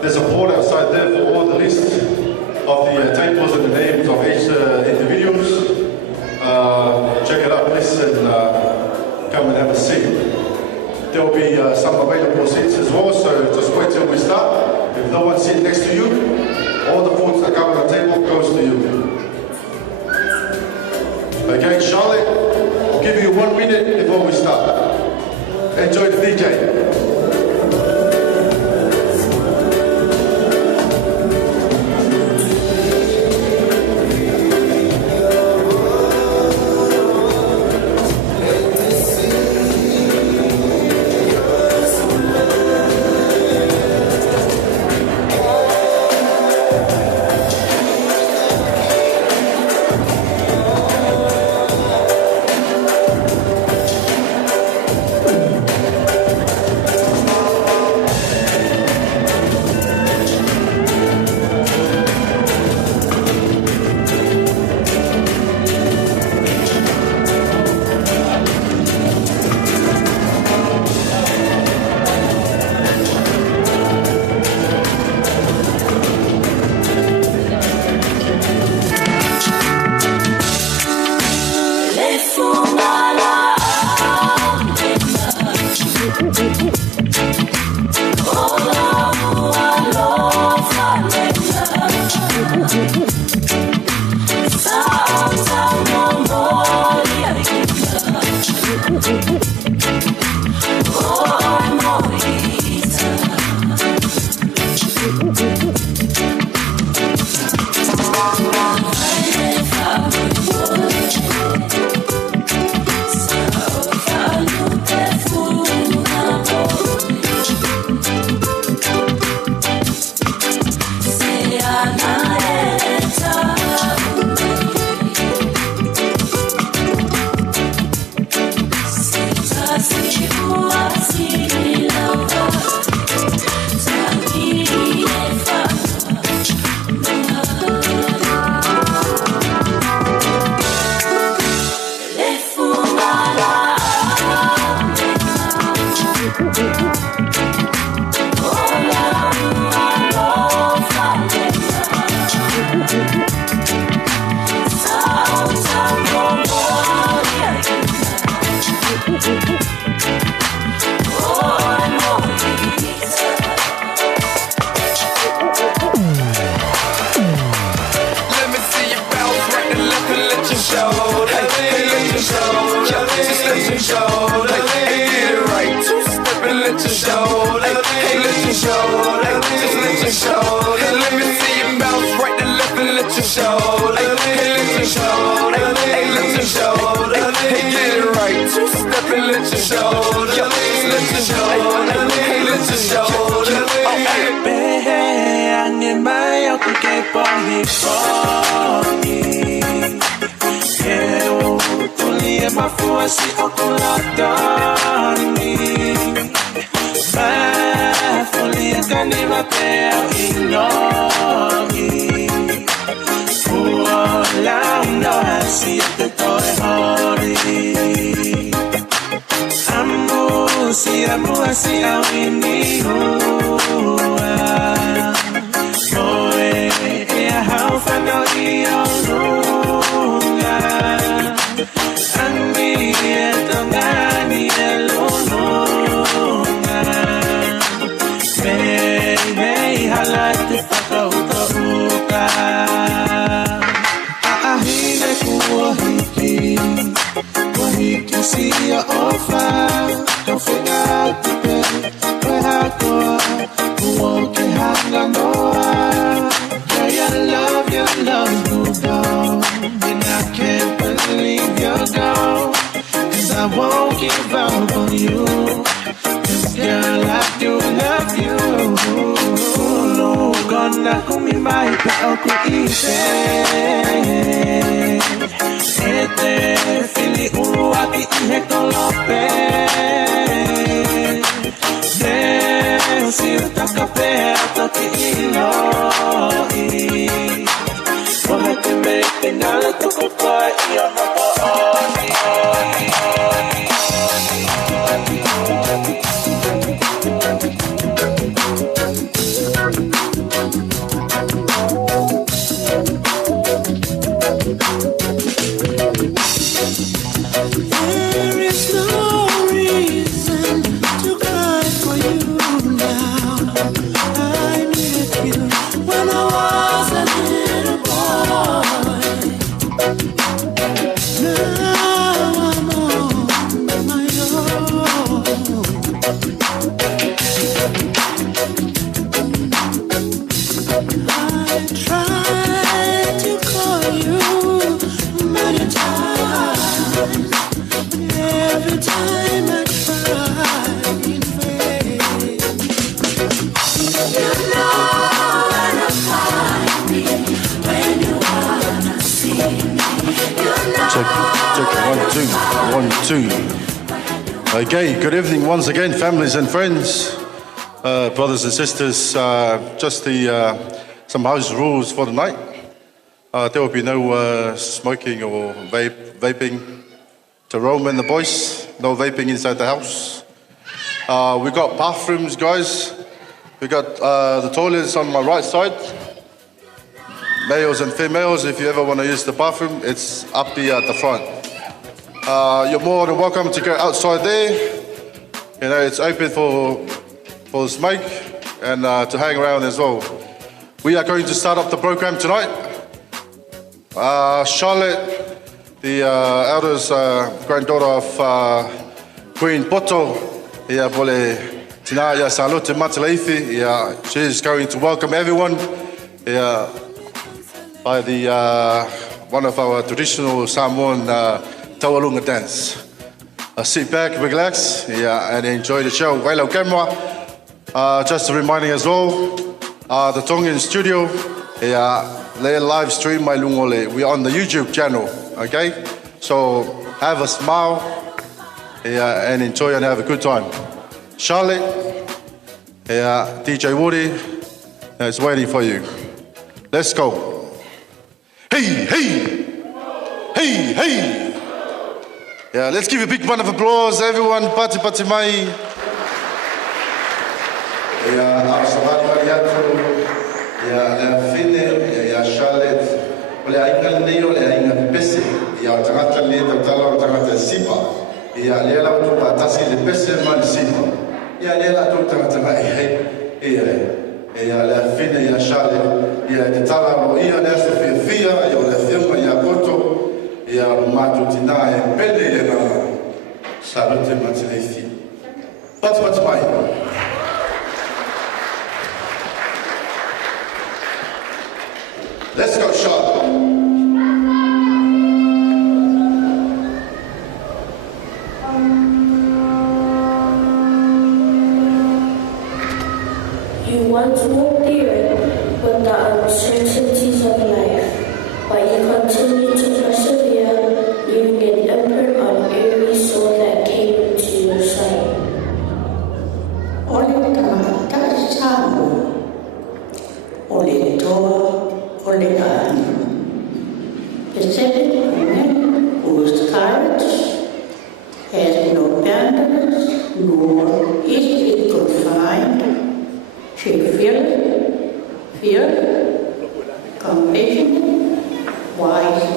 There's a board outside there for all the list of the tables and the names of each individuals. Check it out, please, and come and have a seat. There will be some available seats as well, so just wait till we start. If no one's sitting next to you, all the foods that come on the table goes to you. Okay, Charlotte, I'll give you 1 minute before we start. Enjoy the DJ. There is no reason to cry for you now. I needed you when I was a little boy. Now I'm on my own. I tried to call you many times. Every time I try in vain, you know where to find me when you wanna see me. You know. Check, 1, 2, 1, 2. Okay, good evening once again, families and friends, brothers and sisters. Just some house rules for the night. There will be no smoking or vaping. To roam in the boys, no vaping inside the house. We got bathrooms, guys. We got the toilets on my right side. Males and females, if you ever want to use the bathroom, it's up here at the front. You're more than welcome to go outside there. You know, it's open for smoke and to hang around as well. We are going to start up the program tonight. Charlotte, the eldest granddaughter of Queen Poto, Bole Tina Salote Leifi, she's going to welcome everyone by the one of our traditional Samoan Tawalunga dance. Sit back, relax, and enjoy the show. Hello, camera. Just a reminding as well, the Tongan studio, they live stream my lungole. We're on the YouTube channel. Okay, so have a smile and enjoy and have a good time. Charlotte, DJ Woody is waiting for you. Let's go. Hey, hey, hey, hey. Let's give a big round of applause, everyone. Pati pati mai. Charlotte. Le ainga leo le ainga pese ya tangata le tala tangata sipa ya le la tu patasi le pese man sipa ya le la tu tangata ya la fine ya shale ya te tala ro ia le se fia ya le firma ya koto ya matu tina e pele le na Salote Leifi pat mai. Let's go, Charlotte. You once walked the earth with the uncertainties of life, but you continue to persevere, leaving an imprint on every soul that came into your sight. Ole tamata chamo, ole toa, ole ani. The second woman who was courage, has no tenderness, nor is it confined. She fear, compassion, wise,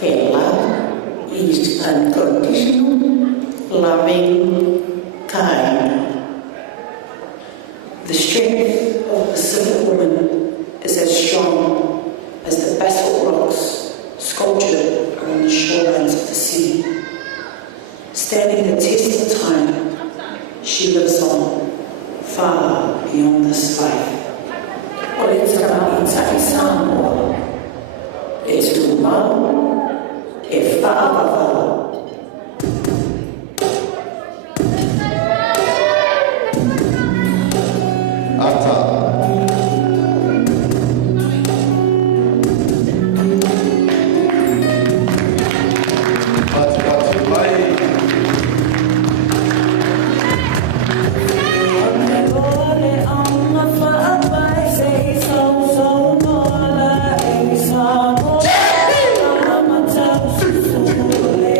her love is unconditional, loving, kind. The strength of a Pacific woman is as strong as the basalt rocks sculptured on the shorelines of the sea. Standing the test of time, she lives on, far beyond this life. It's too long, if far. Thank you.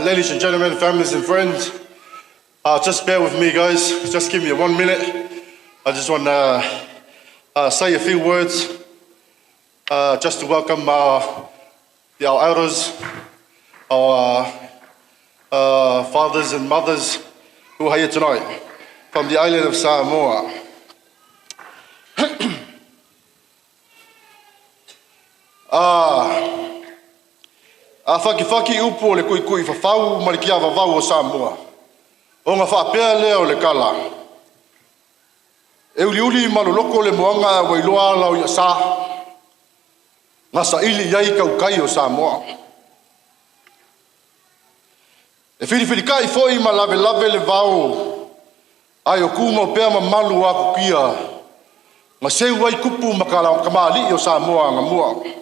Ladies and gentlemen, families and friends, just bear with me, guys. Just give me 1 minute. I just want to say a few words just to welcome our elders, our fathers and mothers who are here tonight from the island of Samoa. Whaki upo le kui whawhau marikia wawau o Samoa. O ngā whapea lea o le kala. E uli maloloko le moanga wailoa lau ia sa. Ngā sa ili iai kaukai o Samoa. E whiriwhirikai foi ma lave le vau. Ai o kuma o pēr ma malu a kukia. Ngā seu ai kupu ma kamali o Samoa ngā mua.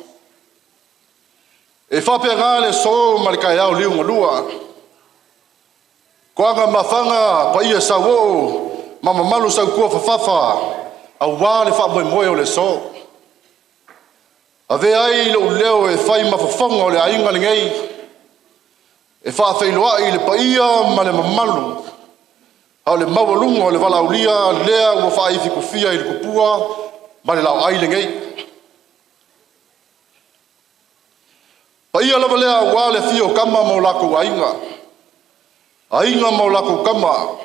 E whapea ngā le so ma le kai au liu ngalua. Koanga mawhanga pa ia sa wo ma mamalu sau kua whawhawha. A wā le wha moimoi o le so. A ve ai le uleo e whai ma whawhonga o le ainga le ngei. E wha whailoa i le pa ia ma le mamalu. A le mawalunga o le wala ulia lea ua wha i whikufia i le kupua ma le lau ai le ngei. Pa ia lava lea wā le fio kama mo lako ainga. Ainga mo lako kama.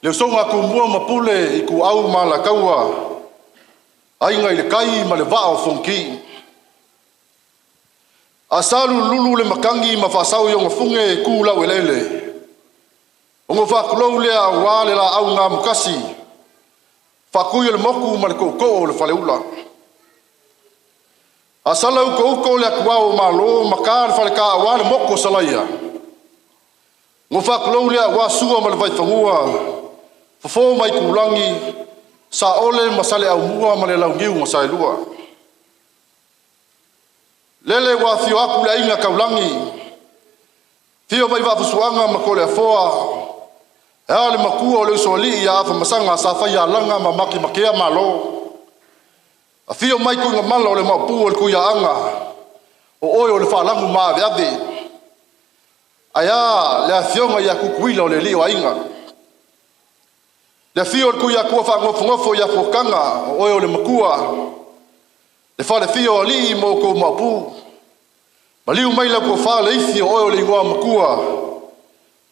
Leo songa ku mua mapule i ku au ma la kaua. Ainga i le kai ma le vao fonki. A salu lulu le makangi ma whasau i onga funge e ku lau e lele. Onga whakulou lea wā le la au ngā mukasi. Whakui le moku ma le koko o le whaleula. A sala uko le akuao malo makar fale ka awane moko salaia. Ngo whakulou lea wā sua ma le vaifangua. Fafo mai kulangi sa ole masale au mua ma le laungiu ma sa elua. Lele wā fio aku le inga kaulangi. Fio vai wafusuanga ma kole afoa. Ea le makua o le usoli i a afa masanga sa whai a langa ma maki makea malo. A fio mai kuinga mala o le mapu o le kuia anga. O oi o le whalangu maa veave. Aia, le a fionga i a kukuila o le lio ainga. Le fio o le kuia kua whangofongofo i a fokanga. O oi o le makua. Le whale fio o li mo ko mapu. Maliu mai la ko fa Leifi o o le ngua makua.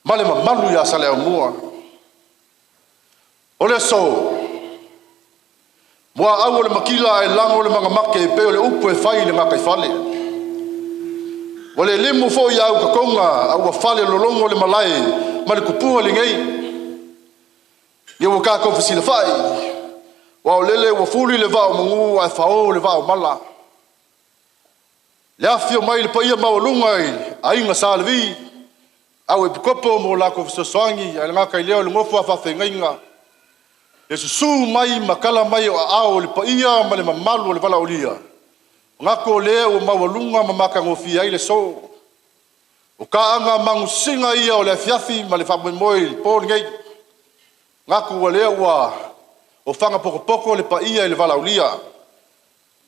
Male malu ya sale mua. Ole so. Moa au le makila e lango le mangamake e peo le upu e fai le ngakai fale. Wale limu fo i au kakonga au a fale lolongo le malai ma le kupua le ngei. Ia waka konfisi le fai. Wa o lele wa fuli le vao mungu a fao le vao mala. Le afio mai le paia maolunga i a inga sa le vi. Au e pikopo mo la konfisi soangi a le ngakai leo le ngofu a fafe ngainga. E susu mai makala mai o ao le paia ma le mamalu le vala olia. Ngako lea o mawalunga mamaka ngofi ai le so. O kaanga mangusinga ia o le afiafi ma le Moimoi le pōni ngai. Ngako wa lea ua o whanga poko le paia le vala olia.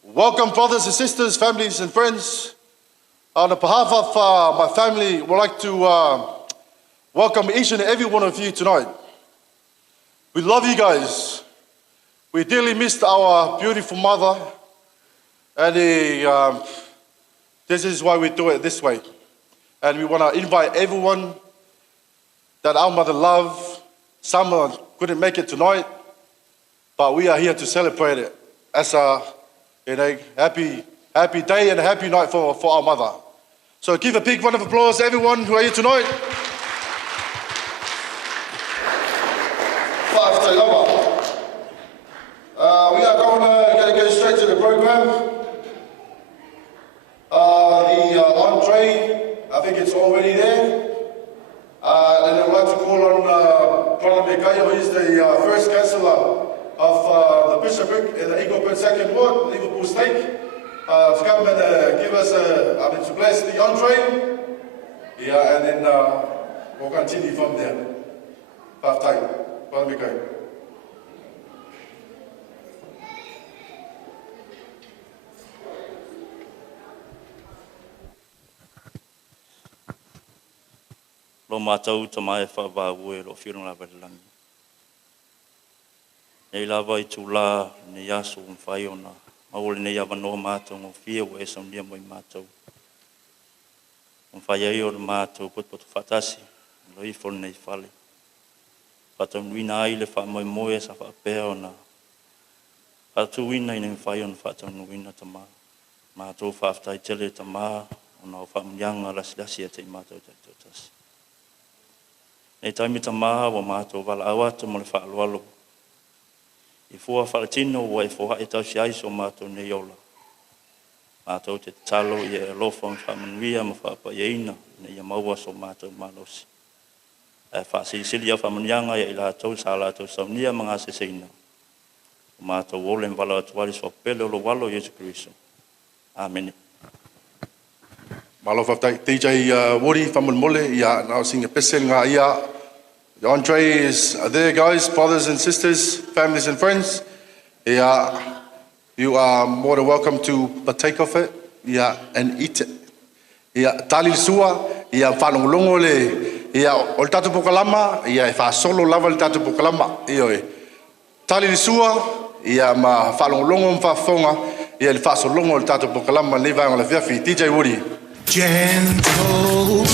Welcome brothers and sisters, families and friends. On behalf of my family, we'd like to welcome each and every one of you tonight. We love you guys. We dearly missed our beautiful mother. And this is why we do it this way. And we want to invite everyone that our mother loved. Some couldn't make it tonight, but we are here to celebrate it as a happy day and a happy night for our mother. So give a big round of applause to everyone who are here tonight. We are going to go straight to the program. The entree, I think it's already there. And I'd like to call on Paula, who is the first councillor of the bishopric in the Ingleburn 2nd Ward, Liverpool Stake, to come and give us to bless the entree. Yeah, and then we'll continue from there. Half time. Paula Mikayo. Lo mātou ta mai whaavāue lo whirunga warilangi. Nei lava I tūlā nei aso mwhai ona. Maole nei awa noa mātou ngō whia o e saunia mo I mātou. Mwhai ai o le mātou potpoto whatasi. Lo I whon nei whale. Whatau nuina ai le wha Moimoi e sa whaapea ona. Whatau wina I nei mwhai ona whatau nuina ta mā. Mātou whaaftai tele ta mā. Ona o whaamnyanga lasi e te I mātou taitou tasi. Nei taimi ta maha wa mātou wala awata mo le whaalualo. I fua whalatino wa I fua e tau si aiso mātou nei ola. Mātou te talo I e alofa ma whamanuia ma whaapa ieina nei maua so mātou malosi. E whaasili a whamanianga I lātou sa lātou saunia mga seseina. Mātou ole wala atuari so pele o lo walo Yesu Christo. Amen. Malo whaftai, DJ Woody, whamunmole, ia nao singa pesen ngā ia. The entree is there, guys, brothers and sisters, families and friends. Ia, you are more than welcome to partake of it, ia, and eat it. Ia, tali sua, ia whanongolongo le, ia, o le tatu pokalama, ia, wha solo lava le tatu pokalama, ia, tali sua, ia, ma whanongolongo mwhafonga, ia, le wha solongo le tatu pokalama, ne vanga le whiawhi, DJ Woody. Gentle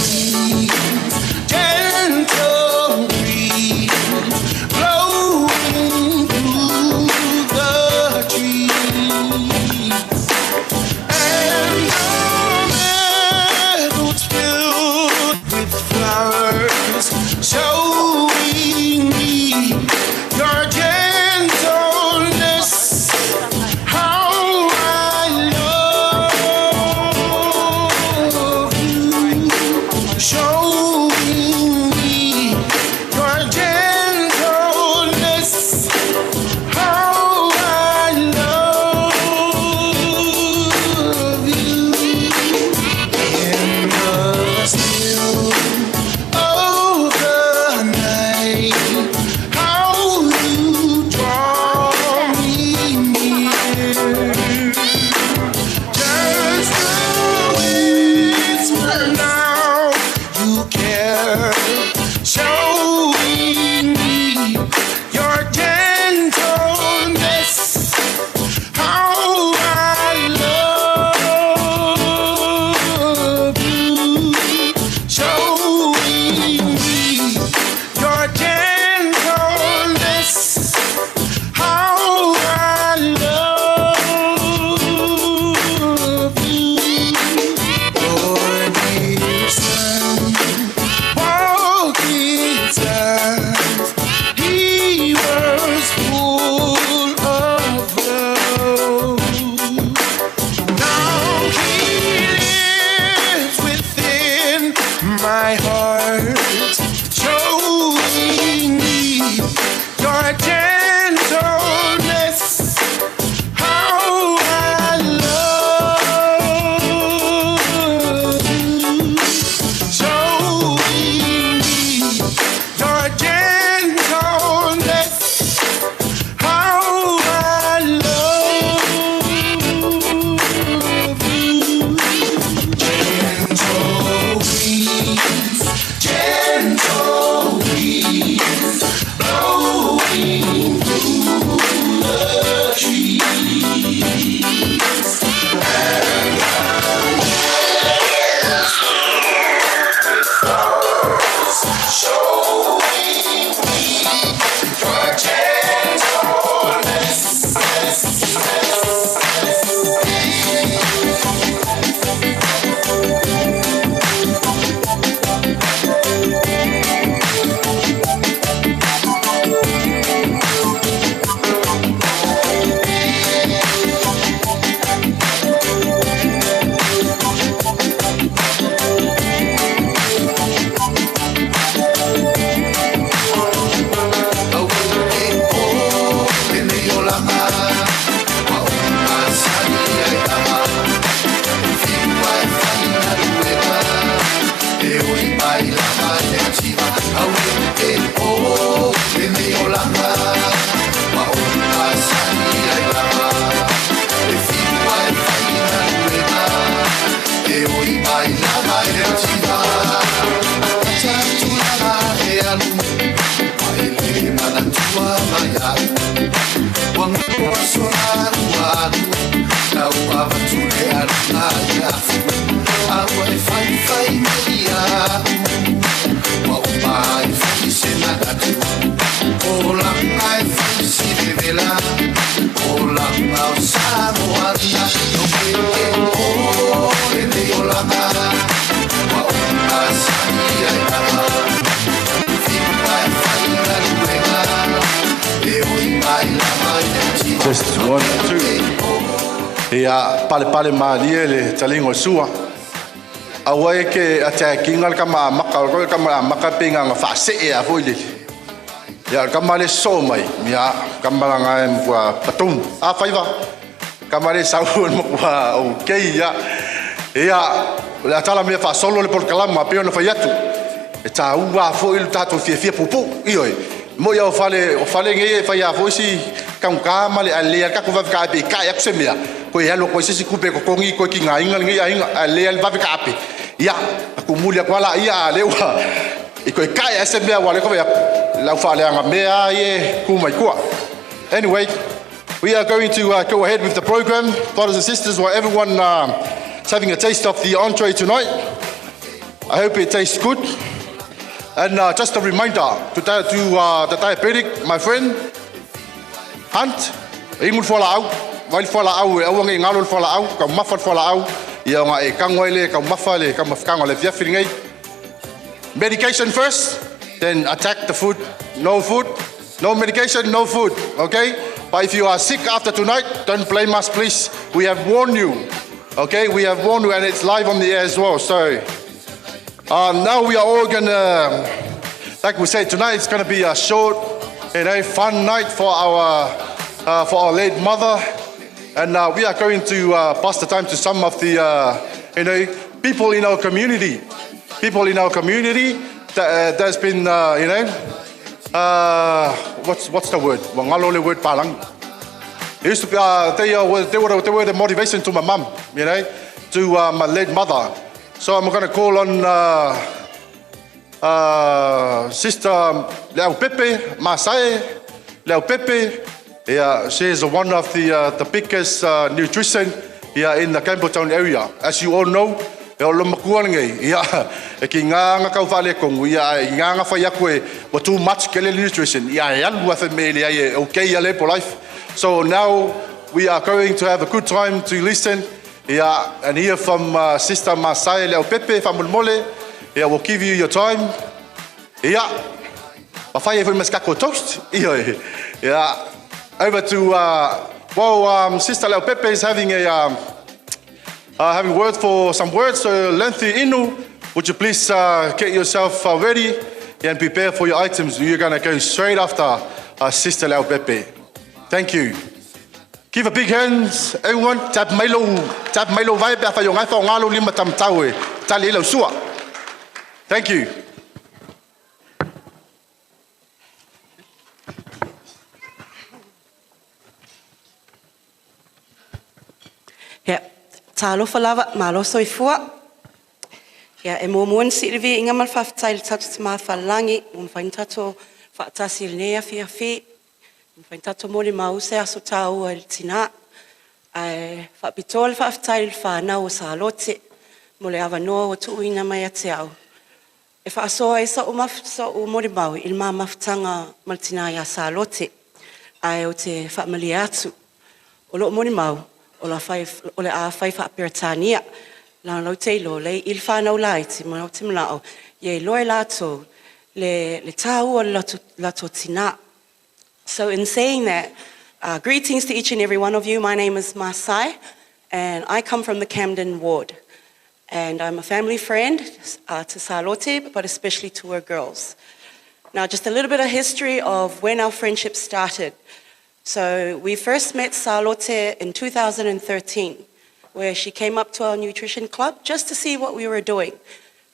breeze, blowing through the trees, and the meadows filled with flowers, showing me your gentleness, how I love you. Show Just 1, 2. Ia pale malie le talingo sua. Awai ke ata kingal kama maka pinga nga fase e foile. Ya kama le so mai ya kama nga mwa patung a faiva. Kama le saun mwa okay ya. Ya la tala me fa solo le por kalama pe no faiatu. E ta ua fo il tato fie pupu ioi. Mo ya o fale nge fa ya fo si kam kama le ale ka ko va ka be ka ya semia. Ko ya lo ko si kupe ko kongi ko ki nga ingal nge ya ale al va ka pe. Ya aku mulia kwala ia lewa. Iko ka ya semia wale ko ya la fale nga mea ye ku mai kwa. Anyway, we are going to go ahead with the program. Brothers and sisters, while everyone is having a taste of the entree tonight. I hope it tastes good. And just a reminder to the diabetic, my friend, Hunt, ingul fola au, while fola au, awang ingalul fola au, ka mafal fola au, ia nga e kangwele, ka mafale, ka mafkanga le via feeling. Medication first, then attack the food. No food, no medication, no food. Okay? But if you are sick after tonight, don't blame us, please. We have warned you. Okay? We have warned you, and it's live on the air as well. So now we are all gonna, like we said, tonight it's gonna be a short, fun night for our late mother, and we are going to pass the time to some of the, people in our community. People in our community that there's been, what's the word? Wangalole word palang. It used to be, they were the motivation to my mum, to my late mother. So I'm going to call on Sister Leo Pepe, Masai, Leo Pepe. Yeah, she is one of the biggest nutrition here in the Campbelltown area. As you all know, yeah, too much nutrition. Okay, life. So now we are going to have a good time to listen. Yeah, and hear from Sister Masai Leo Pepe from Moimoi. Yeah, we'll give you your time. Yeah, toast. Yeah, over to Sister Leo Pepe is having having some words, lengthy inu. Would you please get yourself ready and prepare for your items? You're gonna go straight after Sister Leo Pepe. Thank you. Give a big hand, everyone. Tap Milo vibe afa yung afa ngalo lima tamtawe. Tali ilo sua. Thank you. Ja, talo falava malo soifua. Ja, emomuan silvi inga mal faftail tatu ma falangi, faintato fatasil nea fi. Faintato moli mause asutau el tina. Fa pitol faftail fa na o Salote. Mole avano o tuina mai atiao. E whaasoa e sa o Moimoi, il mā mawhtanga maltina ia Salote, ai o te whaamali atu. O lo Moimoi, o le a whai whaaperatania, la lau teilo, le il whanau lai, te mau te malao, ye loe Latu, le tāua Latu tina. So in saying that, greetings to each and every one of you. My name is Masai, and I come from the Camden ward. And I'm a family friend to Salote, but especially to her girls. Now, just a little bit of history of when our friendship started. So we first met Salote in 2013, where she came up to our nutrition club just to see what we were doing.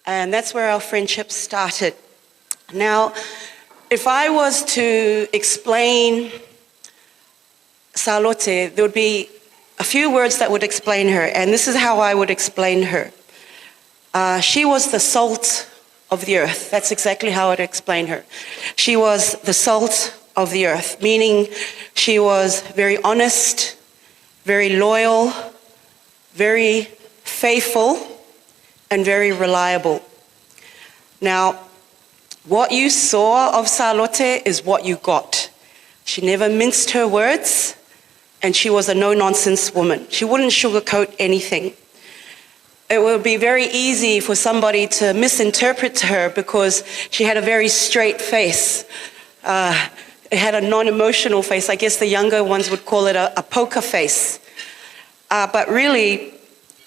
And that's where our friendship started. Now, if I was to explain Salote, there would be a few words that would explain her, and this is how I would explain her. She was the salt of the earth. That's exactly how I'd explain her. She was the salt of the earth, meaning she was very honest, very loyal, very faithful, and very reliable. Now, what you saw of Salote is what you got. She never minced her words, and she was a no-nonsense woman. She wouldn't sugarcoat anything. It would be very easy for somebody to misinterpret her because she had a very straight face. It had a non-emotional face. I guess the younger ones would call it a poker face. But really,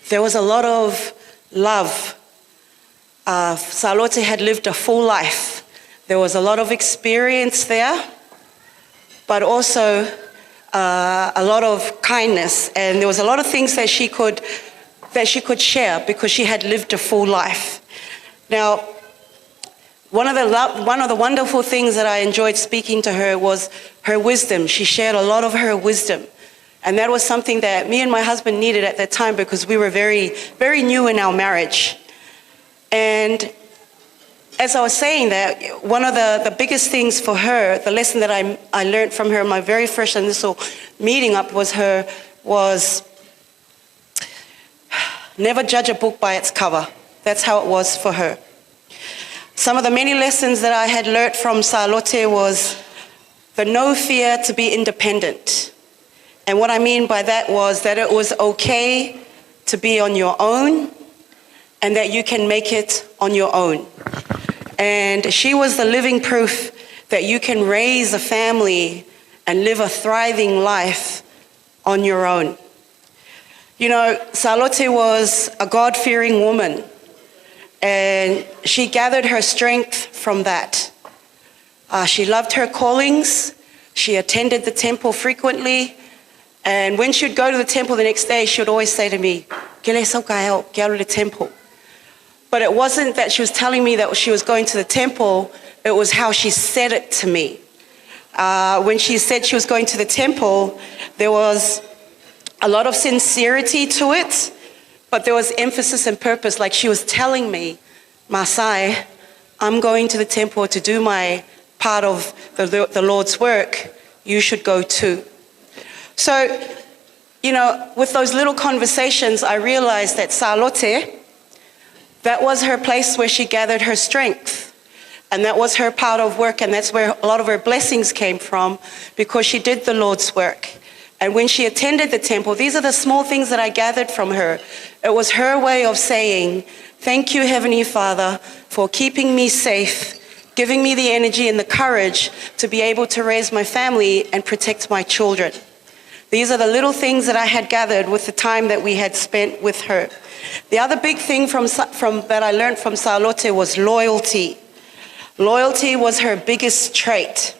there was a lot of love. Salote had lived a full life. There was a lot of experience there, but also a lot of kindness. And there was a lot of things that she could share because she had lived a full life. Now, one of the wonderful things that I enjoyed speaking to her was her wisdom. She shared a lot of her wisdom. And that was something that me and my husband needed at that time because we were very, very new in our marriage. And as I was saying that, one of the biggest things for her, the lesson that I learned from her, my very first initial meeting up was never judge a book by its cover. That's how it was for her. Some of the many lessons that I had learned from Salote was the no fear to be independent. And what I mean by that was that it was okay to be on your own and that you can make it on your own. And she was the living proof that you can raise a family and live a thriving life on your own. You know, Salote was a God-fearing woman, and she gathered her strength from that. She loved her callings. She attended the temple frequently, and when she would go to the temple the next day, she would always say to me, "Kele sau kai kia ora le temple." But it wasn't that she was telling me that she was going to the temple, it was how she said it to me. When she said she was going to the temple, there was a lot of sincerity to it, but there was emphasis and purpose, like she was telling me, "Masai, I'm going to the temple to do my part of the Lord's work. You should go too." So, you know, with those little conversations, I realized that Salote, that was her place where she gathered her strength. And that was her part of work, and that's where a lot of her blessings came from, because she did the Lord's work. And when she attended the temple, these are the small things that I gathered from her. It was her way of saying, "Thank you, Heavenly Father, for keeping me safe, giving me the energy and the courage to be able to raise my family and protect my children." These are the little things that I had gathered with the time that we had spent with her. The other big thing from that I learned from Salote was loyalty. Loyalty was her biggest trait.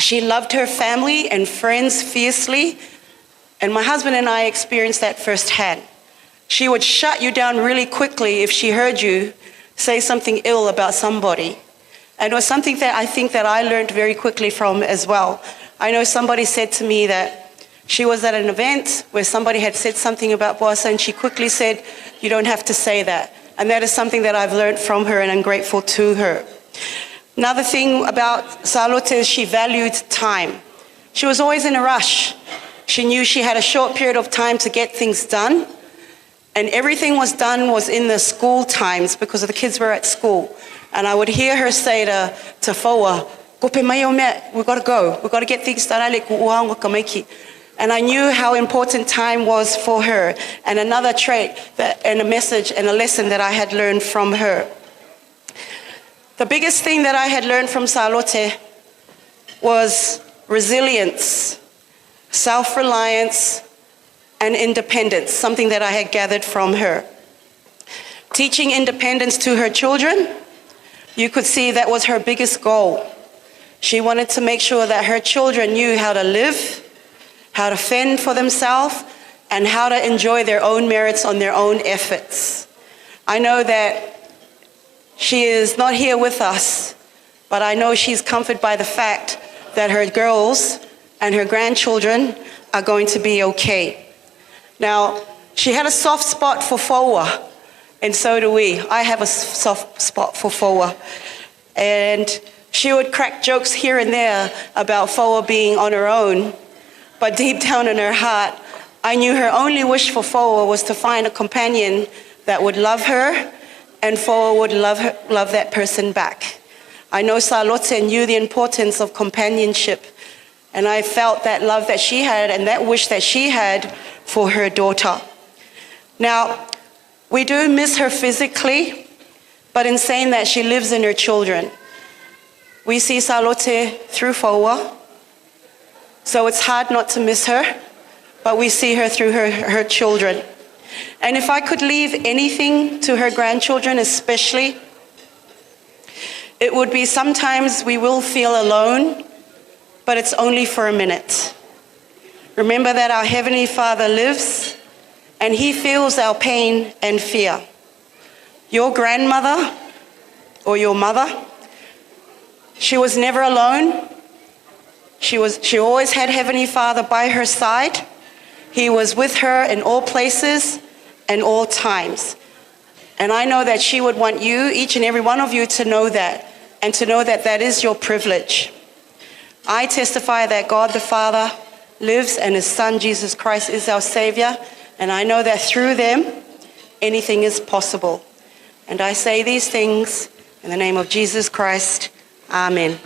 She loved her family and friends fiercely, and my husband and I experienced that firsthand. She would shut you down really quickly if she heard you say something ill about somebody. And it was something that I think that I learned very quickly from as well. I know somebody said to me that she was at an event where somebody had said something about Boasa, and she quickly said, "You don't have to say that." And that is something that I've learned from her, and I'm grateful to her. Another thing about Salote is she valued time. She was always in a rush. She knew she had a short period of time to get things done, And everything was in the school times because the kids were at school. And I would hear her say to Foa, "Kope mai o mea, we got to go. We got to get things done. And I knew how important time was for her. And another trait and a message and a lesson that I had learned from her. The biggest thing that I had learned from Salote was resilience, self-reliance, and independence, something that I had gathered from her. Teaching independence to her children, you could see that was her biggest goal. She wanted to make sure that her children knew how to live, how to fend for themselves, and how to enjoy their own merits on their own efforts. I know that she is not here with us, but I know she's comforted by the fact that her girls and her grandchildren are going to be okay. Now, she had a soft spot for Foa, and so do we. I have a soft spot for Foa. And she would crack jokes here and there about Foa being on her own, but deep down in her heart, I knew her only wish for Foa was to find a companion that would love her, and Foa would love that person back. I know Salote knew the importance of companionship, and I felt that love that she had and that wish that she had for her daughter. Now, we do miss her physically, but in saying that, she lives in her children. We see Salote through Foa, so it's hard not to miss her, but we see her through her children. And if I could leave anything to her grandchildren especially, it would be sometimes we will feel alone, but it's only for a minute. Remember that our Heavenly Father lives, and He feels our pain and fear. Your grandmother or your mother, she was never alone. She always had Heavenly Father by her side. He was with her in all places and all times. And I know that she would want you, each and every one of you, to know that, and to know that that is your privilege. I testify that God the Father lives and His Son, Jesus Christ, is our Savior. And I know that through them, anything is possible. And I say these things in the name of Jesus Christ. Amen.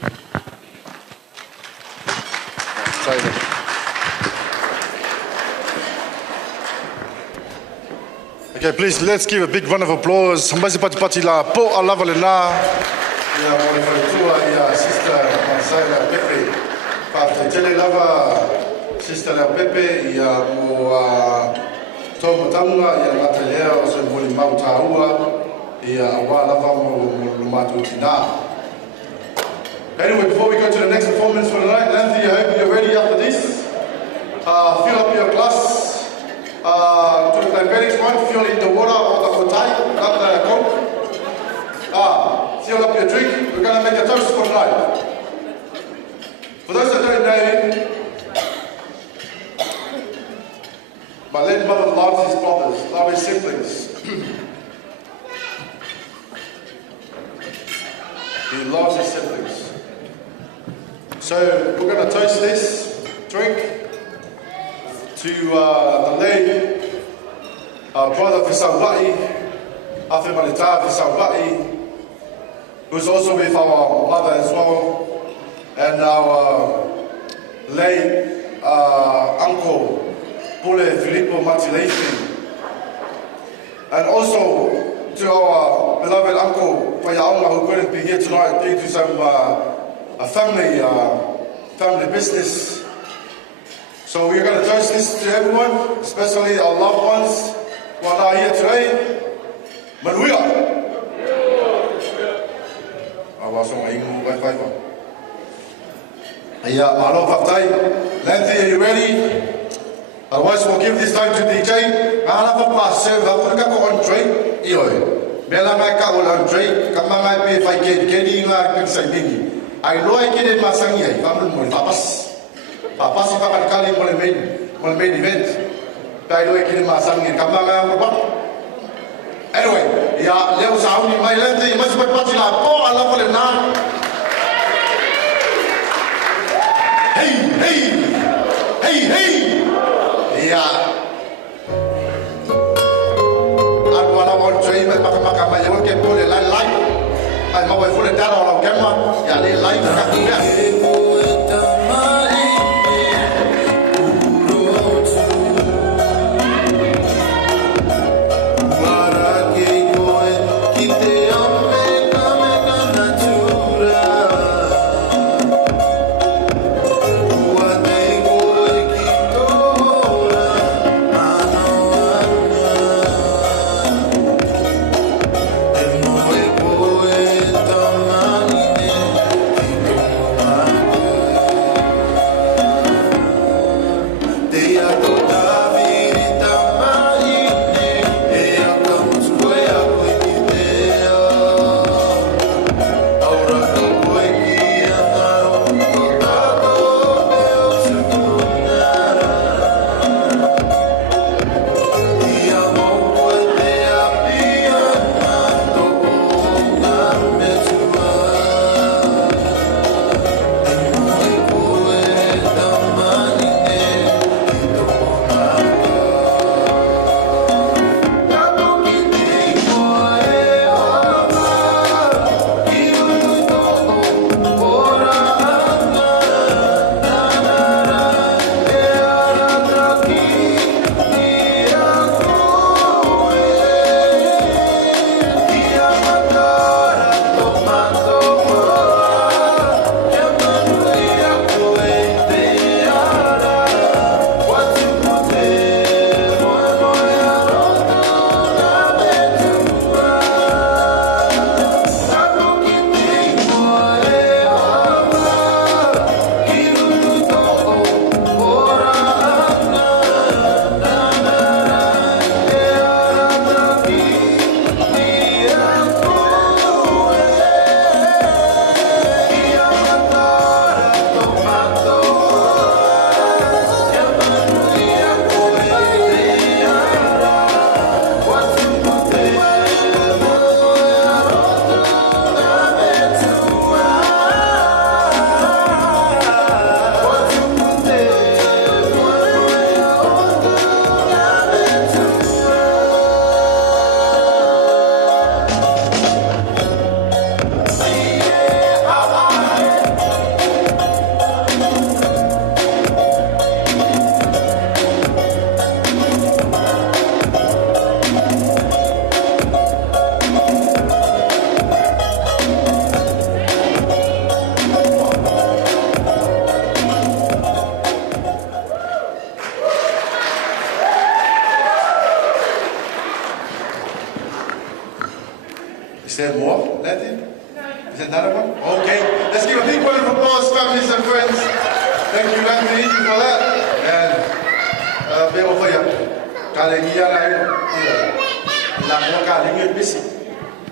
Okay, please, let's give a big round of applause. Mbasi pati pati la po alava le na. Ya mo le faitua ya sister Marcela Pepe. Pati tele lava sister la Pepe ya mo tomo tanga ya matalea o se mo le mautaua ya wa lava mo matutina. Anyway, before we go to the next performance for tonight, Nancy, I hope you're ready after this. Fill up your glass. To the diabetics one, fill in the water or the kotai, not the coke. Fill up your drink. We're going to make a toast for tonight. For those that don't know, my late mother loves his brothers, loves his siblings. He loves his siblings. So we're going to toast this drink to the late brother Fisawai, Afe Malita Fisawai, who's also with our mother as well, and our late uncle, Pule Filippo Leifi, and also to our beloved uncle, Payaonga, who couldn't be here tonight due to some family business. So we're going to toast this to everyone, especially our loved ones who are not here today. Manuia! Malo Faftai. Nancy, are you ready? Otherwise, we'll give this time to DJ. Mahalafa pa serve Africa ko on tray. Ioi. Bela mai ka on tray. Kamanga pe fai kedi nga kinsai dingi. Ai loai kede masangi ai. Famul mo papas. Papas ipa kali mo le main event. Ai loai kede masangi kamanga mo ba. Anyway, ya leo sauni mai lente mas pati la po ala ko le na. Hey, hey. Hey, hey. Yeah. vai fole tara o la kema ya le lai ka kuya. Is there more, Letty? Is there another one? Okay. Let's give a big round of applause, families and friends. Thank you, Anthony, for that. And big for you. Kalegia la mo kalingi bisi.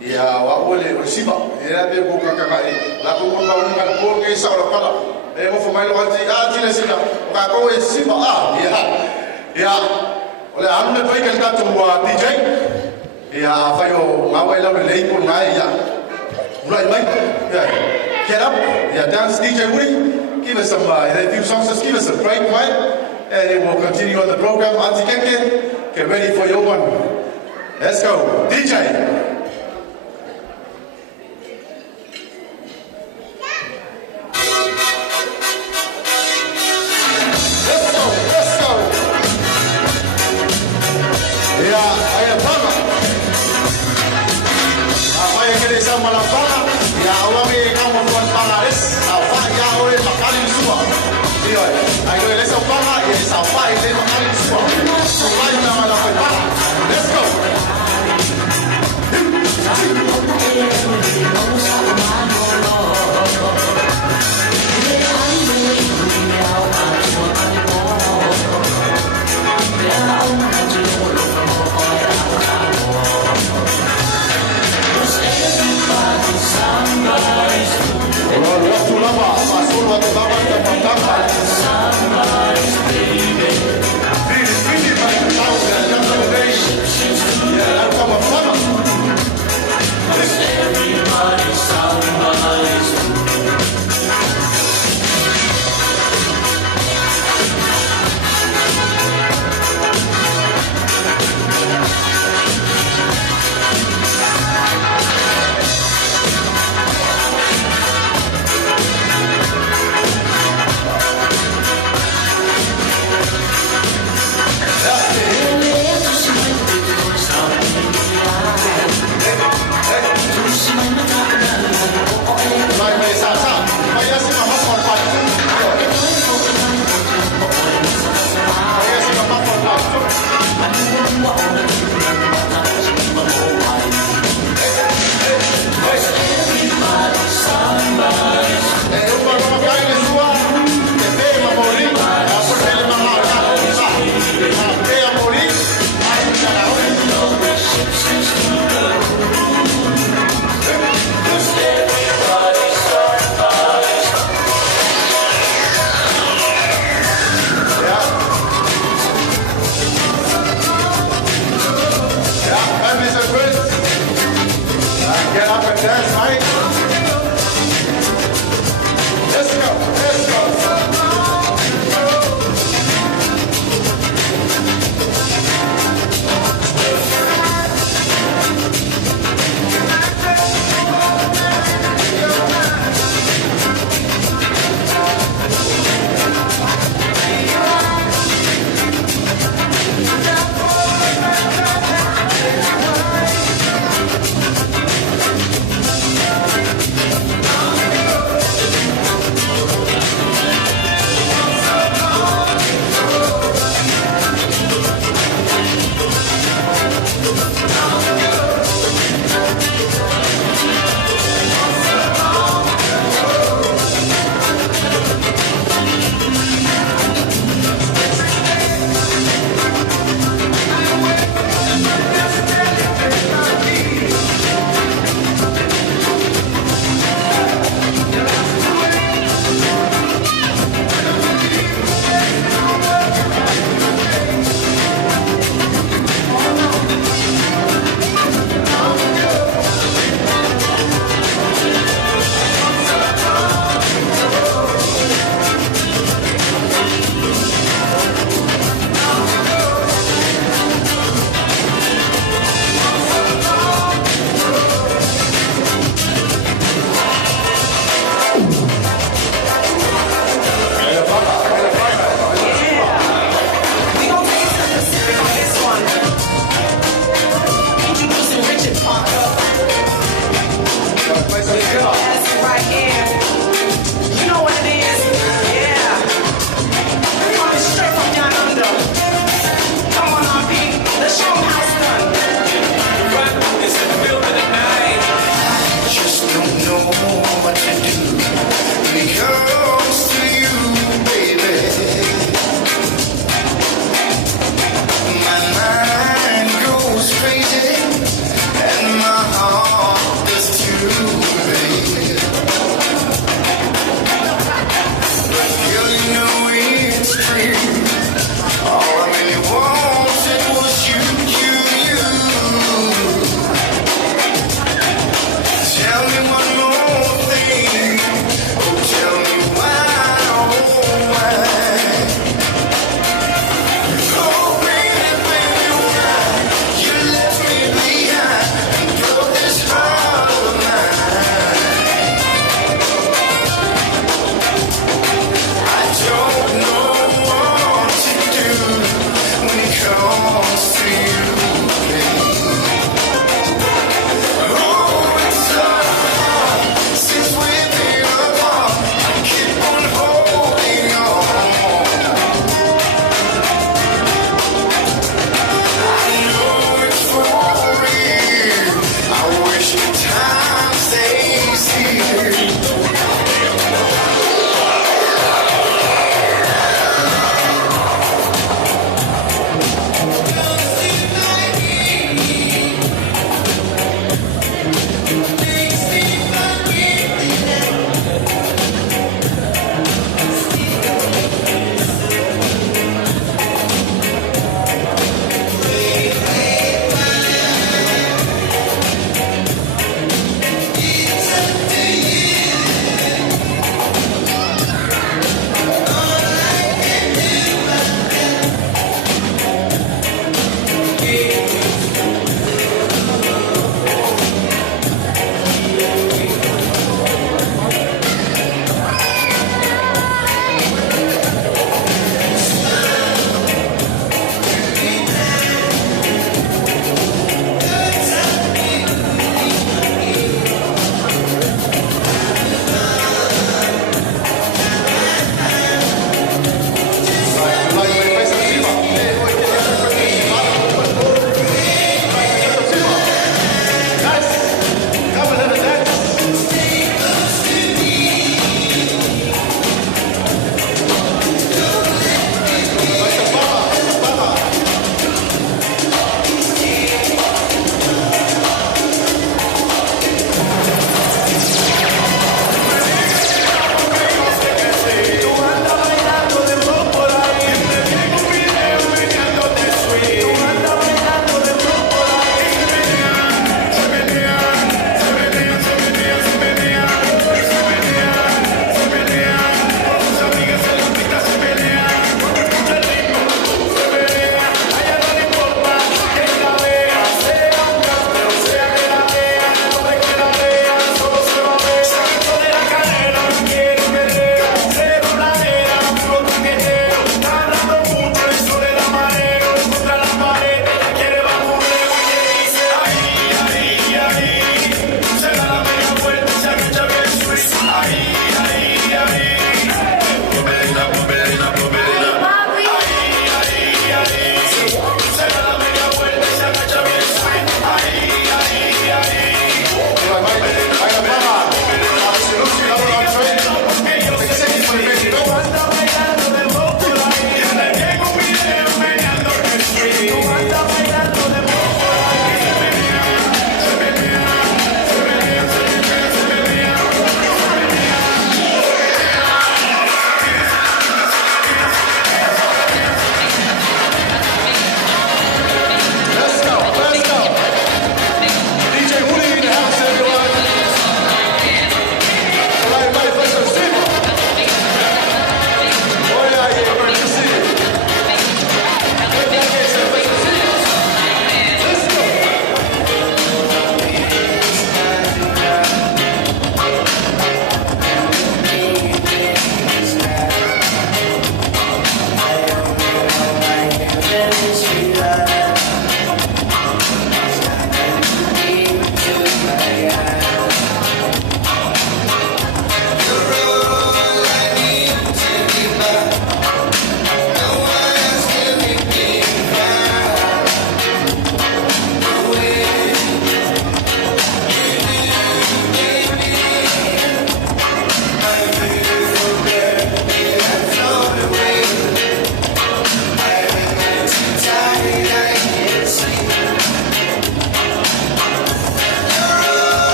Ya wa ole resiba. Ya be ko kakakari. La ko ko ba ngal ko ke sa ora pala. E mo fo mai lo ati tile sina. Ka ko e siba ya. Ya. Ole amne pai ka ta tu DJ. Ya, fayo ngawe la le leipur ngai ya. Mulai mai. Yeah. Get up. Yeah, dance DJ Woody. Give us some a few songs, just give us a break, right? And then we'll continue on the program. Auntie Kenke, get ready for your one. Let's go. DJ. Let's go. Somebody's baby.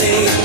Bye.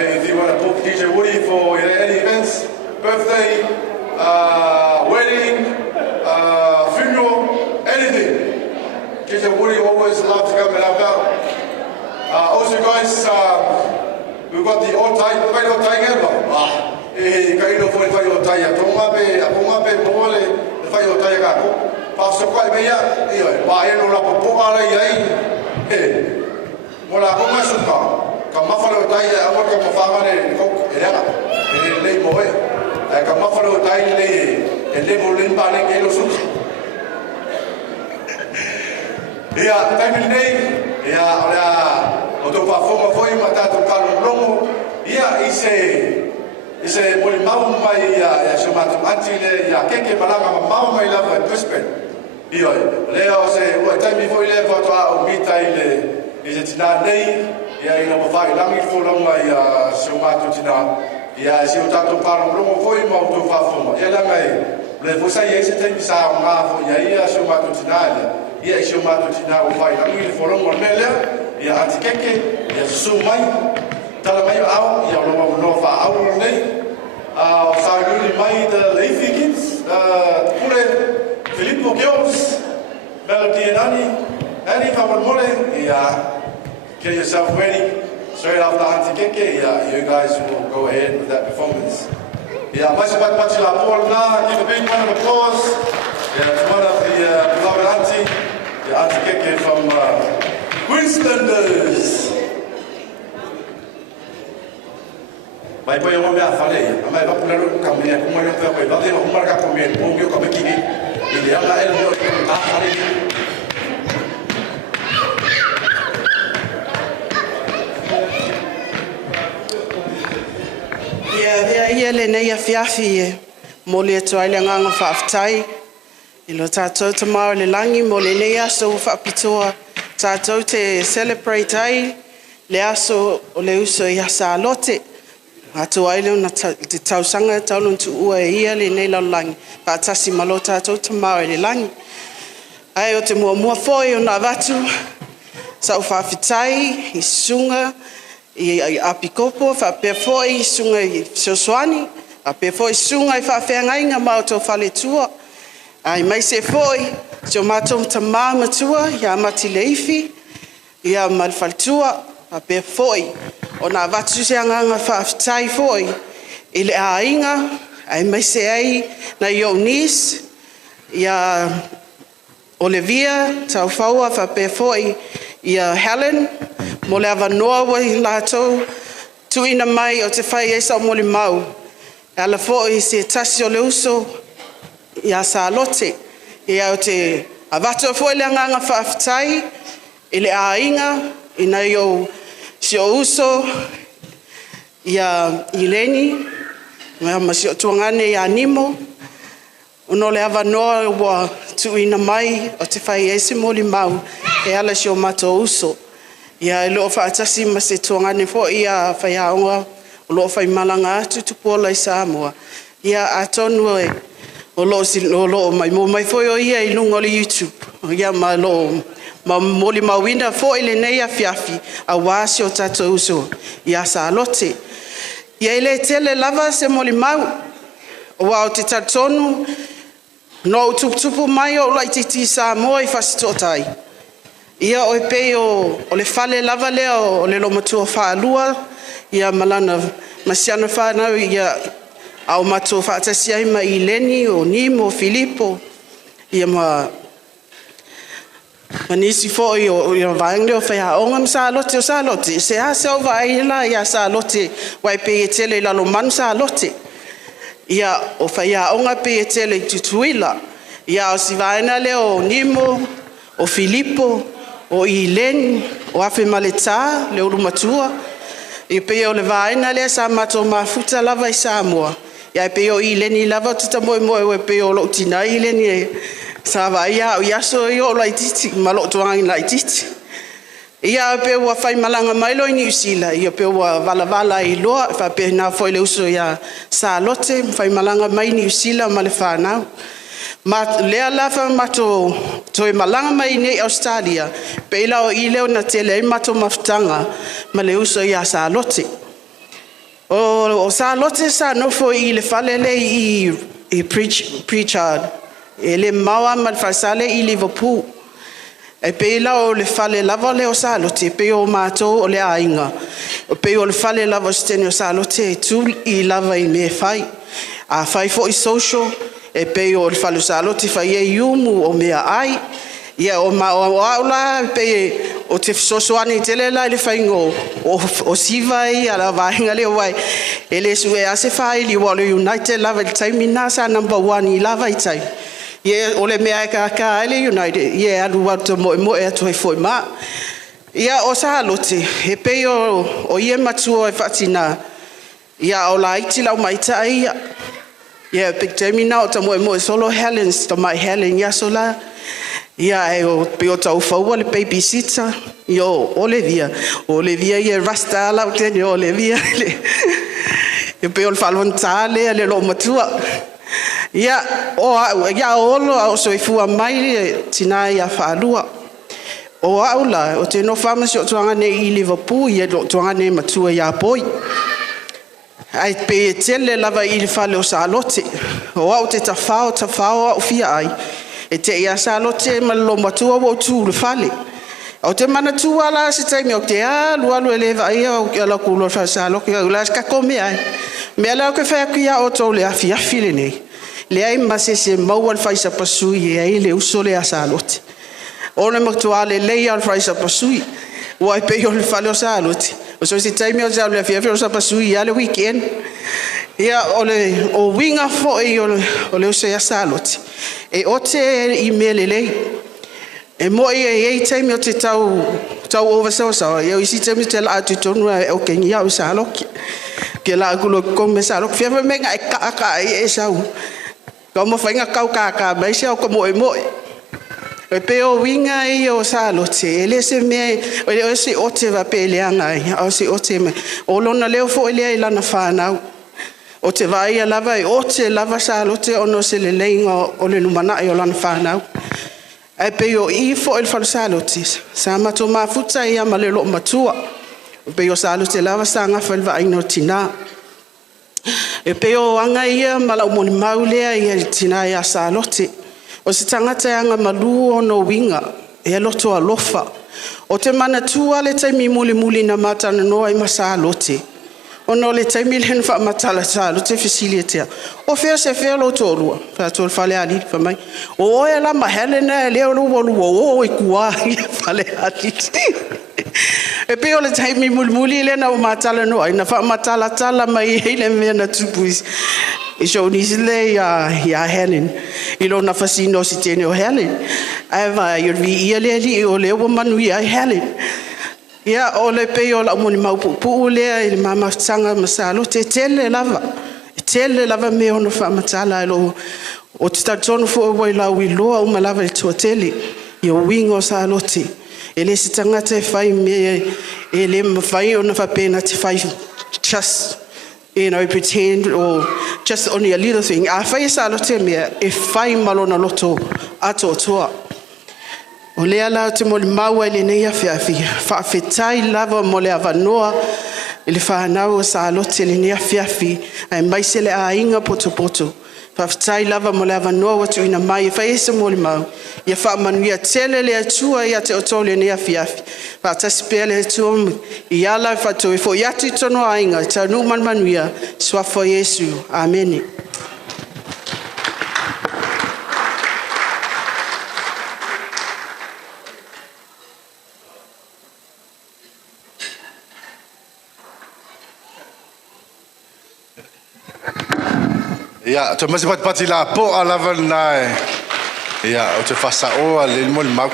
if you want to book DJ Woody for any events, birthday, wedding, funeral, anything, DJ Woody always loves to come and help out. Also, guys, we've got the old time, quite old time ever. Kaino for the fire tire, Tongape, Mole, the fire tire gato. Pastor quite me up, buy no Lapopala, yay. Mola Poma Suka, Kamafalo tire, I work up a family and cook, and lay boy. Like a Muffalo tire, and live in Paling Yellow Sushi. Yeah, time in day, yeah, Oto perform for him at that Calum. Yeah, It's a Moimoi mai Salote Auntie ya keke malanga mama mai lava gospel. Io leo se o time before ile foto a ubita ile is tina nei ya ina mafai langi fo longa ya Salote tina ya si o tato paro longo foi mo to fa fo ya la mai le fo sai ese time sa nga fo ya ia Salote tina ya Salote tina o fai langi fo longo nele ya ati keke ya sumai tala mai au ya lo fa au nei sa jullie mai de Leifi kids pure Filippo girls Melody and Annie from Moimoi. Get yourself ready straight after Auntie Keke. You guys will go ahead with that performance. Mais much la Paula, give a big round of applause to one of the beloved Auntie, the Auntie Keke from Queenslanders. Mai poi o me afale, mai va pulare un cammino come io per poi va dire un marca come il buio come chi il alla el mio afale. Ia le nei afiafi mo le toile nganga faaftai i lo tātou te mao le langi mo le nei aso whaapitoa tātou te Celebratory le aso o le uso i Salote. Atu aile na te tausanga taulun tu ua e ia le nei laulangi. Pātasi malo tātou te mao le langi. Ai o te mua foi o na watu. Sau whawhitai i sunga i apikopo. Whapea foi i sunga i Soswani. Whapea foi sunga i whawhengainga mao tō whale tua. Ai mai se foi. Sio mātou ta mā matua. Ia mati Leifi. Ia malfaltua. Whapea foi. O nā watu se anganga whaafitai foi, i le ainga, ai mai se ai, na i Aunties, ia Olivia, tau whaua whape foi, ia Helen, mo le awa noa wai Latu, tuina mai o te whai eisa o moli mau. Ala foi se tasi o le uso, ia Salote, ia o te awatu foi le anganga whaafitai, i le ainga, i na i o si o uso ia Ileni, ma si o tuangane ia Nimo, uno le awa noa ua tuina mai o te whai ese moli mau, e ala si o mato uso. Ia e loo whaatasi ma se tuangane fo ia whai aonga, o loo whai malanga atu tupola i Samoa. Ia atonu e, o loo mai mai fo o ia i lungo le YouTube, ia ma loo, ma moli mawina fo ile nei afiafi a wasi o tato uso ia Salote. Ia ile tele lava se moli mau o wa o te tatonu no tupu mai o lai titi Samoa i fasitotai. Ia o pe o le fale lava le o le lomatua whaalua ia malana masiana whanau ia au matua whaatasi ai ma Ileni o Nimo o Filippo ia manisi fo o vaengle o fea onga Salote o Salote se ha se o vaila ia Salote wai pe tele la lo man Salote ia o fea onga pe tele tutuila ia o si vaina le o Nimo o Filippo o Ileni o afe maleta le urumatua i pe o le vaina le sa mato mafuta lava i Samoa ia pe o Ileni lava tuta Moimoi pe o lo tina Ileni sa va ia o yaso yo lai titi malo tuang lai titi ia pe wa fai malanga mai lo ni usila ia pe wa vala i lo fa pe na foi le uso ia Salote fai malanga mai ni usila male fana ma le ala fa mato to malanga mai ni Australia pe la o ile na tele mato maftanga male uso ia Salote O Salote sa nofo I le falele I preacher. E le maua mal fasale I Liverpool. E peila o le fale lava le o Salote, pe o mātou o le ainga. O pe o le fale lava stene o Salote, tu I lava I me fai. A fai fo I social, e pe o le fale o Salote fai e iumu o mea ai. Ia o aula pe o te sosoani tele la le faingo o siva I ala vainga le wai ele sue ase fai li walo United lava le time nasa number 1 I lava I tai ye ole mea ka ele United ye alu wato mo e to foi ma ia o Salote e pe o ye matu e fatina ia o la iti la mai tai ia big time na o to mo solo Helens to my Helen ya sola ia e o pe o tau fau le babysitter yo Olivia ye rasta la o tene Olivia e pe o falvontale le lo matua ia o lo so ifu mai tina ia falua o aula o te no famasi o tuanga ne I Liverpool ye lo tuanga ne matua ia poi ai pe tele lava I le fale o Salote o au te tafao o fia ai e te ia Salote malo matua o tu le fale o te mana tua la se taimi o te alu ele vai o ala kulo fa Salote o la ska come ai me la ko fa kia o to le afia file nei le ai mase se mau al faisa pasui e ai le uso le Salote ona matua le al faisa pasui o ai pe o le fale o Salote o so se taimi o le afia o pasui ale weekend ia o winga fo o le uso Salote e o te email lei e mo e taimi o te tau over so e o isi taimi te la tu tonu o kengia o Salote ke la kulo kom Salote fia me nga ka e sau ko mo fainga kau ka mai se o ko mo e pe o winga o Salote ele se me o se o te va pe le anga o se o te me o lona leo fo ele la na fa o te vai lava o te lava Salote ono se le leinga o le numana o lana whanau. E pe o I fo il falo Salote. Sa mato mafuta ia ma le lo matua. O pe o Salote lava sa nga whalwa aino tina. E pe o anga ia ma la umoni maulea ia tina ia Salote. O se tangata anga malu o no winga. E loto alofa. O te mana tua le taimi muli na matana noa I ma Salote. Ono le taimi len fa matala Salote facility o fe se fe lo tolua fa tol fale ali fa mai o e la ma Helena le lo o ikua fale ali e pe o le taimi mulmuli le na matala no ina fa matala tala mai hele me na tupus e so ni le ya Helen ilo na fasino si tene o Helen ava yo vi ele o le o manu ya Helen ia o le pe o la moni mau pu le I mama sanga masalo tele lava me ono fa matala lo o te tatono fo o la wi lo o malava le tele yo wingo Salote ele se tangata e fai me ele me fai ona fa pena te fai just pretend or just only a little thing a fai Salote me e fai malona loto ato toa o le ala te mo le maua le nei afiafi fa fetai lava mo le avanoa le fa na o Salote le nei afiafi ai mai se le ainga poto fa fetai lava mo le avanoa o tu ina mai fa ese mo le mau ia fa manuia tele le atua ia te oto le nei afiafi fa ta spele tu ia la fa to fo ia ti tono ainga ta nu manuia swa fo Yesu amen. Ja, to mas pati la po ala na. Ja, o te fasa o le mol mau.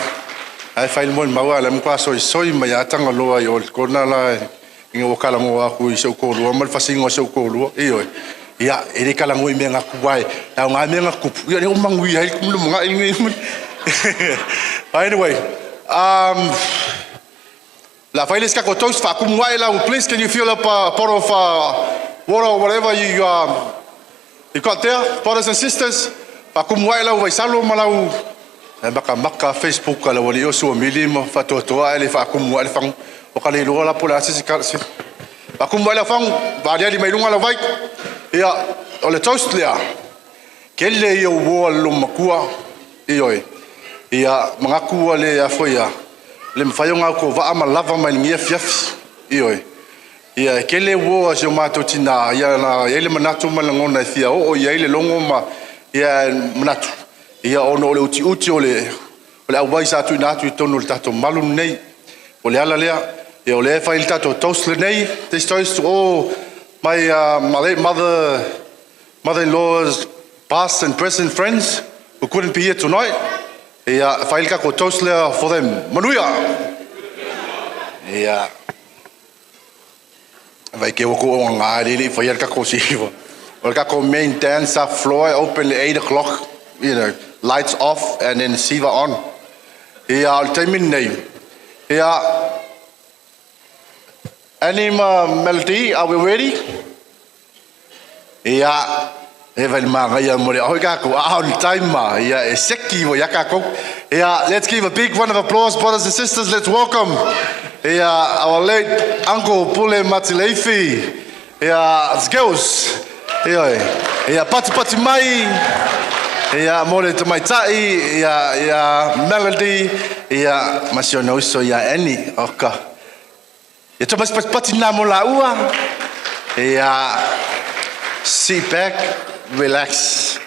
Ai fai mol mau ala mo paso soi mai atanga loa I ol kona la inga wakala mo aku I so ko lo mal fasingo so ko lo. Iyo. Ja, ele kala ngoi me nga kuai. Na nga me nga kupu. Ya le mangui ai kum lo nga ingi. Anyway, la failes ka ko tos fa kum wai la please can you fill up a pot of water or whatever you got there, brothers and sisters. Pakumwai lau vai salo malau. Maka Facebook kala wali o so milimo fatotoa ele fa kumwai fang o kale lo la pola si Aku mai la fang, va dia di mai lunga la vai. Ia, o le toast lea. Kele ia ua lo makua. Ioi. Ia, mga kua le a foia. Le mwhaiunga ko va ama lava mai ngia fiafi. Ioi. Ia, kele ua se o mātou tina. Ia, na ele manatu malangona e fia. O, ia ele longo ma. Ia, manatu. Ia, ono ole uti uti ole au wai sa tu natu I tonu le tato malu nei. Ole ala lea. Ia, ole e whai le tato toast le nei. Te stories o my late mother-in-law's past and present friends who couldn't be here tonight. Ia, whai le kako toast lea for them. Manuia! Ia. Vai ke wako o ngā riri whai le kako siwa. Ole kako main dance floor open at 8 o'clock. You know, lights off and then siva on. Ia, I'll tell you name. Ia, Anima Melody, are we ready? Ia, Eva Maria Mori, oh, kako, on time, ia, seki, yakako. Ia, let's give a big round of applause, brothers and sisters. Let's welcome, ia, our late uncle Paula Leifi. Ia, skills. Ia, pati mai. Ia, more to my tai. Ia, Melody. Ia, masiono so ia Annie. Okay. Ia, to mas pati na mo la ua. Ia, sit back, relax.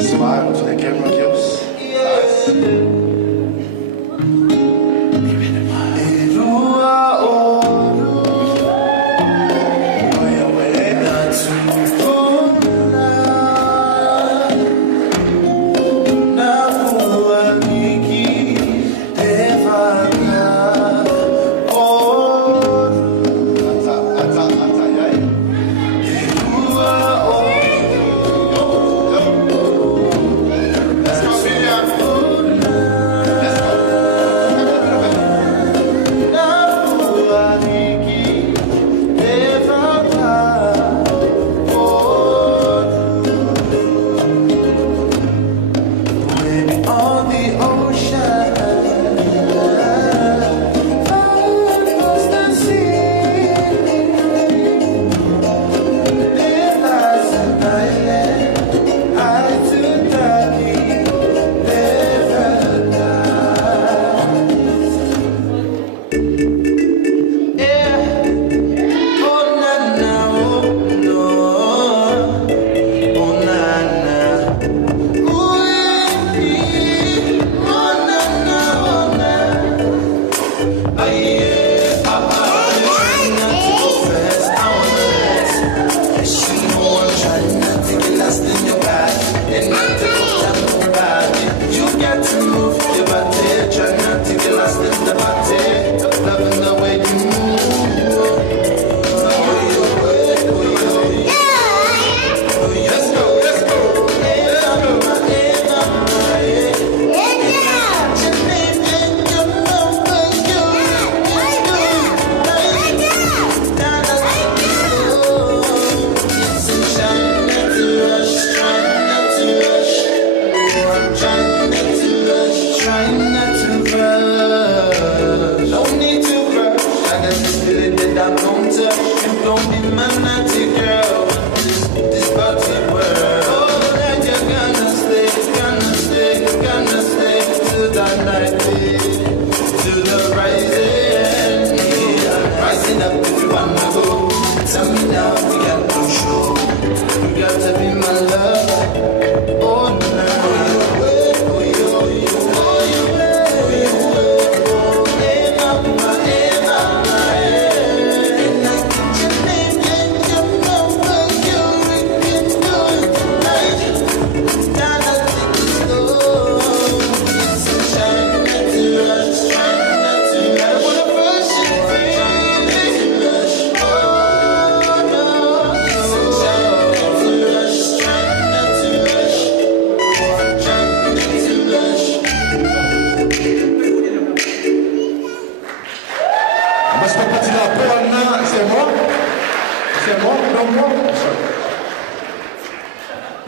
Smile to the camera, Kills.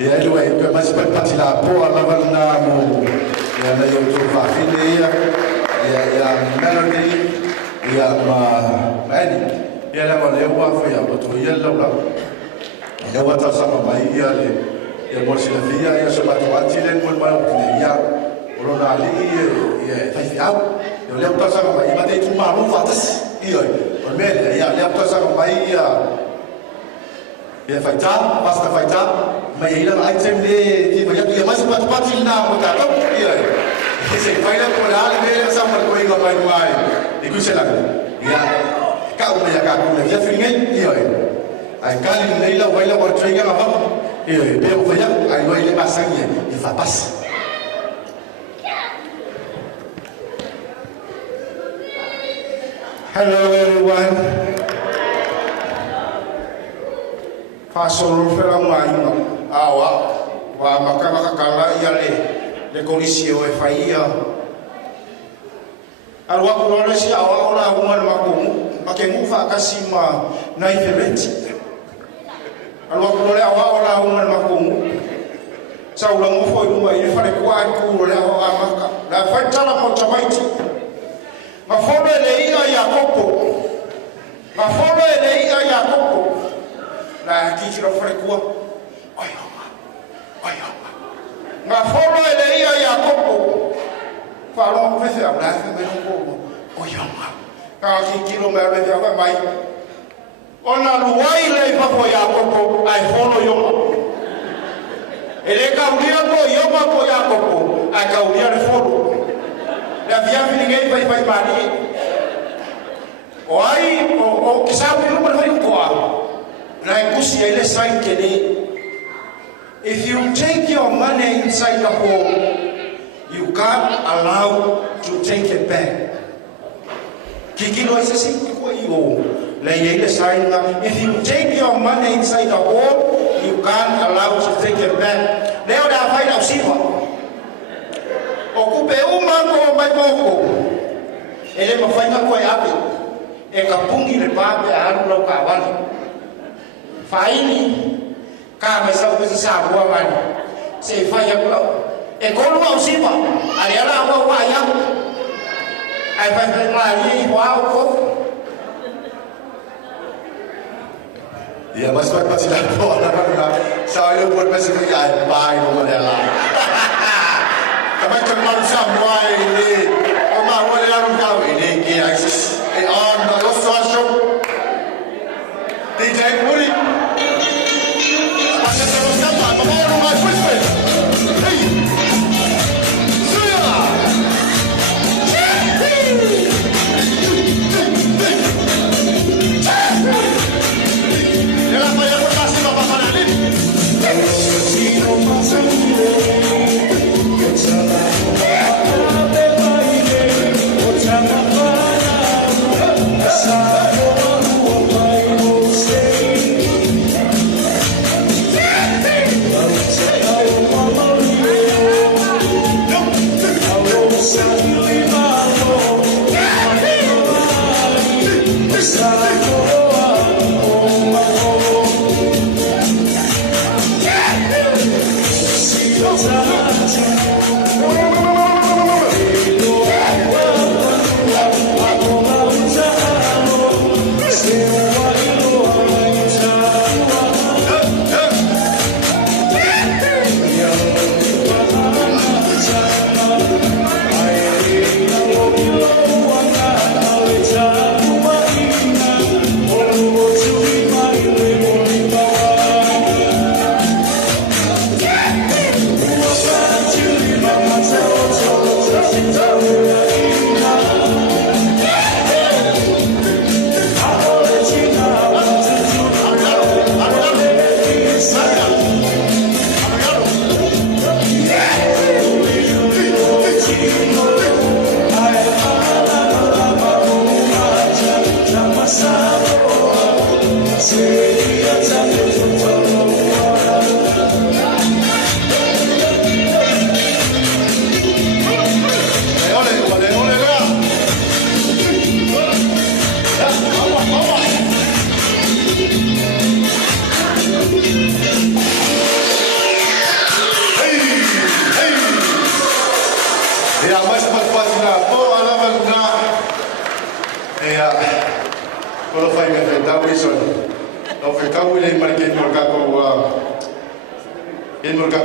Ia anyway, pe mai sepai pati la po ala wana mo. Ia na yo to fa fine ia melody ia mani. Ia la mo le wa fa ia to ia la. Ia wa ta sa mai ia le ia mo sila fia ia so ba to ati le mo ba o ia. Olo na ali ia fa ia. Ia le ta sa mai ma te tu ma mo fa tas. Ia o me ia le ta sa mai ia. Ia faita, basta faita, mai ila item le ti vai tu mais pat pat na mo ta to ia. Se faila ko la le sa mo ko inga mai. E ku se la. Ia ka o me ka ko le ia finge ia. Ai kali le la vai la mo trega na va. Ia be o faia ai vai le pasangia, e fa pas. Hello everyone. Fasolo fera mai awa wa makaka kala ia le kolisio e faia alwa ko le si awa ona uma makumu makemu fa kasima na ifementi alwa ko le awa ona uma makumu sa ula mo foi uma ile fa le kwa ku le awa maka la fa tala mo tamaiti ma fobe le ia yakopo ma fobe le ia yakopo la kiki ro fore kua ai ma folo ele ia Yakobo falo vese abla me no ko oyama ka kiki ro me vese aba mai ona luai le fa fo Yakobo ai folo yoma ele ka udia ko yoma ko Yakobo ai ka udia le folo la via ninguém vai mari o ai o kisabu no vai ko like kusi ile sign kene. If you take your money inside the home, you can't allow to take it back. Kiki lo ese si ko iyo. La ile sign na if you take your money inside the home, you can't allow to take it back. Leo da vai na sifa. Okupe uma ko mai moko. Ele mafaina ko yapi. E kapungi le pape aru lo kawani. Faini kama sa ko sa buwa man se fa ya ko e ko lu sipa ari ala wa ya ai fa ma ni wa ko ia mas vai passar por lá sa eu vou pensar que ai pai no dela também que mal sa moi ni o ma wa la ru ka ni que ai e on no so so DJ Muri. You tau iso. Au fe kau le mar ke mo ka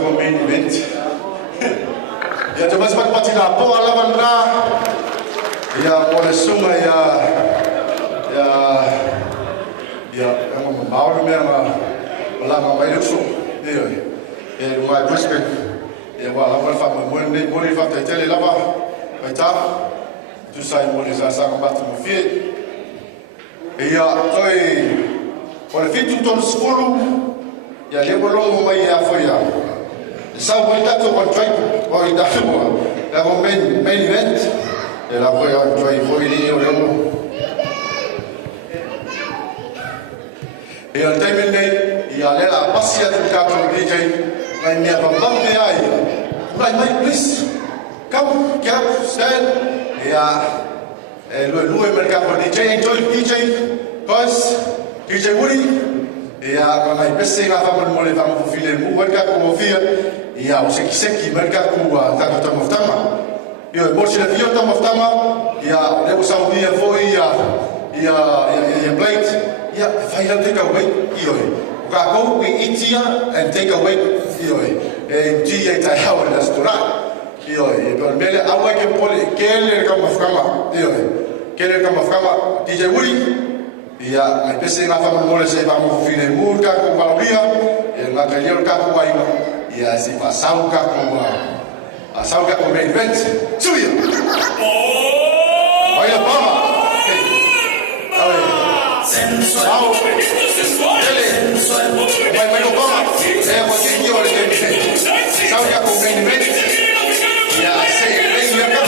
ko main event. Ya te mas pat la po ala bandra. Ya mo le sunga ya mo mauro me la mai luso. Ya mai respect. Ya wa la fa mo ne fa tele lava. Vai ta. Tu sai mo le sa combattre mo fie. Ia toi o le fitu ton skulu ia le bolongo mai ia foi ia. Sa o tato o trai o i tato o la main event e la foi o trai foi ni o remo. E al time nei ia le la passia del capo DJ mai mia bambam me ai. Mai please. Come get stand ia lo mercato DJ enjoy DJ cause DJ Woody ia mai pese nga fa mo le va mo file mo werka ko fia ia o seki mercato ta ta moftama io mo se le fio ta moftama ia le usa dia foi ia plate ia fai la take away io ka ko we itia and take away io DJ ta hawa restaurant io per mele awa ke pole kele kama fama io kele kama fama DJ Woody ia ai pese nga fa mo le se va mo fine murka ko balbia e nga ka yer ka ko ai ia si fa sauka ko a sauka ko main event suya oh ai pa sensual sensual mai no pa e mo ti io le sauka ko main event ia se le ka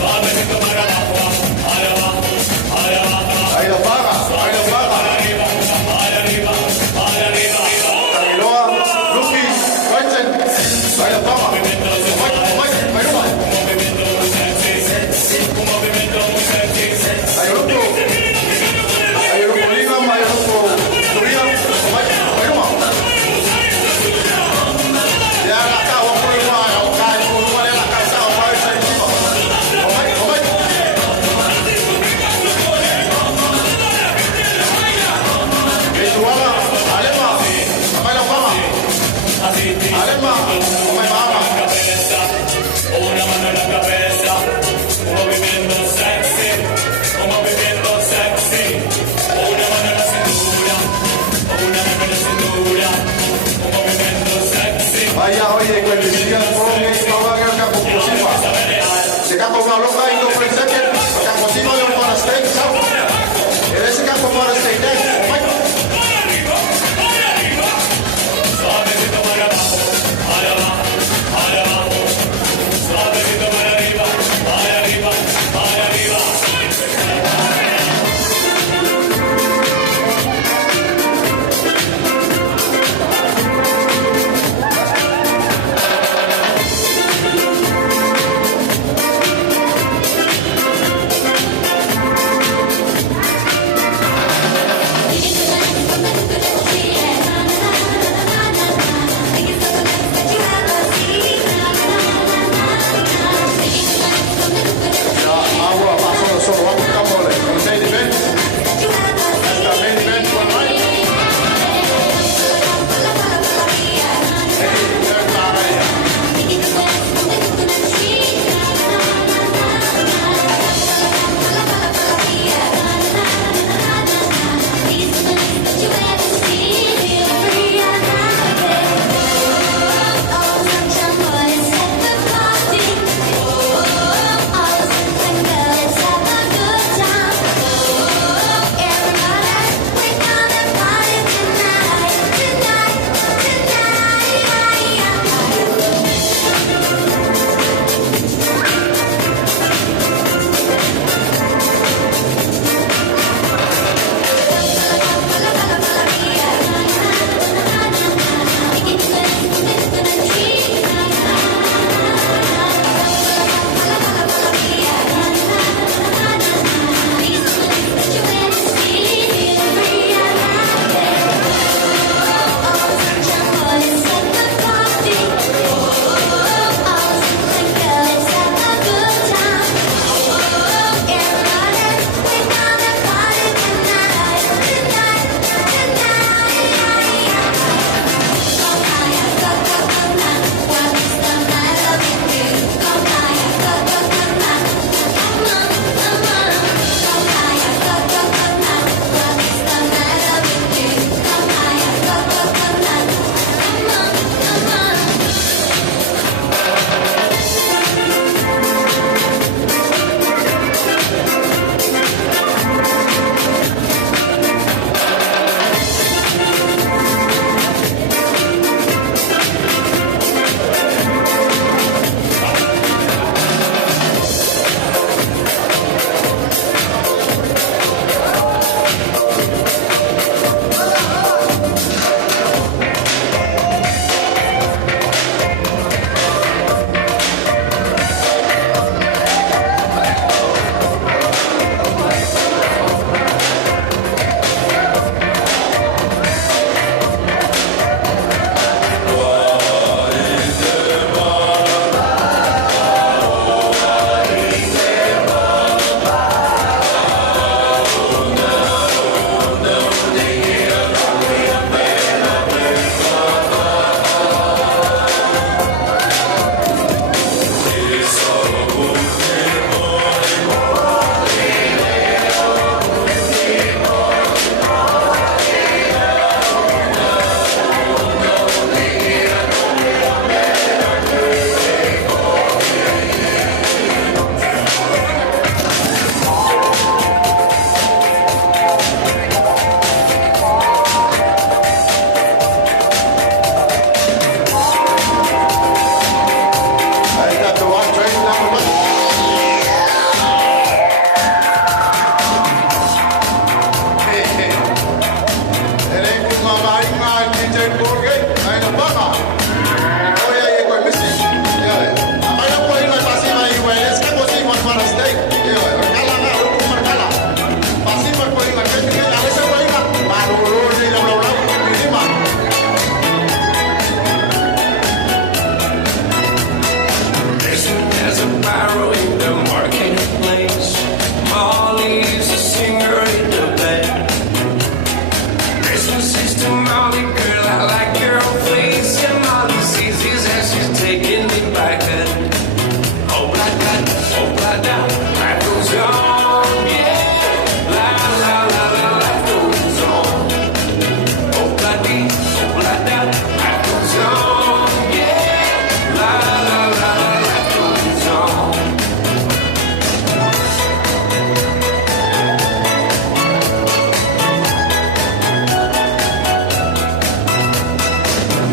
Suavemente para abajo, life goes on, yeah. La la la la, life goes on. Oh la dee, oh la da, life goes on, yeah. La la la la, life goes on.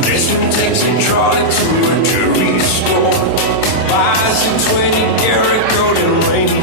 This one takes a trolley to a jewelry store, buys a 20-karat golden ring.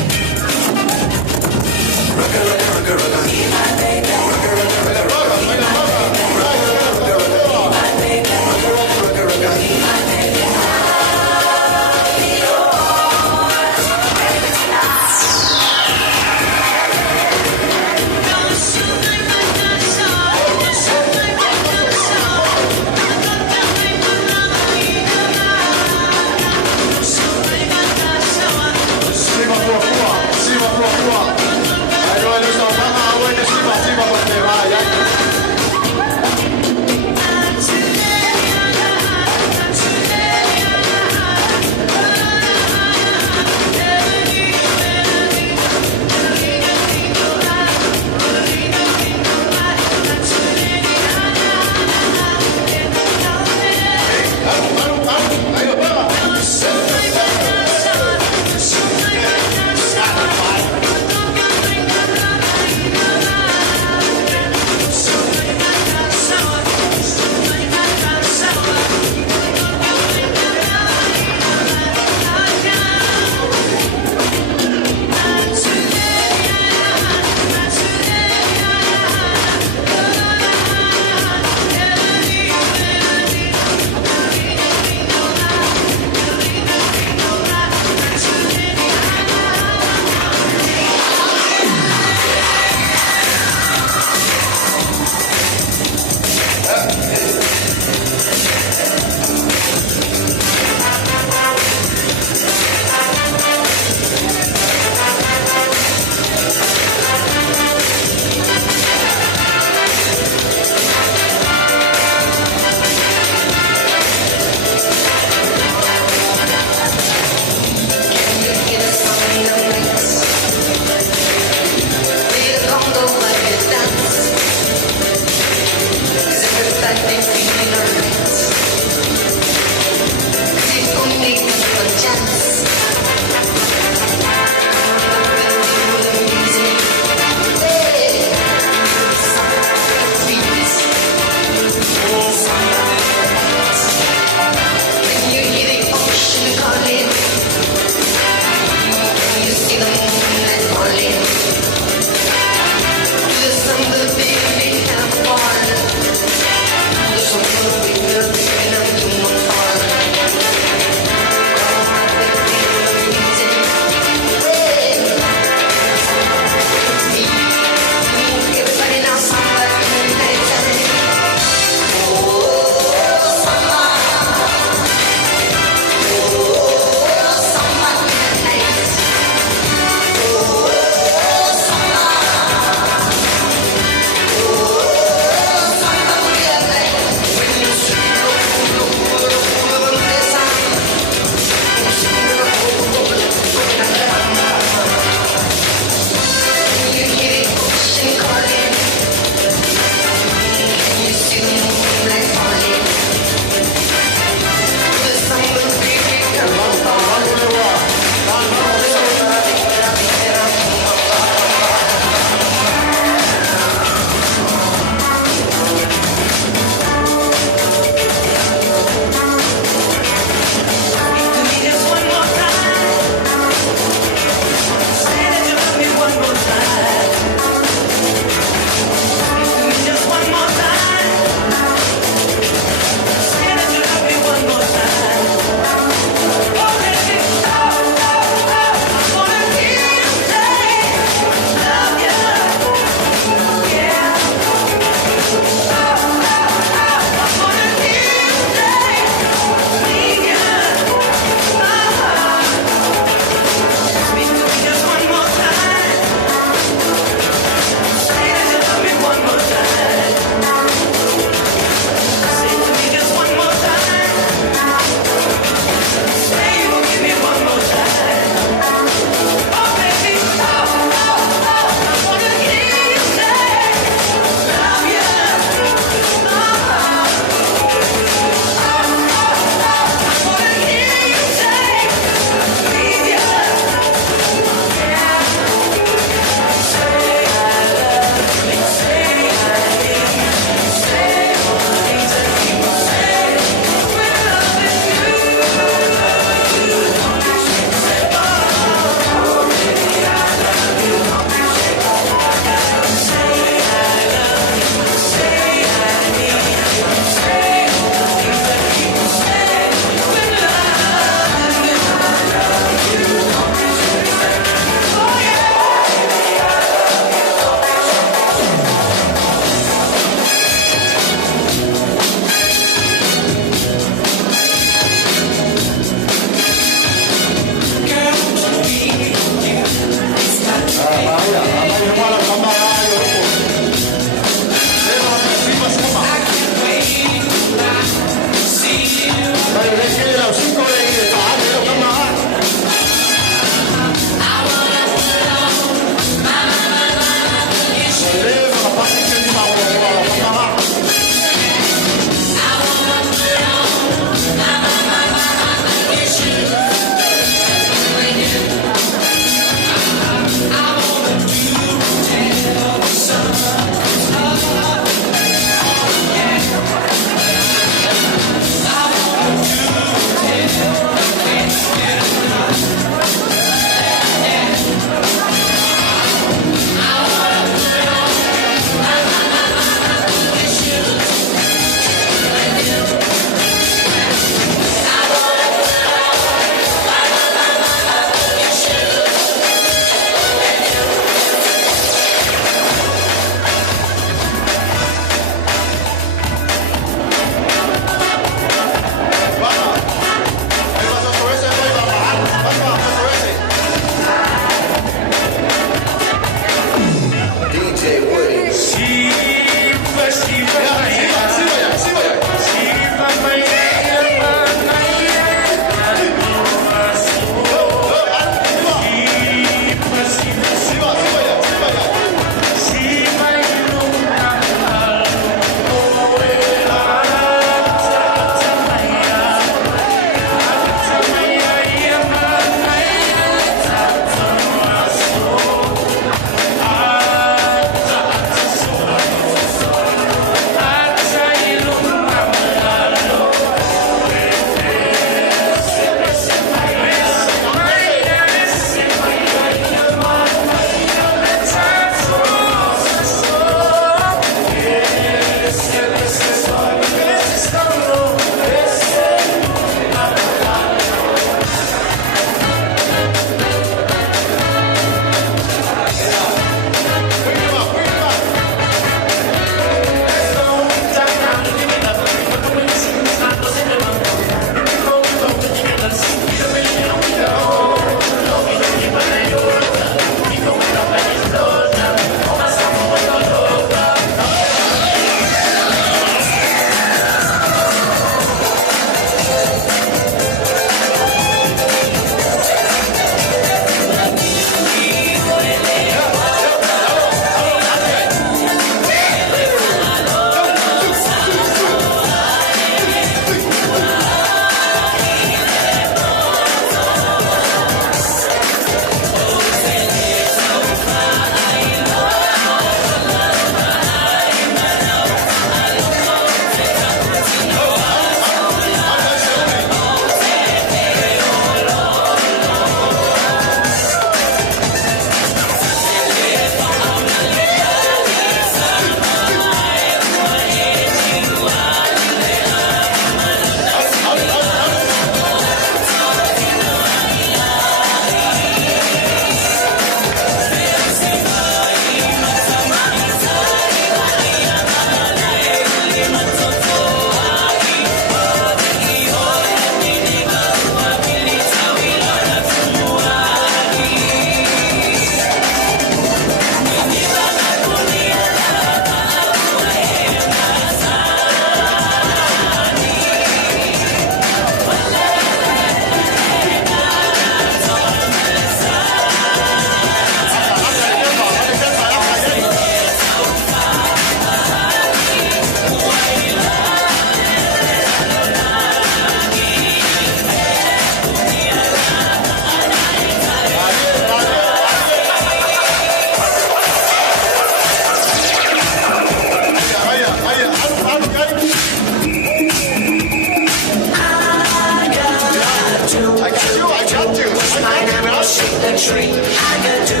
the tree. I can do.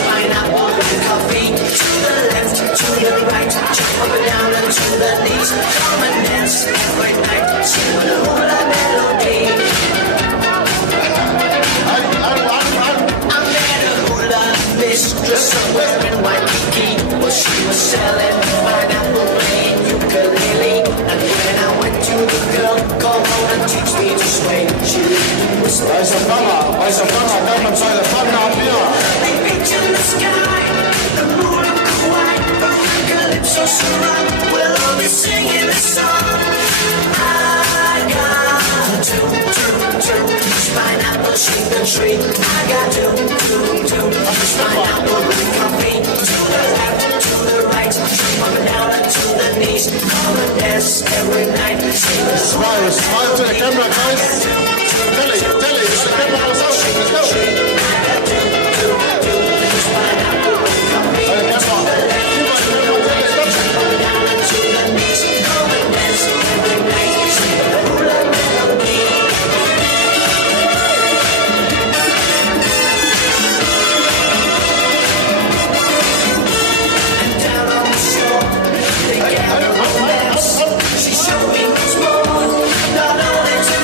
Pineapple with coffee. To the left, to the right, jump up and down and to the knees. Come and dance every night. Sing the hula melody. I met a hula mistress wearing white bikini. Well, she was selling pineapple, playing ukulele. And when I went to the girl, come on and teach me to sway. She was come inside the fun now, the beach in the sky, the moon of Kauai, the calypso surround. We'll all be singing this song. I got to pineapple, shake the tree. I got to pineapple with coffee. To the left, to the right, jump up and down and to the knees. Come and dance every night. Sing the Smile to the camera, guys. Tell it, it's the camera goes out. Let's go. Pineapple with coffee. To the left, to the right, jump up and down and to the knees. Come and dance every night. Sing the hula melody. She showed me what's more, not only to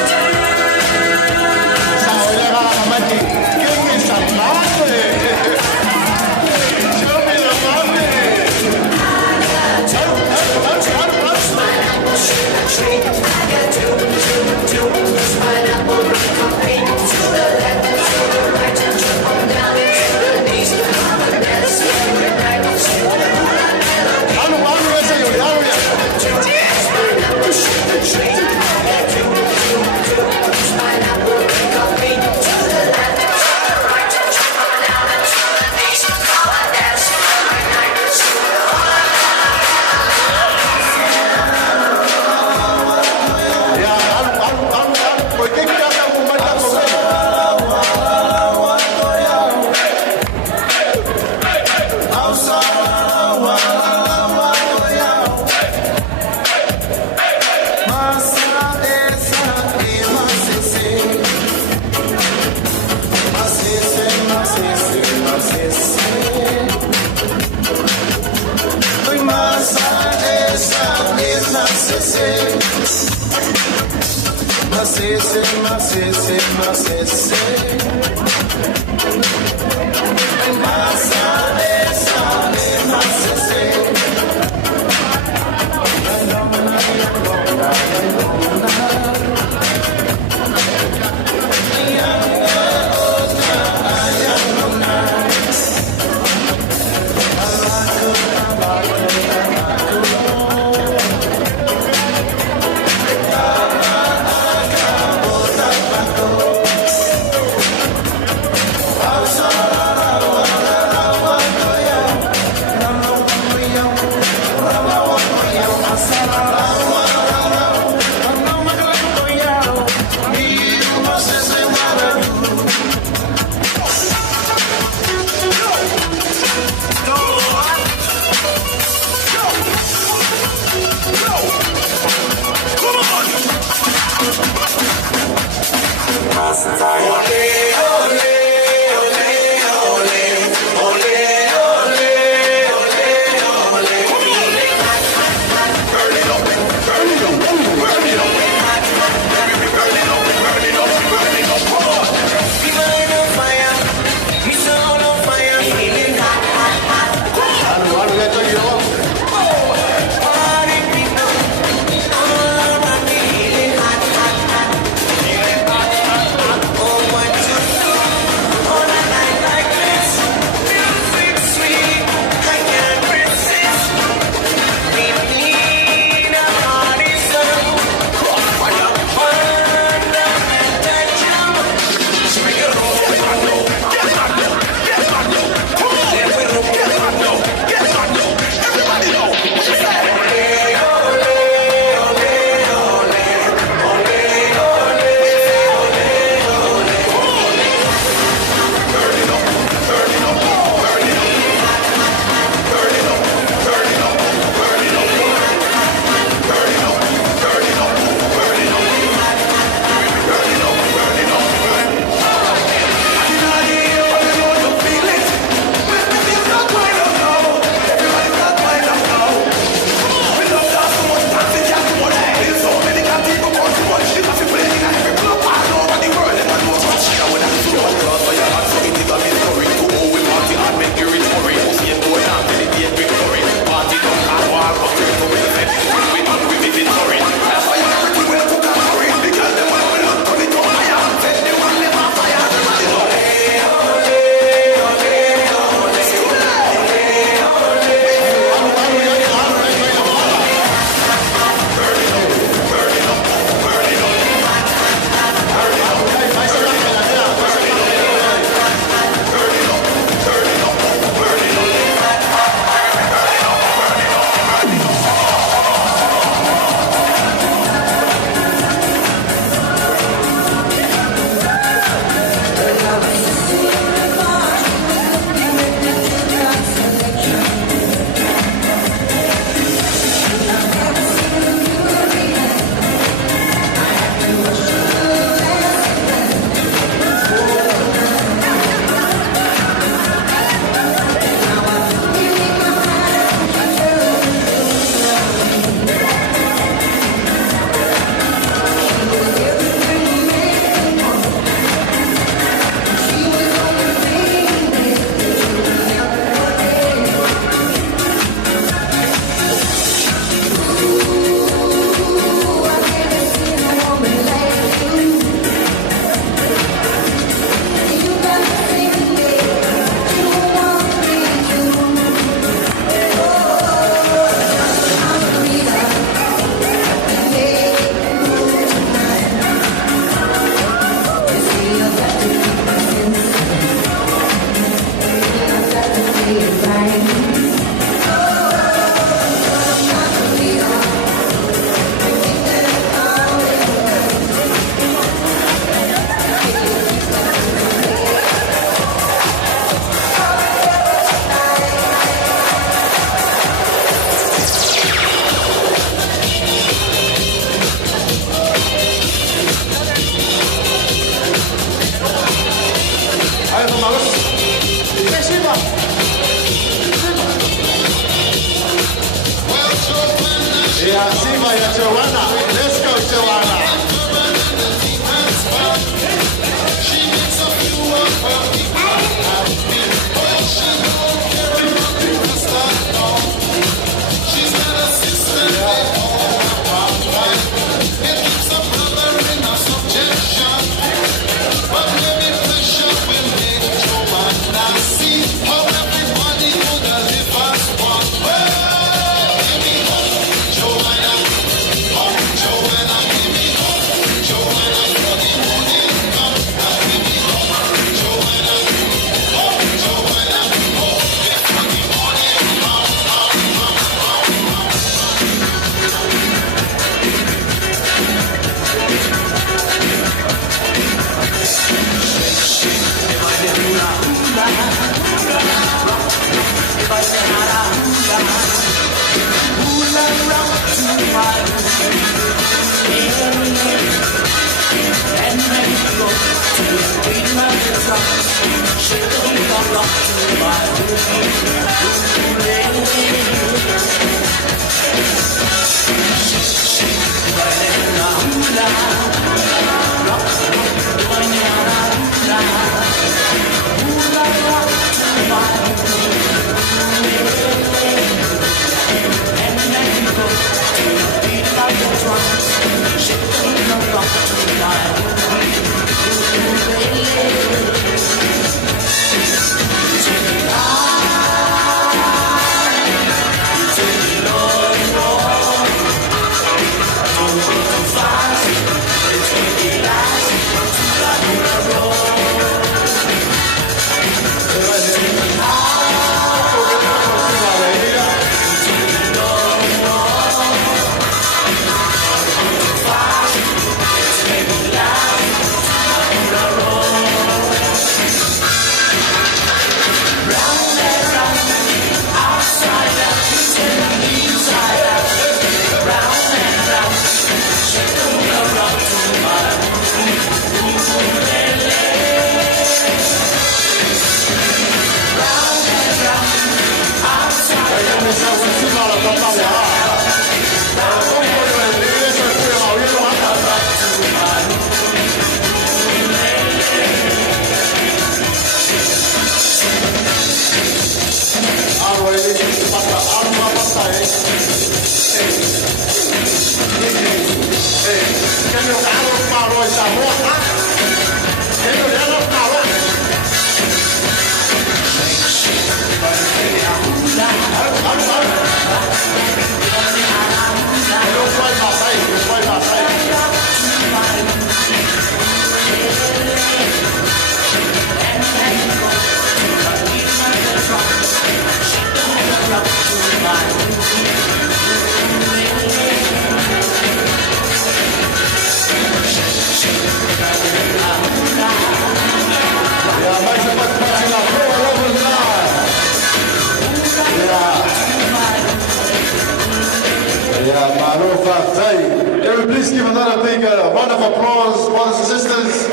Please give another big round of applause, brothers and sisters.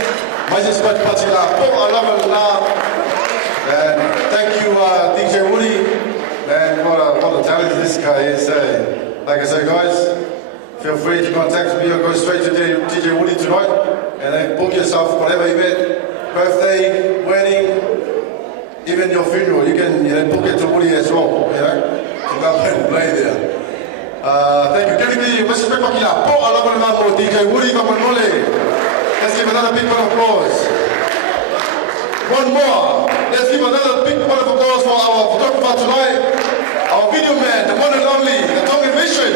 And thank you, DJ Woody, and what a talent this guy is. Like I said, guys, feel free to contact me or go straight to DJ Woody tonight, and then book yourself whatever event, birthday, wedding, even your funeral. You can book it to Woody as well. To come and play there. Thank you. Let's give another big round of applause. One more. Let's give another big round of applause for our photographer tonight, our video man, the one and only, the Tommy Vision.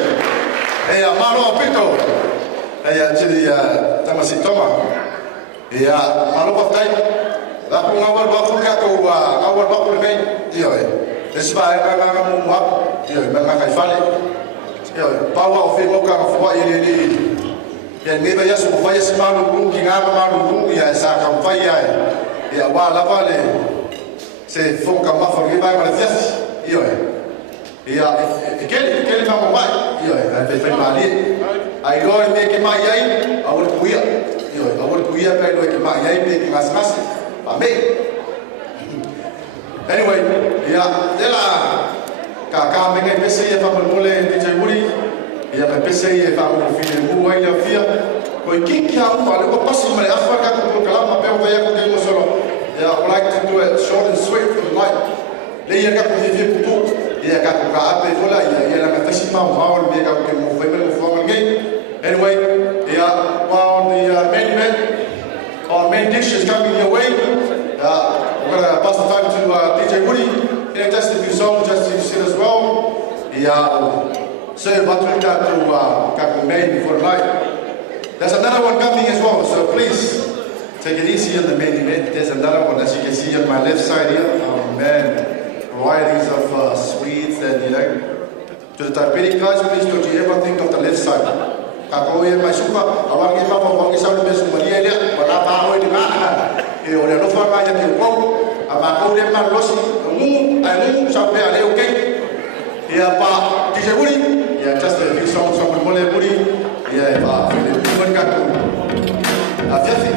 Hey, Maro Pito. Hey, actually, Tamasi Toma. Yeah, Maro Patai. Lapu ngawal baku kako ngawal baku lebih. Iya. Despai ngawal muak. Iya, mengakai fale. Paula o fei moka mafua ili ya neba ya su fai se malu ku kinga malu ku ya sa kam fai ya ya wa la vale se fonka ma fa ngi ba ma fias iyo ya kele ma mo ba iyo ya fe mali ai lo me ke ma yai awul kuya iyo awul kuya ka lo ke ma yai me ke mas mas pa me anyway ya dela Kaka mengai pese ya fa mole DJ Woody ya me pese ya fa mo fi mu wa ya fia ko kinki ha mo le ko pasi male afa ka ko kala ma pe o ya ko ke mo solo ya I would like to do it short and sweet for tonight le ya ka ko fi putu ya ka ko ka ape fola ya la ka tasi ma ma o me ka ko mo fe me mo fa ngai anyway ya on the main event our main dish is coming your way we're going to pass the time to DJ Woody. Just a few songs, just to sit as well. So what we got to main for tonight. There's another one coming as well, so please take it easy on the main event. There's another one, as you can see on my left side here. Oh man, varieties of sweets and to the diabetic guys, please don't you ever think of the left side. Kakoye masuka, awangi papa wangi saudi besu mariela, wala pa ho di mana. Ora no fa ma ya ki ko, ama ko de ma losi, mu sabe ale okay. Ya pa DJ Woody, ya just a few songs from Mole Woody. Ya pa Philip Kuan ka ko. Afiafi.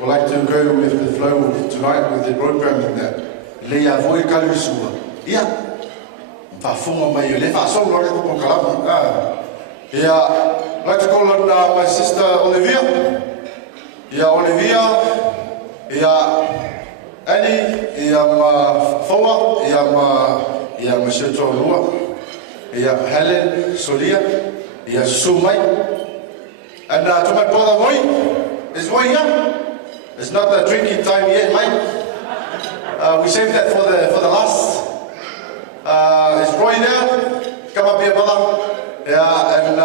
would like to go with the flow tonight with the programming that Leia Voi Kalusua. Yeah. Fafunga mai le fa so lo ko kalama. Yeah. I'd like to call on my sister Olivia. Yeah, Olivia. Yeah. Annie. Yeah, Foa. Yeah, Monsieur Tolua. Yeah, Helen Solia. Yeah, Sumai. And to my brother Moi. Is Moi here? It's not the drinking time yet, mate. We saved that for the last. Is Roy there? Come up here, brother. Yeah, and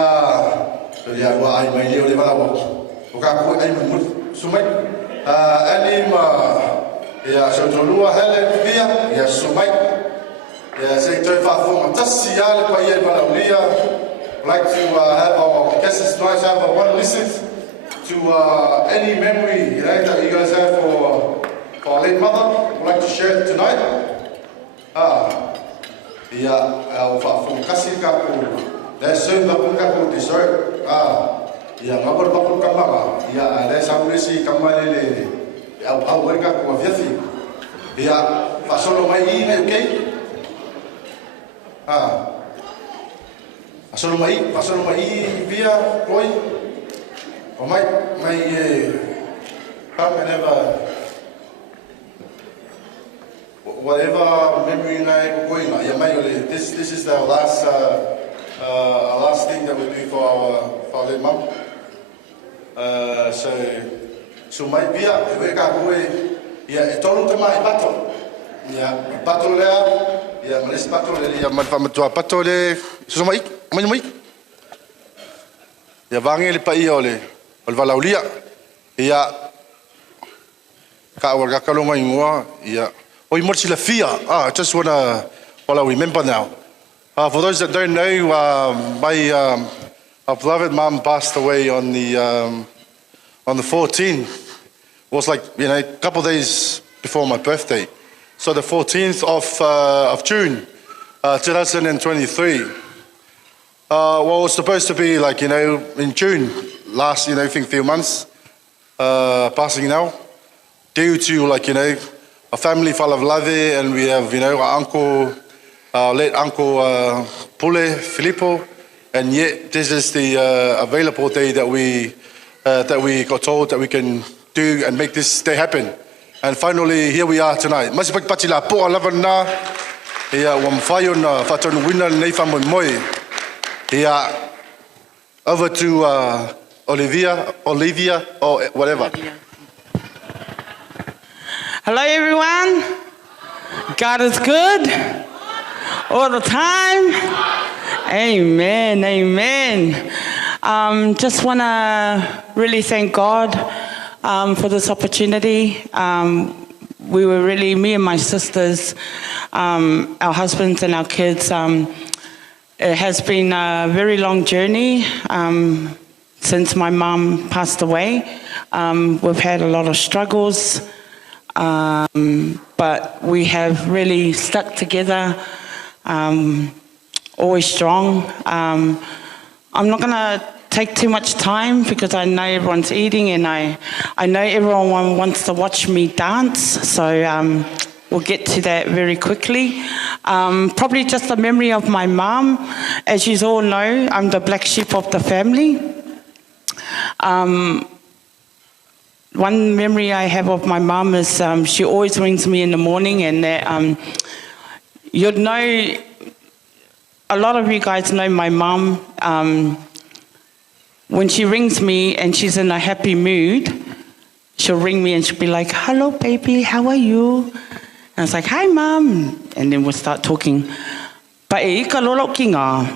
yeah, well, I may live on Sumai. And yeah, so Tolua, Helen, Via, yeah, Sumai. Yeah, say to Fafuma, just see all the way, but like to have our guests tonight have one listen to any memory that you guys have for our late mother. Would like to share it tonight. Yeah, from Kasikapu, there's some Bapukapu dessert. Yeah, Mabur Bapu Kamama. Yeah, there's some Risi Kamalele. I'll work up with Yafi. Yeah, Fasolo Mai, okay? Fasolo Mai, via Roy. Or my come and have whatever memory night going on. This is the last thing that we do for our late mom. So my via we got away. Yeah, told to my battle. Yeah, battle there. Yeah, let's battle there. Yeah, my battle there. So my. Yeah, vangeli pa iole. Olvalaulia. Yeah. Ka warga kalonga ingua. Yeah. I just want to, well, I remember now. For those that don't know, my beloved mom passed away on the 14th. It was like, a couple of days before my birthday. So the 14th of June, 2023. Well, it was supposed to be like, in June, last, I think, few months, passing now. Due to, a family full of love, and we have, our uncle, late uncle Pule Filippo, and yet this is the available day that we got told that we can do and make this day happen. And finally, here we are tonight. Masipag patila po alavan na, wamfayon na faton winner Leifi Moimoi. Over to Olivia, or whatever. Hello, everyone. God is good all the time. Amen, amen. Just want to really thank God for this opportunity. We were really, me and my sisters, our husbands and our kids, it has been a very long journey since my mom passed away. We've had a lot of struggles. But we have really stuck together, always strong. I'm not going to take too much time because I know everyone's eating and I know everyone wants to watch me dance, so we'll get to that very quickly. Probably just a memory of my mom. As you all know, I'm the black sheep of the family. One memory I have of my mum is she always rings me in the morning, and that you'd know, a lot of you guys know my mum. When she rings me and she's in a happy mood, she'll ring me and she'll be like, "Hello, baby, how are you?" And I was like, "Hi, Mum." And then we'll start talking. But e ika lolo ki ngā.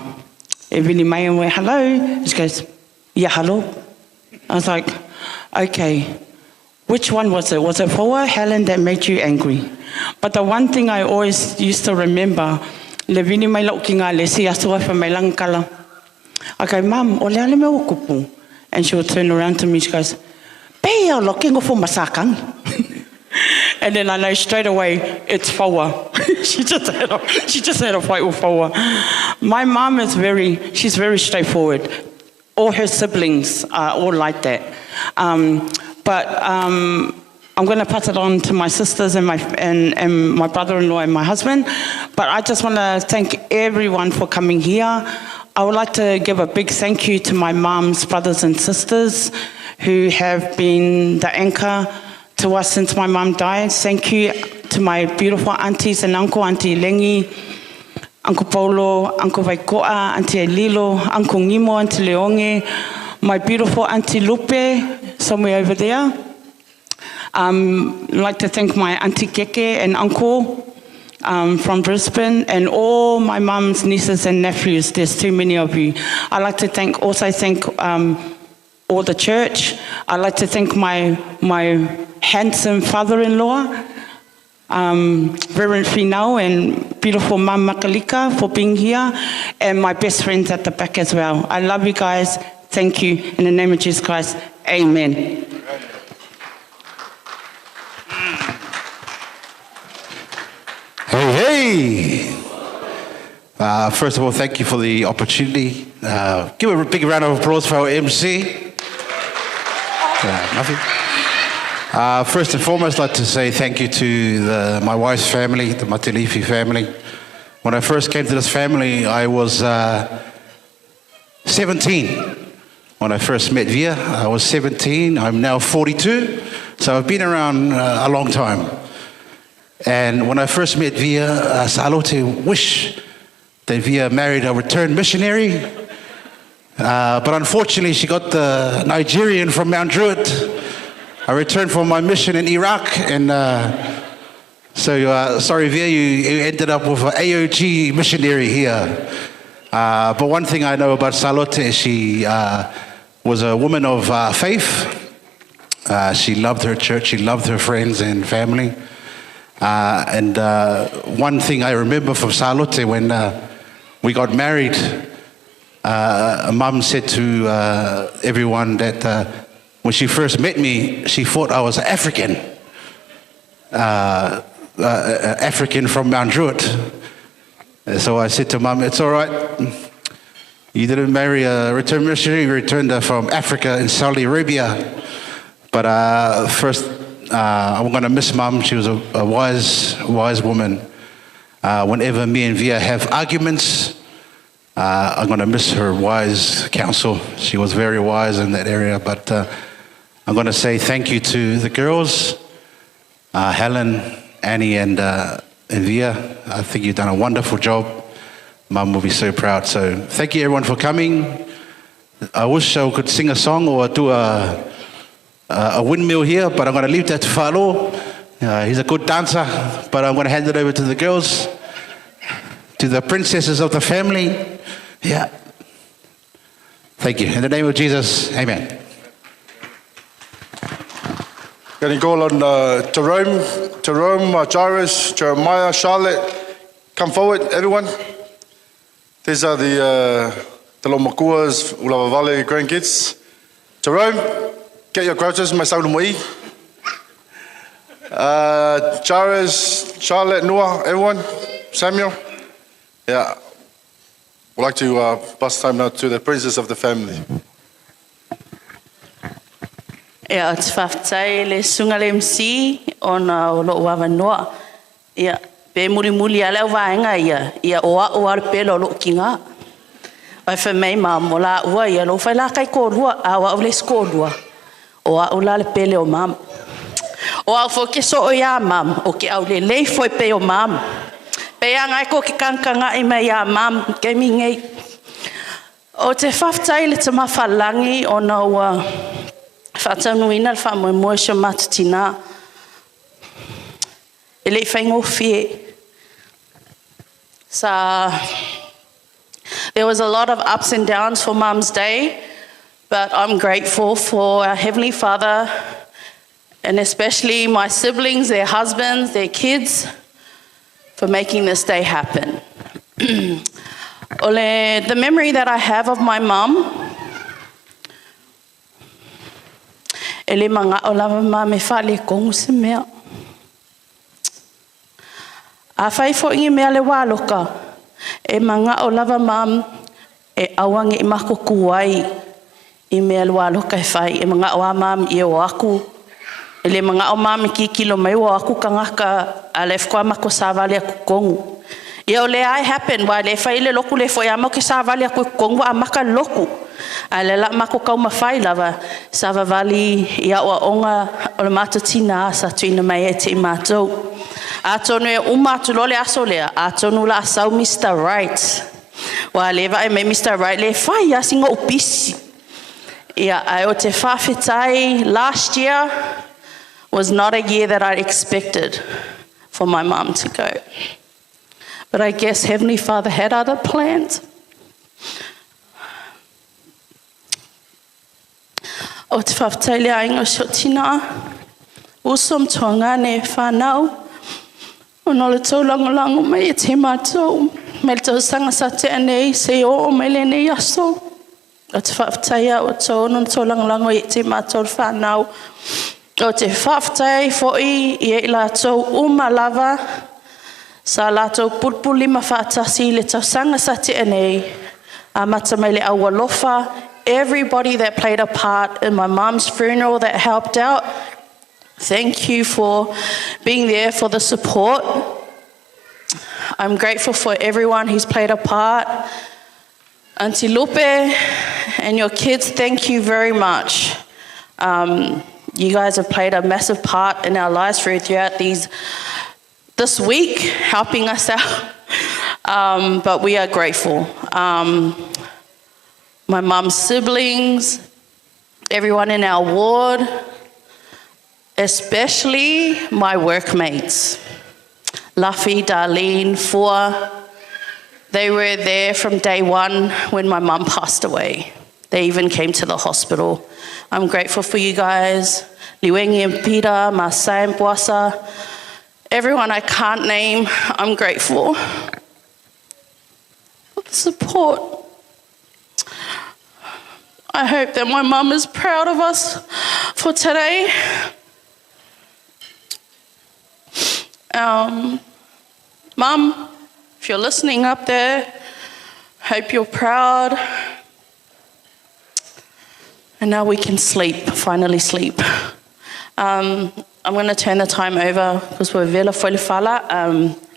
E vini mai and we're, "Hello." She goes, "Yeah, hello." I was like, "Okay. Which one was it? Was it Foa, Helen, that made you angry?" But the one thing I always used to remember, le vini mai lau ki ngā le si asua wha mai langkala. I go, "Mum, o le ale me o kupu." And she would turn around to me, she goes, "Pei au loki ngofo masakang." And then I know straight away, it's Foa. She just had a fight with Foa. My mum is she's very straightforward. All her siblings are all like that. but I'm going to pass it on to my sisters and my brother-in-law and my husband. But I just want to thank everyone for coming here. I would like to give a big thank you to my mum's brothers and sisters who have been the anchor to us since my mum died. Thank you to my beautiful aunties and uncle, Auntie Lengi, Uncle Paula, Uncle Vaikoa, Auntie Lilo, Uncle Ngimo, Auntie Leonge, my beautiful Auntie Lupe, somewhere over there. I'd like to thank my Auntie Keke and Uncle from Brisbane, and all my mum's nieces and nephews. There's too many of you. I'd like to also thank all the church. I'd like to thank my handsome father-in-law, Reverend Finau, and beautiful Mum Makalika for being here, and my best friends at the back as well. I love you guys. Thank you. In the name of Jesus Christ, amen. Hey! First of all, thank you for the opportunity. Give a big round of applause for our MC. Nothing. First and foremost, I'd like to say thank you to my wife's family, the Leifi family. When I first came to this family, I was 17. When I first met Via, I was 17. I'm now 42, so I've been around a long time. And when I first met Via, Salote wished that Via married a returned missionary. But unfortunately, she got the Nigerian from Mount Druitt. I returned from my mission in Iraq, and so sorry, Via, you ended up with an AOG missionary here. But one thing I know about Salote is she was a woman of faith. She loved her church, she loved her friends and family. And one thing I remember from Salote when we got married, Mum said to everyone that when she first met me, she thought I was African. African from Mount Druitt. So I said to Mum, it's all right. You didn't marry a returned missionary, you returned from Africa in Saudi Arabia. But first, I'm going to miss Mum. She was a wise woman. Whenever me and Via have arguments, I'm going to miss her wise counsel. She was very wise in that area. But I'm going to say thank you to the girls, Helen, Annie, and Via. I think you've done a wonderful job. Mum will be so proud. So thank you everyone for coming. I wish I could sing a song or do a windmill here, but I'm going to leave that to Falo. He's a good dancer, but I'm going to hand it over to the girls, to the princesses of the family. Yeah. Thank you. In the name of Jesus, amen. Going to call on Jerome, Jairus, Jeremiah, Charlotte. Come forward, everyone. These are the Lomakua's Ulawa Valley grandkids. Jerome, get your grouches, my son Moimoi. Jairus, Charlotte, Noah, everyone. Samuel. Yeah. We'd like to pass time now to the princess of the family. Yeah, it's whaftai le sunga le MC ona o lo wawa noa. Yeah, pe muri ale waenga ia oa pelo lo kinga. Ai fa mai ma mola ua ia lo fa la kai ko lua awa o le sko lua. Oa o la le pele o mam. Oa fo ke so o ia mam o ke au le lei foi pe o mam. Pe anga ko ke kankanga I mai ia mam ke mi ngai. O te whaftai le te mawhalangi o na ua whatanuina le whamoimoe sa matutina. E le whaingo fie. There was a lot of ups and downs for Mum's Day, but I'm grateful for our Heavenly Father and especially my siblings, their husbands, their kids, for making this day happen. The memory that I have of my mum, ele manga o lava ma me fale kongu se mea. A fai fo ingi mea le waloka, e manga o lava mam e awangi I mako kuai I mea le waloka e fai, e manga o a mam I o aku le mga o mami ki kilo mai wa aku kangaka a le fkoa mako sa vale aku kongu. Ia o le ai happen wa le fai le loku le foi ama ki sa vale aku kongu a maka loku. A le la mako kau mawhai lava sa vavali ia o onga o le matatina sa tuina mai e te mātou. A tonu e umatu lole aso lea, a tonu la asau Mr. Right. Wa lewa e me Mr. Right le fai a singo upisi. Ia ai o te whawhitai last year was not a year that I expected for my mum to go. But I guess Heavenly Father had other plans. O te whawhitai lea ingo sio tina, usom tuanga ne whanau, o no le tau langolango mai e te mātou, me le tau sanga sa te anei se o me le nei aso. O te whawhitai o tau ono tau langolango e te mātou whanau. O te whawhitai foi i e la tau lava, sa la tau pulpu lima whaatasi le tau sanga sa te anei, a mata mai le awalofa, everybody that played a part in my mom's funeral that helped out. Thank you for being there for the support. I'm grateful for everyone who's played a part. Auntie Lupe and your kids, thank you very much. You guys have played a massive part in our lives throughout this week, helping us out. But we are grateful. My mum's siblings, everyone in our ward, especially my workmates, Leifi, Darlene, Fua. They were there from day one when my mum passed away. They even came to the hospital. I'm grateful for you guys, Liwengi and Peter, Masai and Boasa, everyone I can't name, I'm grateful for the support. I hope that my mum is proud of us for today. Mum, if you're listening up there, hope you're proud. And now we can sleep, finally sleep. I'm going to turn the time over because we're vela fala,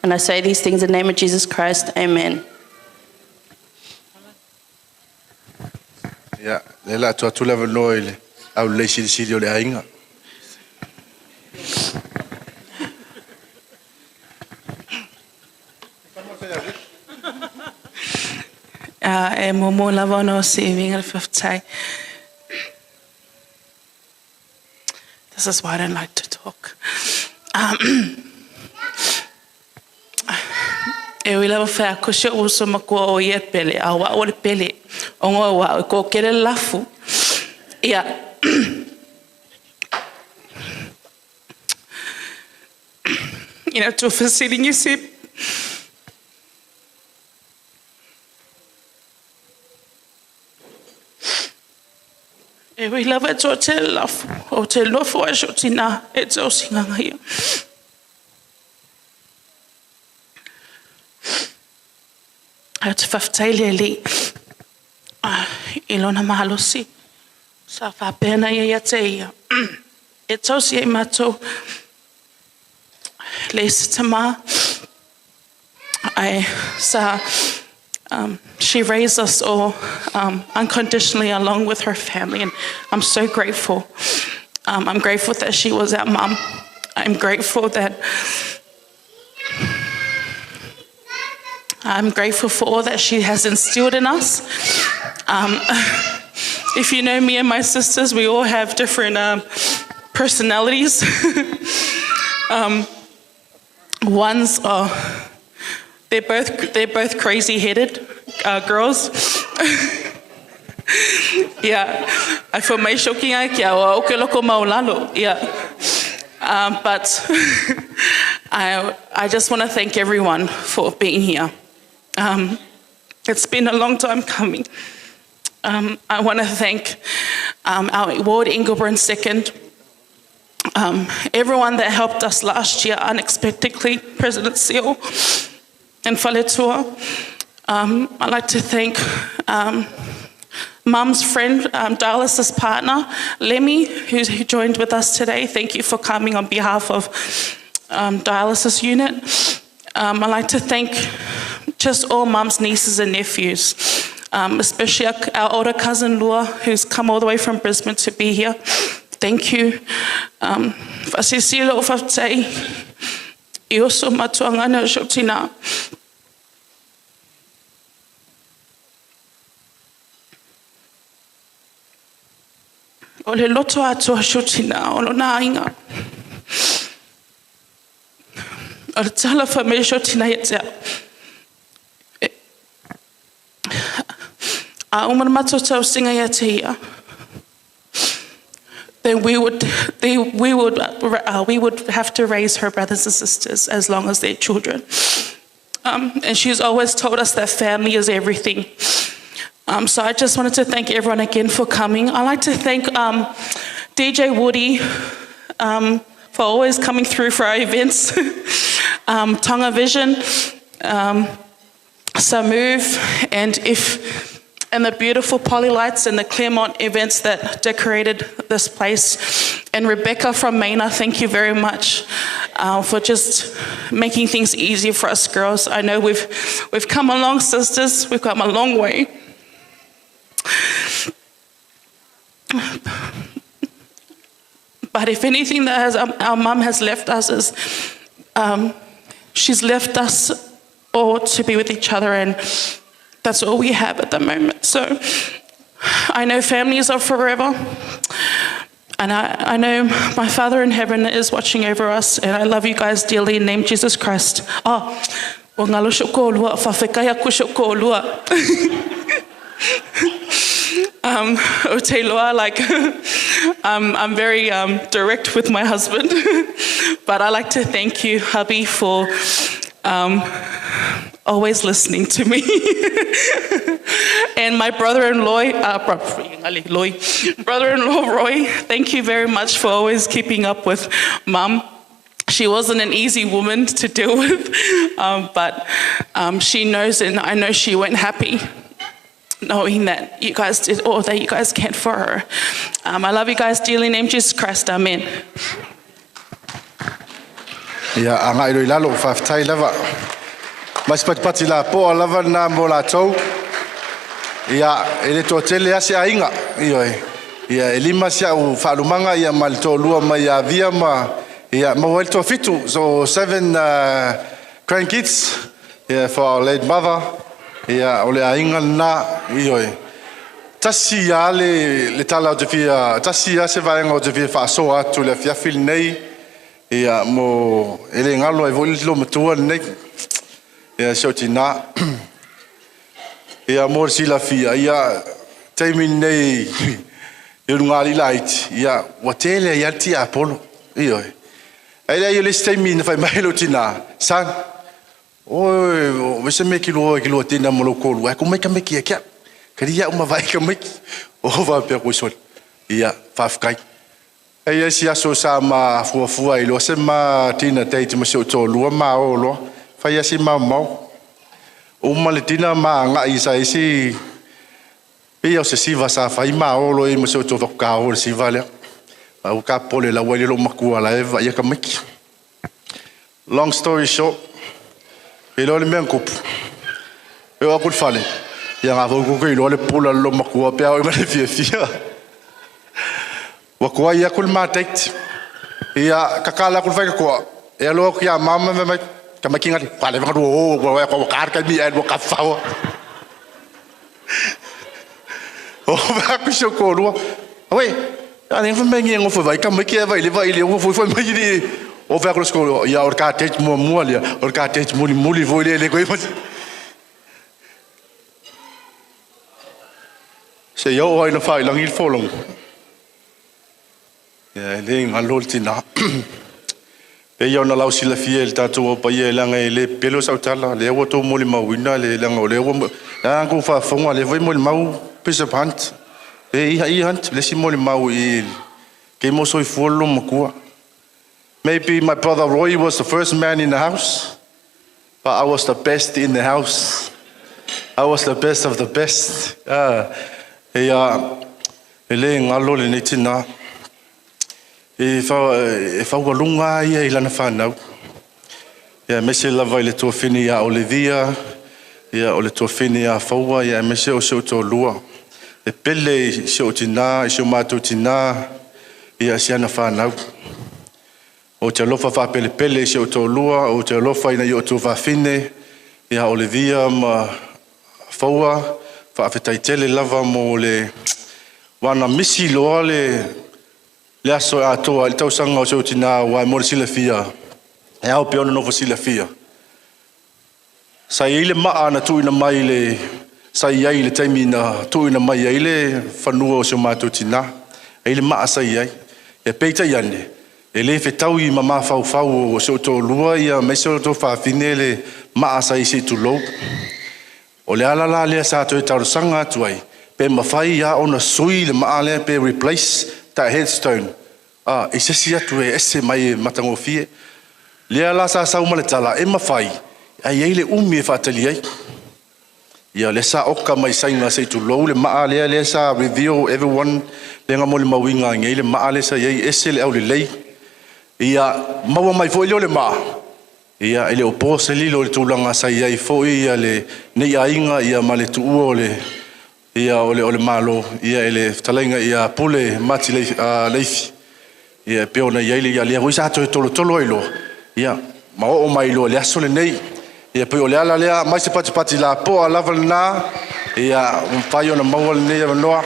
and I say these things in the name of Jesus Christ. Amen. Yeah, le Latu atu lewa noi au le siri o le ainga. E momo lava no saving al 50. This is why I don't like to talk. E wi lava fa ko se uso makua o ye pele a wa o le pele o ngo wa ko kere lafu. Ia. You know, to facility you see. E wi lava to te lafu o te lofo a so tina e to singa ngai. I te whawhtaile li I lona mahalosi sa whapena ia te ia. E tausi e matou le sitama she raised us all unconditionally along with her family, and I'm so grateful. I'm grateful that she was our mum. I'm grateful for all that she has instilled in us. If you know me and my sisters, we all have different personalities. One's they're both crazy-headed girls. Yeah, I feel my shocking kia o oke loko maulalo. Yeah, but I just want to thank everyone for being here. It's been a long time coming. I want to thank our ward Ingleburn second. Everyone that helped us last year unexpectedly, President Seal and Faletua. I'd like to thank Mum's friend, dialysis partner, Lemmy, who joined with us today. Thank you for coming on behalf of dialysis unit. I'd like to thank just all Mum's nieces and nephews, especially our older cousin Lua, who's come all the way from Brisbane to be here. Thank you. Fasisilo fatai, ioso matuangana shotina. O le loto atua shotina, o na inga. O le tala fa me shotina yetea. A umana matotau singa yetea. Then we would have to raise her brothers and sisters as long as they're children. And she's always told us that family is everything. So I just wanted to thank everyone again for coming. I'd like to thank DJ Woody for always coming through for our events. Tonga Vision, Samove, and the beautiful Polylights and the Claremont events that decorated this place. And Rebecca from Maina, thank you very much for just making things easier for us girls. I know we've come along, sisters. We've come a long way. But if anything that our mum has left us is, she's left us all to be with each other, and that's all we have at the moment. So I know families are forever, and I know my Father in heaven is watching over us, and I love you guys dearly in the name of Jesus Christ. I'm very direct with my husband, but I like to thank you, hubby, for always listening to me. And my brother-in-law, Roy, thank you very much for always keeping up with Mum. She wasn't an easy woman to deal with, but she knows, and I know she went happy, knowing that you guys did all that you guys can for her. I love you guys dearly in the name of Jesus Christ. Amen. Ia anga ilo ilalo whaftai lava. Mas pati la poa lava na mo la tau. Ia ele to tele ase ainga. Ia elima sia u whalumanga ia malto lua mai a via ma. Ia mawel to fitu. So 7 grandkids for our late mother. Ia ole ainga na Tasi ia le tala o te fia. Tasi ia se vaenga o te fia whaaso atu le fiafil nei. Ia mo ele ngalo e voli lo matua nei. Ia shoti na. Ia mo sila fia ia taimi nei. Ia ngali light. Ia watele ia ti Apollo. Ia. Ai ia le taimi na fai mai lo tina. San. Oi, você me kilo tina mo lo kolu. Ai como é que me kia kia. Karia uma vai ka me. O va pe ko sol. Ia fafkai. Ai si aso sa ma fu ai lo se ma tina tate ma so to lu ma o lo fa ia si ma mo o ma le tina ma nga isa isi pe o se si va sa fa ma o lo i ma so to ka o si va le au ka pole la wale lo maku ala e va ia ka miki. Long story short, pe lo le men kup e o kul fale ia nga vo ko lo le pula lo maku pe o ma le fia Wakua ia kul mateit. Ia kakala kul fai ko. E lo kia mama me ka makinga li. Pale va do ko kar ka mi el ka fa. O va ku so ko lo. Oi, ani fa me ngi ngo vai ka makia vai le o foi mai ni. O va ko sko ia or ka tet mo ali, or ka tet muli vo le ko. Se yo oi no fai lang il folong. Ya le ngalol tina. Pe yo na lausi la fiel tatu o pa ye langa le pelo sautala le o to moli mawina le langa le o la ko fa fonga le voi moli mau pesa pant. E i hunt le si moli mau I ke mo so folo makua. Maybe my brother Roy was the first man in the house, but I was the best in the house. I was the best of the best. E le ngalo le nei tina. E whaualunga ia I lana whanau. Ia mese lava I le tuawhini a Olivia. Ia o le tuawhini a Whaua. Ia mese o seo tō lua. E pele I seo tina, I seo mātou tina. Ia siana whanau. O te alofa whapele pele I seo tō lua. O te alofa ina I o tō whawhine. Ia Olivia ma Whaua. Whaafetai tele lava mo le wana misi loa le aso a toa I tausanga o seo tina wai mo le sila fia. E au peona nofo sila fia. Sai ile maa na tuina mai le sai ai le taimi na tuina mai ai le whanua o seo mātou tina. E ile maa sai ai. E peita iane. E le whetau I mama whau o seo tō lua ia me seo tō whawhine le maa sai se tu lou. O le alala lea sa toi taurusanga atu ai. Pe mawhai ia ona sui le maa lea pe replace ta headstone. E sesi atu e ese mai matango fie. Lea la sa sau maletala e mawhai. Ai ei le umi e whatali ai. Ia le sa oka mai sainga se tu lou le maa lea sa reveal everyone le nga mo le mawinga ngei le maa le sa iei ese le au le lei. Ia maua mai fo le maa. Ia ele o pose lilo le tūlanga sa iai fo ia le nei ainga ia ma le tuua o le ia o le malo ia ele talainga ia pule mati Leifi ia peona ia ia le hoisa to tolo ilo ia ma o mai lo le aso le nei ia pe o le ala le mai se pati la po lava na ia un paio na mau le nei no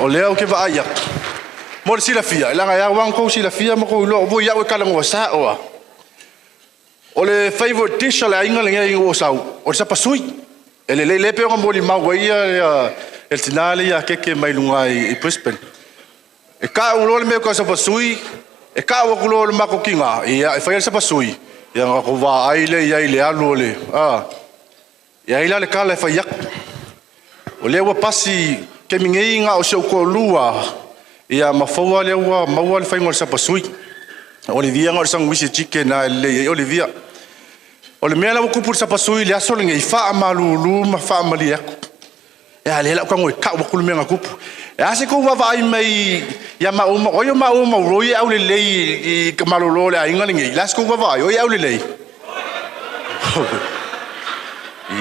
o le o ke va ia mo le sila fia la nga wan ko sila fia mo ko lo vo ia o kala ngo sa o o le favorite dish le ainga le ngai o sau o sa pasui ele le pe mo li mau ia el tinale ia ke mai lunga I Brisbane e ka o le me ko sa pasui e ka o lo le mako kinga ia e fa sa pasui ia nga ko va ai le alu le ia ila le kala fa ia o le wa pasi ke mingi nga o se ko lua ia ma fo le wa ma wa le fa ngol sa pasui Olivia ngor sang wisi chicken na le Olivia. Ole mela ko pur sa pasui le aso ngai fa malulu ma fa mali ek. Ya le la ko ngoi ka ko me ngakup. Ya se ko va vai mai ya ma o yo ma roi au le I malolo le ainga ngai. Las ko va vai o au le.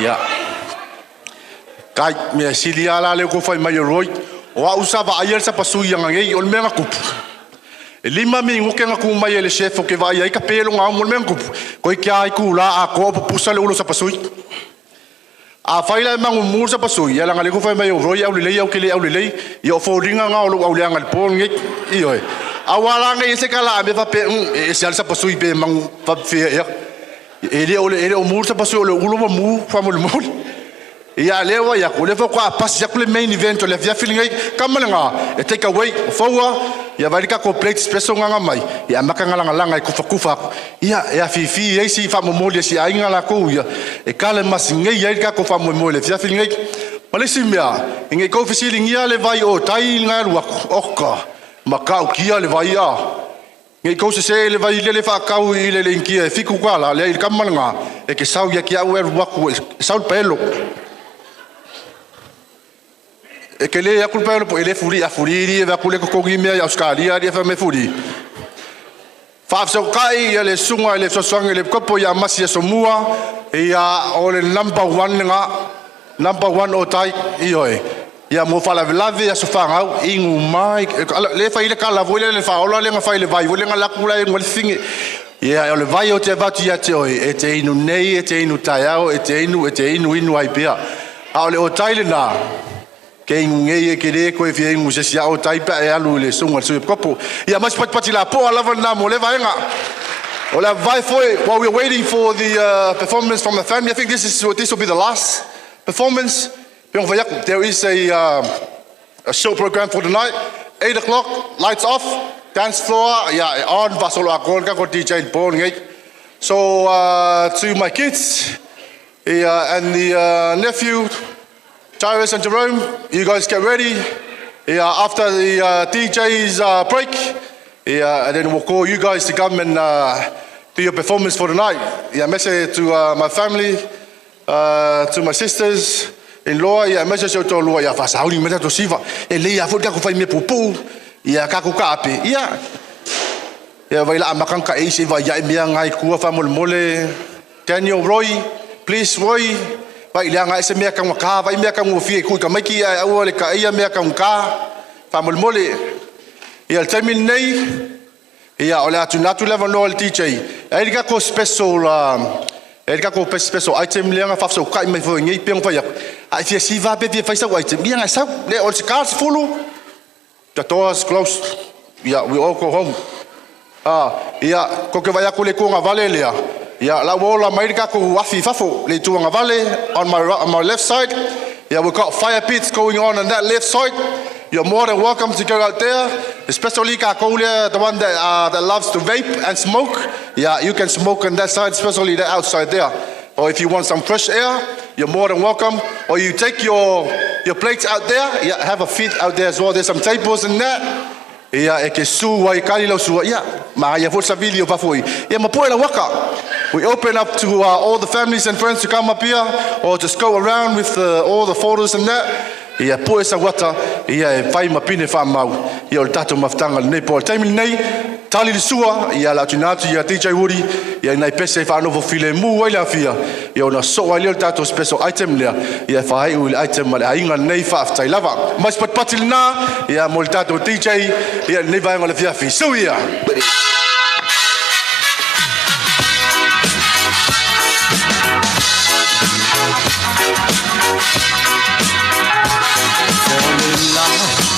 Ya. Kai me silia la le ko fa mai roi. O au sa va ayer sa pasui ngai ole me ngakup. E lima mi ngoke nga kumai le chef o ke vai ai ka pelo nga mo men kupu ko ke ai ku la a ko pusa le ulo sa pasui a faila mangu mur sa pasui ya nga le ko fai mai o roi au le au ke le au le yo fo ringa nga o au le nga le pon ngi io a wala nga se kala me fa pe e se sa pasui pe mangu fa fe e le o mur sa pasui o le ulo mu fa mo le mo ia le wa ya ko le fo kwa pas ya ko le main event le via feeling kamalanga e take away fowa ia vai ka complete special nga mai ia makanga langa I kufa ia fifi ia si fa mo mole si ainga la ko ia e kale mas ngai ia ka ko fa mo mole fia feeling malesi mea ngai ko feeling ia le vai o tai nga lu oka makau kia le vai a ngai ko se le vai le fa kau I le inkia fiku kwala le kamalanga e ke sau ia ki au e waku sau pelo e ke le akul pa po ele furi ri va kule ko ngi me Australia ri fa me furi fa so kai ele sunga ele so song ele kopo ya masi so mua ya o le number 1 o tai io ya mo fa la lave ya so fa ngau ingu mai le fa ile kala voile le fa ola le nga fa ile vai voile nga la kula ngol fingi ya le vai o te vatu ya te oi e te inu nei e te inu taiao e te inu ai pia a le o tai le na ke ngei ke le ko e fie ngu se sia o taipa e alu le sunga so kopo ia mas pati la po ala na mo le vaenga o la vai foi while we're waiting for the performance from the family. I think this will be the last performance. There is a show program for the night. 8 o'clock, lights off, dance floor. Yeah, on vasolo akol ka ko DJ bon ngei. So to my kids and the nephew Tyrus and Jerome, you guys get ready. After the DJ's break, and then we'll call you guys to come and do your performance for the night. Message to my family, to my sisters, in loa ia mesa se to loa ia fa sauli meta to siva e le ia fot ka ko fai me pupu ia ka ko kape ia vai la makanka e se vai ia mea ngai kua fa mole Daniel Roy please Roy vai le ngai se mea ka ka vai mea ka mo fi ku ka mai ki au le ka ia mea ka fa mole ia tamin nei ia ole atu natu level no le DJ ai ka ko special special item le nga fa so kai mai fo ngai peng fa ia ai fia si va pe fai sa item ia nga sa le all the cars full the doors closed yeah we all go home ia ko ke vai aku le ko nga vale lea ia la wola mai ka ko afi fafo le tu nga vale on my left side yeah we got fire pits going on that left side. You're more than welcome to go out there, especially the one that loves to vape and smoke. Yeah, you can smoke on that side, especially the outside there. Or if you want some fresh air, you're more than welcome. Or you take your plates out there. Yeah, have a feed out there as well. There's some tables in there. Yeah, we open up to all the families and friends to come up here, or just go around with all the photos and that. Ia poe sa wata ia e fai mapine fa mau ia o tato maftanga nei po time nei tali sua ia la tunatu ia DJ Woody ia nei pese fa no file mu ia fia ia ona so ia tato special item lea ia fa ai ul item mal ainga nei fa aftai lava mas pat patil na ia mol tato DJ ia nei vai ngala fia fi so ia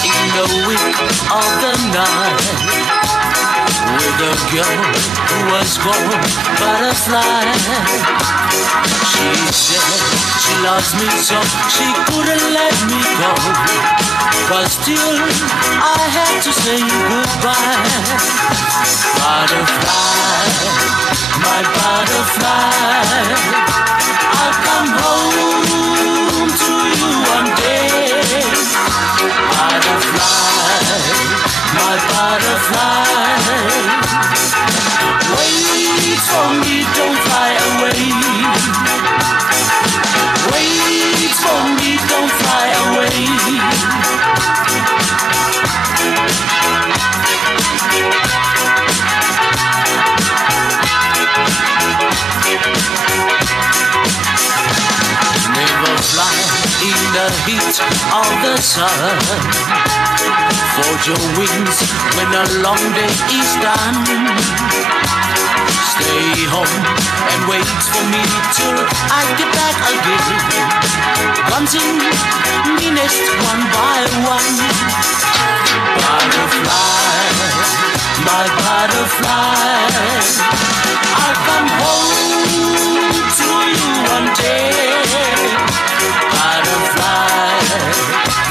in the wick of the night with a girl who was called Butterfly. She said she loves me so she couldn't let me go, but still I had to say goodbye. Butterfly, my butterfly, I'll come home to you one day. Butterfly, my butterfly, wait for me, don't fly away. Wait for me, don't fly away. Never fly in the heat of the sun. Fold your wings when a long day is done. Stay home and wait for me till I get back again. Wanting me nest one by one. Butterfly, my butterfly, I'll come home to you one day. Butterfly,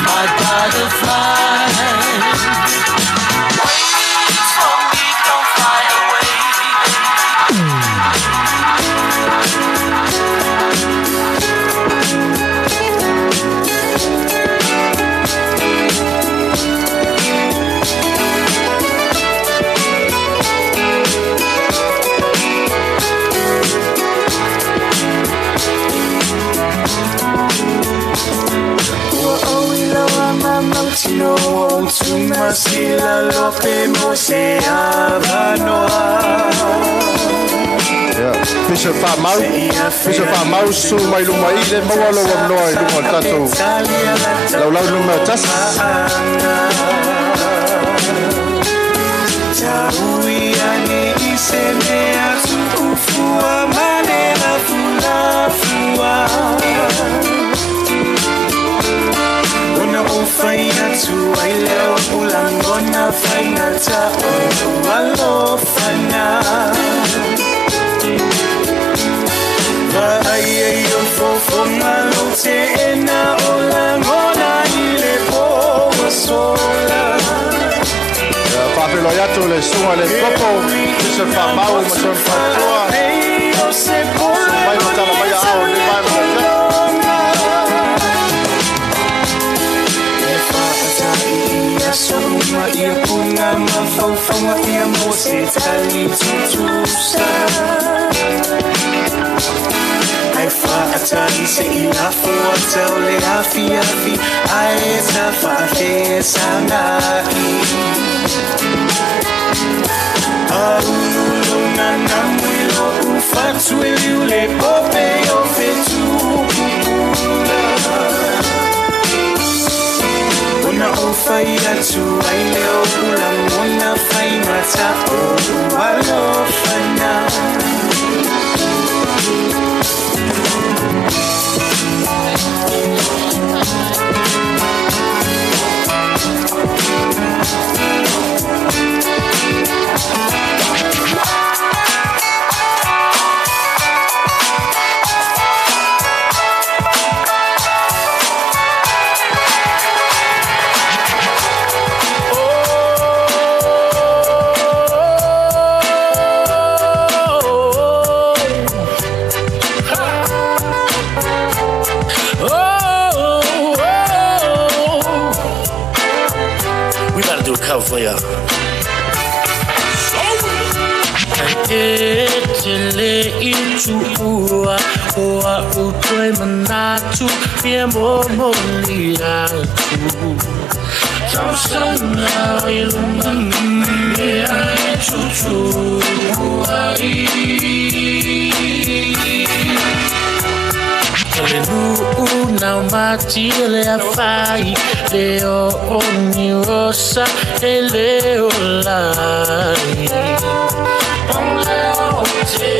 my butterfly. No to masila lope mo se avanoa. Bishop Mau su mai lu mai le mo lo wa no ai lu mo tato. Lau lu mo tas. Taui ani iseme atu ufua manera fua. Faina tu ai leo ulangona faina ta alo fana va ai yo fofona lo te na ulangona ile po sola fa pelo ya tu le sua le copo se fa mau ma son fa tua vai botar la maya au le vai botar Soma ia puna mawhauwhaunga ia mo se tali tutusa. Ai wha Atali se inafu Atole afi afi Aesa fake sangai Aulunga namuilo Ufatu eliule Pope yo fetu Una ofai atu Aileo ulang Una fai mata Walo fana For you. Etele itua oa utoi manatu pia momolia tu. Tausana ilumia chuchu ai. Lenu una matile afai leo ogni rosa e leo lai on leo te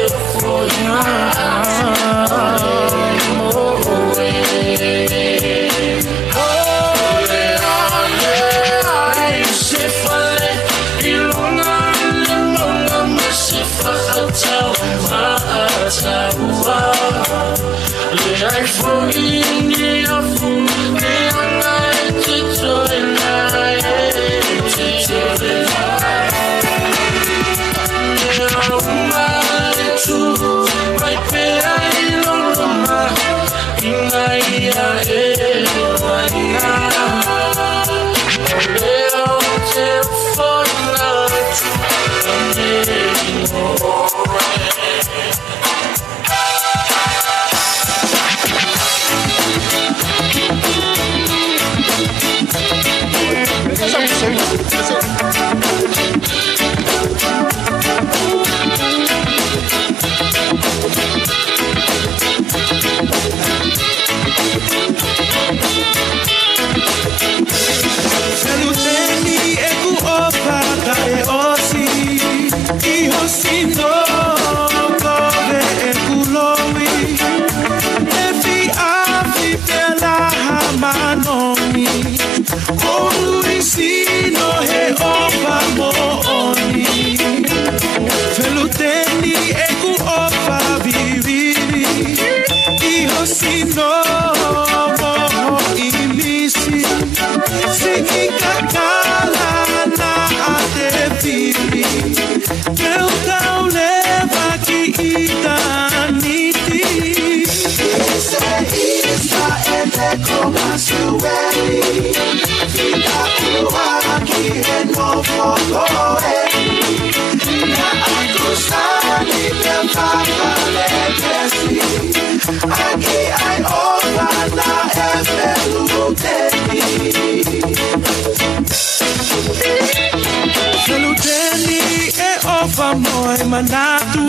Manatu,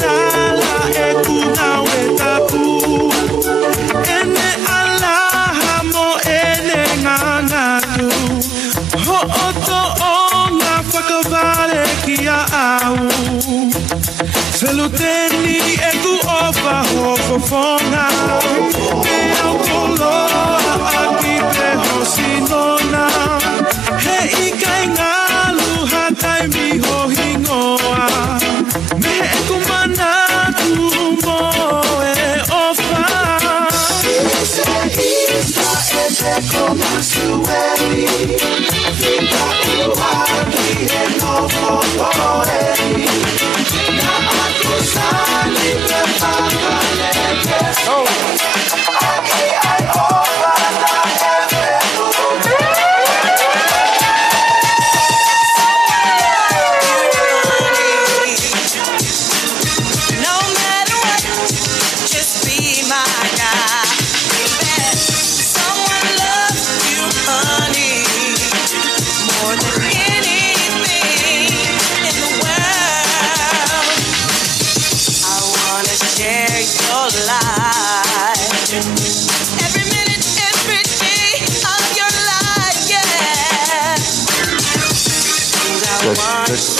la ekuna wetapu, ene Allah mo ene ngangatu, ho oto ona fakavale kia au, seluteni eku opa ho fofona, me aukolo aki pe hosinona, he ikai ngalu hakai mi ho hingoa, me ekumana tu mo e ofa. Isa ete koma sueli, fika uaki e no fotori, na akusani pe pakale keso, aki ai ofa na efe lute.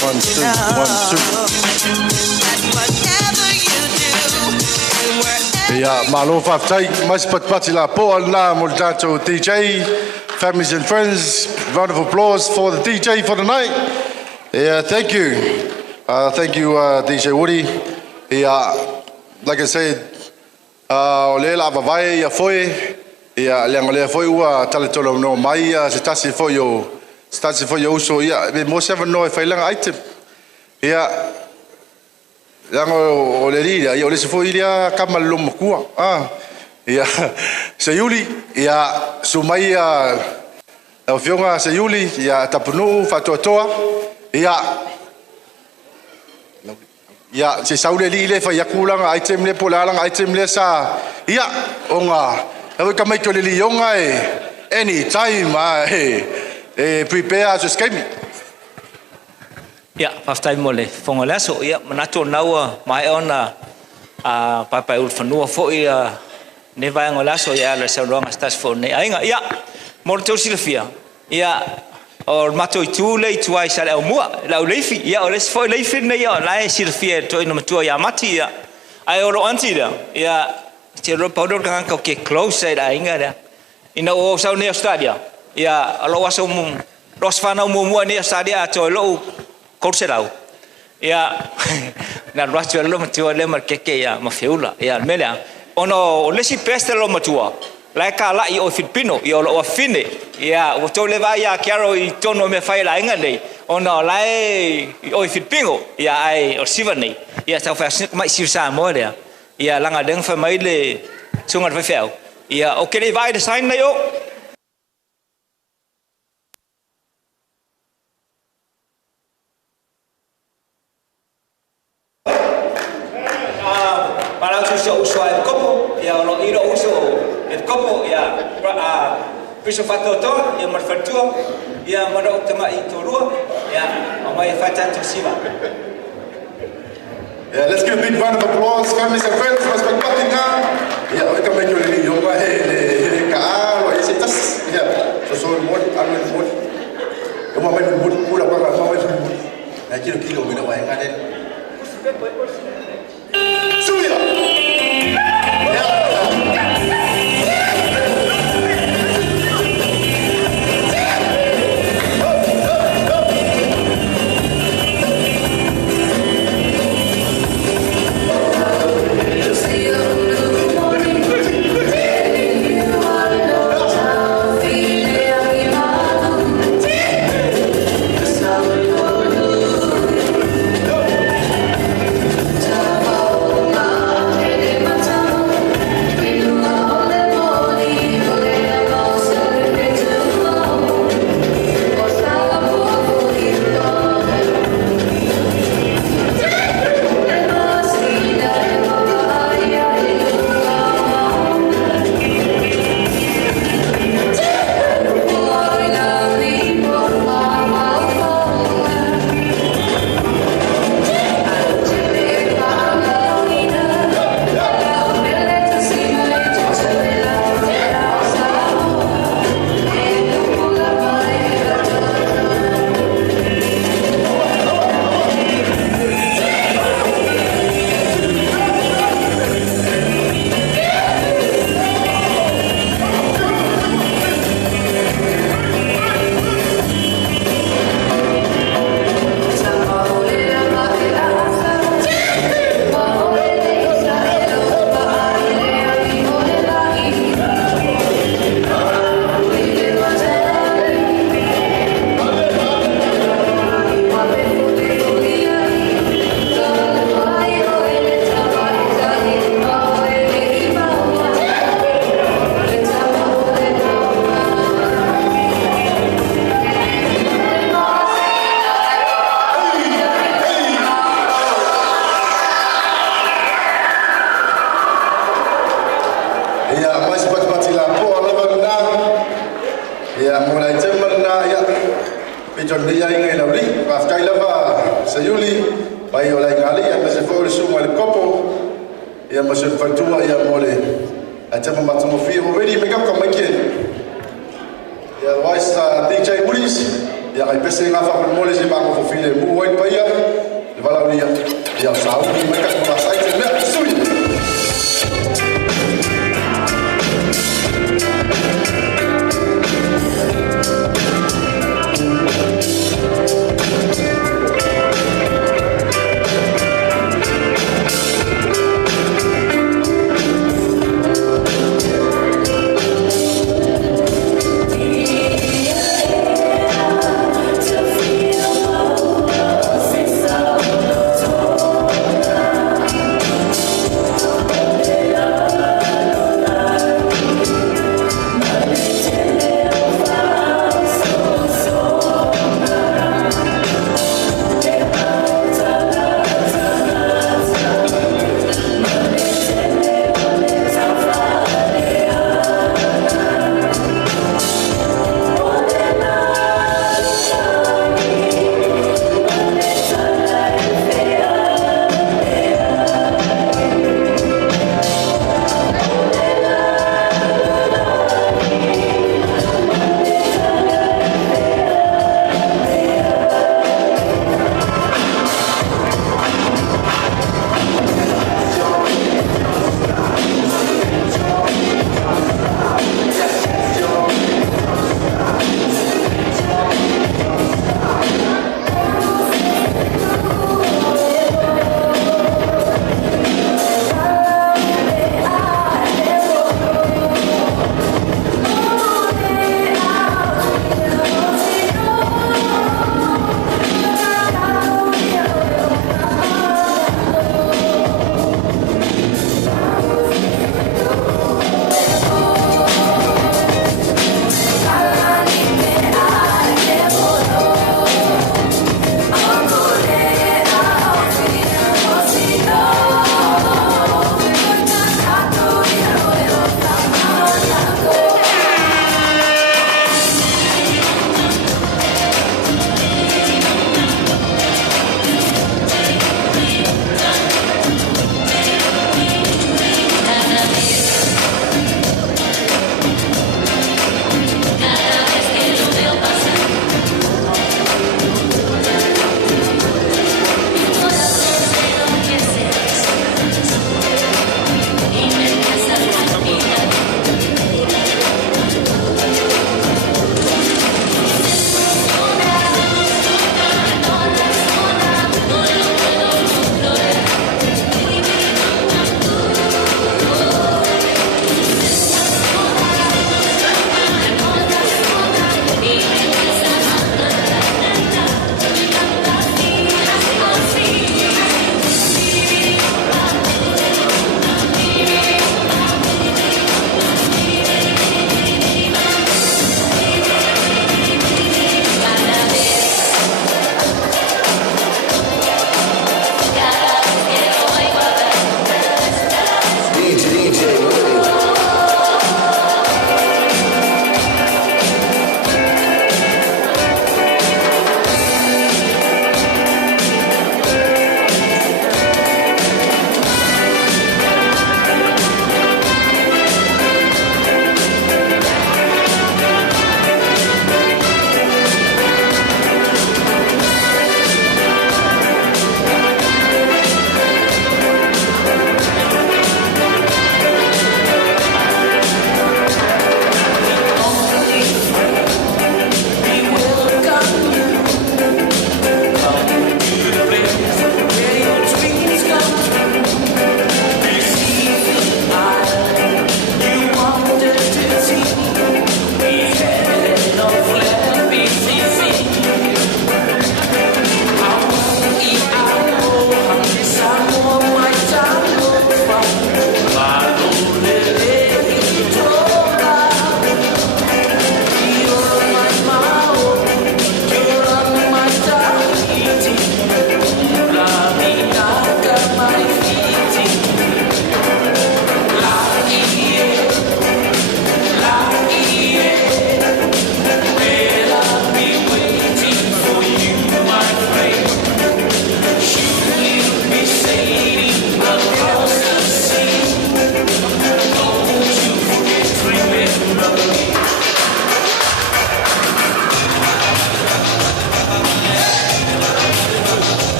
1, 2, 1, 2. Yeah, malo whaftai, mais pati la po na mo tato DJ, families and friends, round of applause for the DJ for the night. Yeah, thank you. Thank you, DJ Woody. Yeah, like I said, ole la vavai ya foi, ya lengo le foi ua taletolo no mai se tasi foi yo uso ya me mo seven no fai langa item. Ya lango ole ria ya ole se foi ria kamal lo mokua. Ya se yuli ya sumai ya fionga se yuli ya tapunu fatotoa ya se saule li le fa yakulanga item le polalanga item le sa ya onga e ka mai tole li onga any time prepare to escape ya paftai mole fongola so ya manato naua mai ona papa ul fanua fo ia ne vai ngola so ya le saulanga stas fo ne ainga ya morto silfia ya or mato tu le tu ai sale o mua la Leifi ya o les foi Leifi ne ya la e silfia to ino tu ya mati ya ai oro anti da ya te ro powder kan ka ke close sai da inga da ina o sau ne stadia ya alo waso mum los fana mu ne stadia to lo ko se lau ya na racho lo matu le mar ke ya ma feula ya mela ono lesi peste lo matua la ka la I o Filipino I o fine ya o to le vai ya chiaro I tono me fai la inga nei ono la o Filipino ya ai o sivani ya sa fa mai sirsa mo le ya langa deng fa mai le sungat fa fel ya o ke le vai de sign nei o para uso el copo ya lo iro uso el copo ya piso fatoto ya marfatua ya mara utama itorua ya amai fatan tosiva. Yeah, let's give a big round of applause, families and friends, for Spapatina. Yeah, we can make you really yoga. Hey, Kaalo, is it just? Yeah, so what? I'm going to put. You want me to put up a moment? I can't kill you with a way. Suya! ia kai pese ngā whakamoles e bako fo file mu wai paia, e wala unia, ia sau ki mai ka kura sai te mea sui. Thank you.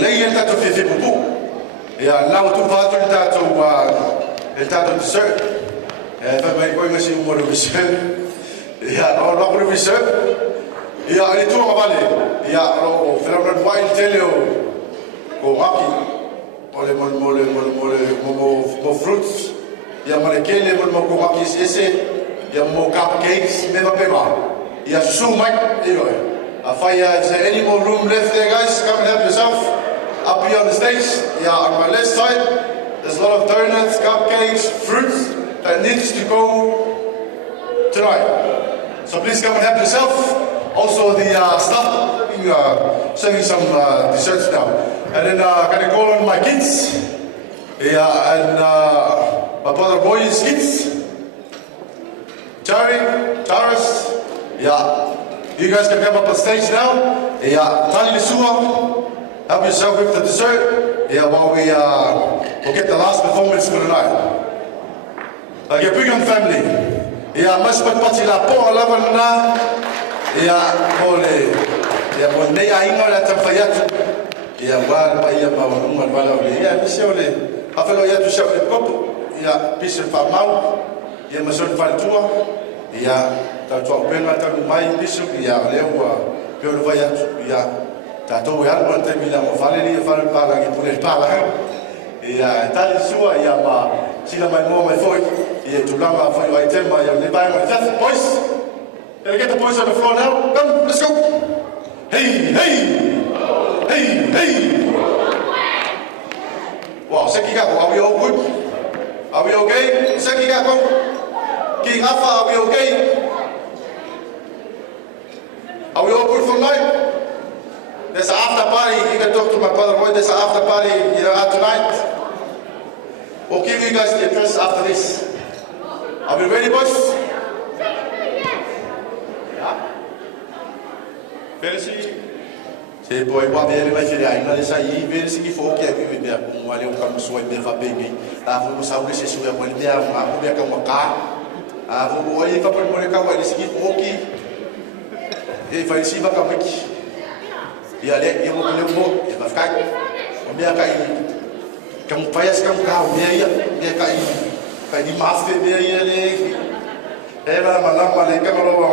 lei il tato fi pupu. Ia lau tu fatu il tato dessert. Fa mai koi ngasi umur dessert. Ia no umur dessert. Ia ni tu ngavale. Ia ro fenomen wild teleo ko maki. Mo fruits. Ia marekele mo ko maki ese. Ia mo cupcakes me va pema. Ia su mai io. Is there any more room left there, guys? Come and help yourself. Up here on the stage. Yeah, on my left side, there's a lot of donuts, cupcakes, fruits that needs to go tonight. So please come and help yourself. Also, the staff serving some desserts now. And then can I call on my kids? Yeah, and my brother boy's kids. Charis. Yeah. You guys can come up on stage now. Yeah, Tali Sua, help yourself with the dessert. Yeah, while we'll get the last performance for tonight. Okay, Brigham family. Yeah, mas pati la po alavan na. Yeah, mole. Yeah, mole ya inga la tafayat. Yeah, wal pa ya ma ungal wala ole. Yeah, misiole. Afelo ya tu shau le kop. Yeah, piece of mau. Yeah, mason faltua. Yeah. Tau penga tau mai pisu ia lewa pe o vai atu ia tatou ia mo te mila mo fale ni fale pala ki pule pala ia tali sua ia ma sila mai mo mai foi ia tulanga foi vai tema ia ne vai mai fast boys. Can I get the boys on the floor now? Come, let's go. Hey. Wow, seki kako, are we all good? Are we okay? Seki kako? King Alpha, are we okay? Are we all good for tonight? There's an after party. You can talk to my brother Roy. There's an after party, tonight. We'll give you guys the address after this. Are we ready, boys? Yeah. Merci. C'est boy, moi bien les machines, il m'a laissé y ver ce qu'il faut qu'il y ait bien. On va aller au camp soit bien va baby. Ah, vous savez c'est sur le bien, on bien comme ka. Ah, vous voyez pas pour le camp, il ce qu'il faut qui. Il faut ici va comme qui. Il allait, il va le mot, il va faire. On bien ka comme payas comme ka, bien ka di master bien il est là malama les camarades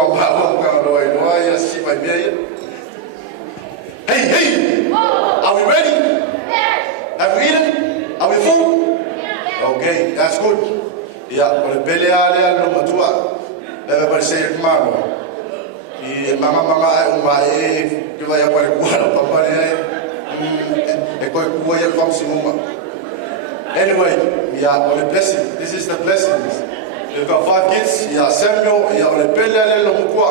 va ya si va bien. Hey! Are we ready? Have we eaten? Are we full? Okay, that's good. Yeah, but the belly are no matua. Everybody say it, mama. Mama, que vai para o papai é coisa como se mama. Anyway, yeah, on the blessing. This is the blessings. We've got 5 kids. Yeah, Samuel. Yeah, on the belly are no matua.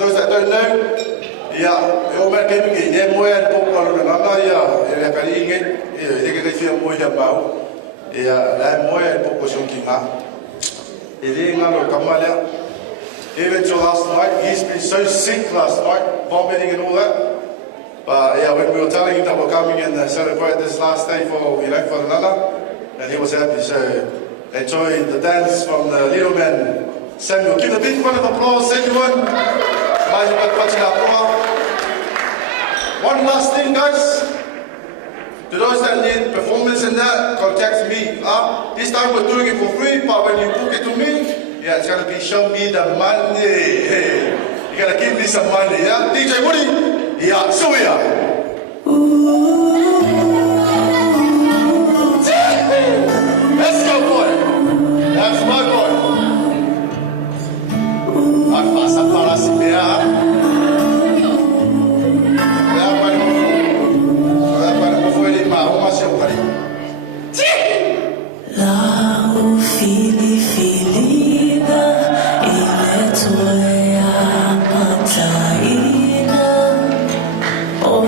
Those that don't know. Ya, eu me lembro que ele moer pouco na área, ele carinha, ele que tinha moer mau, e lá moer pouco juntinha. Ele ngalo kamalha. Even till last night, he's been so sick last night, vomiting and all that. But yeah, when we were telling him that we're coming and celebrate this last day for for Nana, and he was happy. So enjoy the dance from the little man Samuel. Give a big round of applause, everyone. One last thing, guys. To those that need performance in that, contact me. This time we're doing it for free, but when you book it to me, yeah, it's gonna be show me the money. Hey, you gotta give me some money, yeah? DJ Woody? Yeah, so yeah. Let's go, boy. That's my boy. Passa para se ver. Oh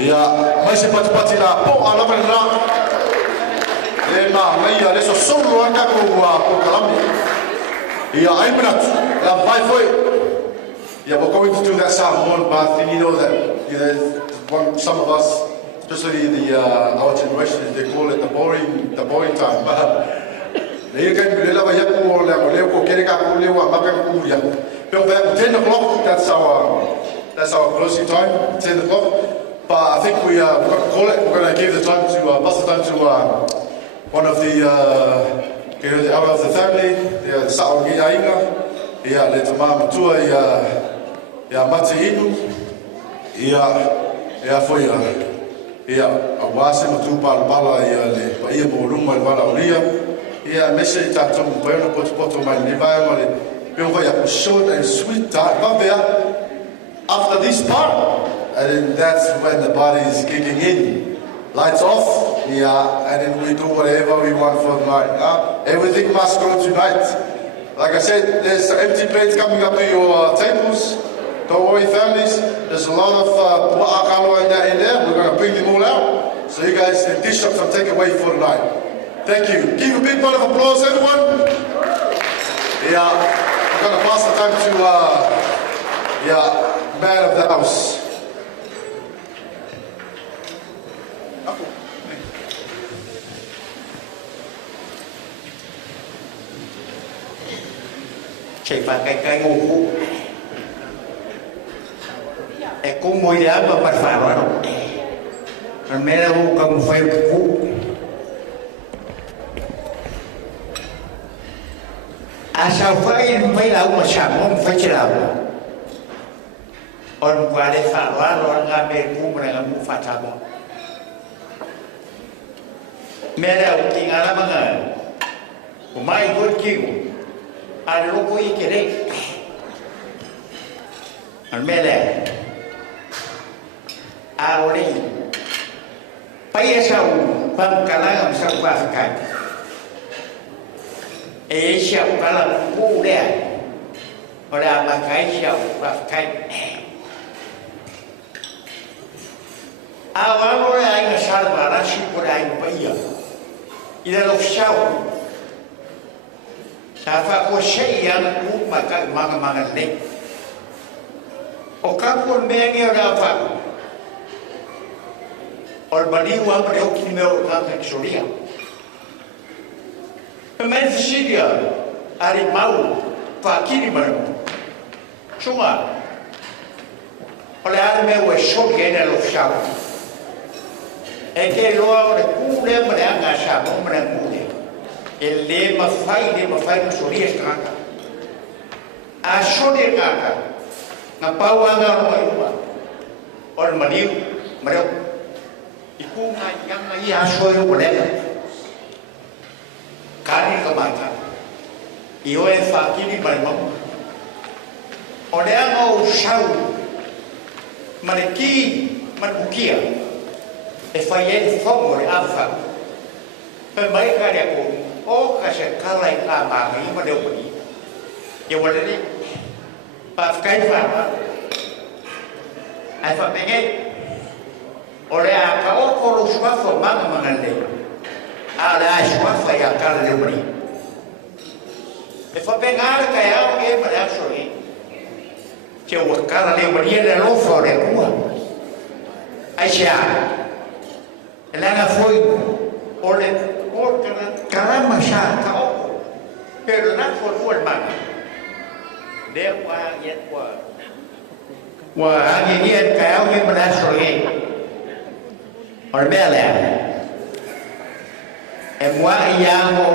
Ia, mai se pati la po ala vera. Le ma mai le so solo aka ko kalami. Ia, I'm not. La vai foi. Yeah, we're going to do that Psalm 1, but you know that some of us, especially our generation, they call it the boring time. That's our closing time, 10 o'clock. But I think we're going to call it. We're going to give the time to pass the time to one of the out of the family, the Saongi Ainga, le Tama Matua, Mate Inu, foi a wase Matu Pala, le Paia Moruma, Valauria, Messi Tatum, Bueno Poto, my Nevai, short and sweet time. After this part, and then that's when the body is kicking in. Lights off, and then we do whatever we want for the night. Everything must go tonight. Like I said, there's empty plates coming up to your tables. Don't worry, families. There's a lot of pua'akalo in there. We're going to bring them all out, so you guys can dish up some takeaway for the night. Thank you. Give a big round of applause, everyone. Yeah, we're going to pass the time to man of the house. Chạy vào cái ngủ để cũng môi đá mà bật phá vào rồi mẹ đâu cầm phê cũ sao phải mấy lão mà sắm không phải chỉ làm còn qua đây phá hóa rồi ngã mẹ cũ mà ngã mu phá chạm mẹ đâu thì ngã lắm ngờ của mai vốn kêu ada loko ikere almele auli payasau pangkalang sa Afrika siap kalang kuda pada makai siap Afrika awal orang yang sarbar si kuda paya ida lofsau Safa ko siya yang mga leg. O kapon mengi ora fa. Or baliwa pa rin kineo ng Soria. Pemen Syria ari mau fa kini man. Cuma oleh ada mewa shock gena lo shau. Eke lo ora kude meranga shabo merang kude. Ele mafai no Soria straka. A Soria ngaka. Ngapawa nga mo or maliw, mariw. Iku nga yang iya soyo boleh. Kani kamata. Iyo fakiri malimam. Oleh ang usau maliki manukia. Fayen fomore afa. Mereka dia ko kasi kalay lama ngayon pa daw po niya. Yung wala niya. Kahit pa. Ay pa pingay. Ore ka o koro swafa mga le. Ala swafa ya kalay mo niya. E pa pengar kaya o ngayon pa daw sorry. Kaya kalay mo niya na lofa ore kuha. Ay siya. Elana foi ore caramba siya kao pero na for man de wa yet wa ani yet kao ni mana sorry or bela wa ya mo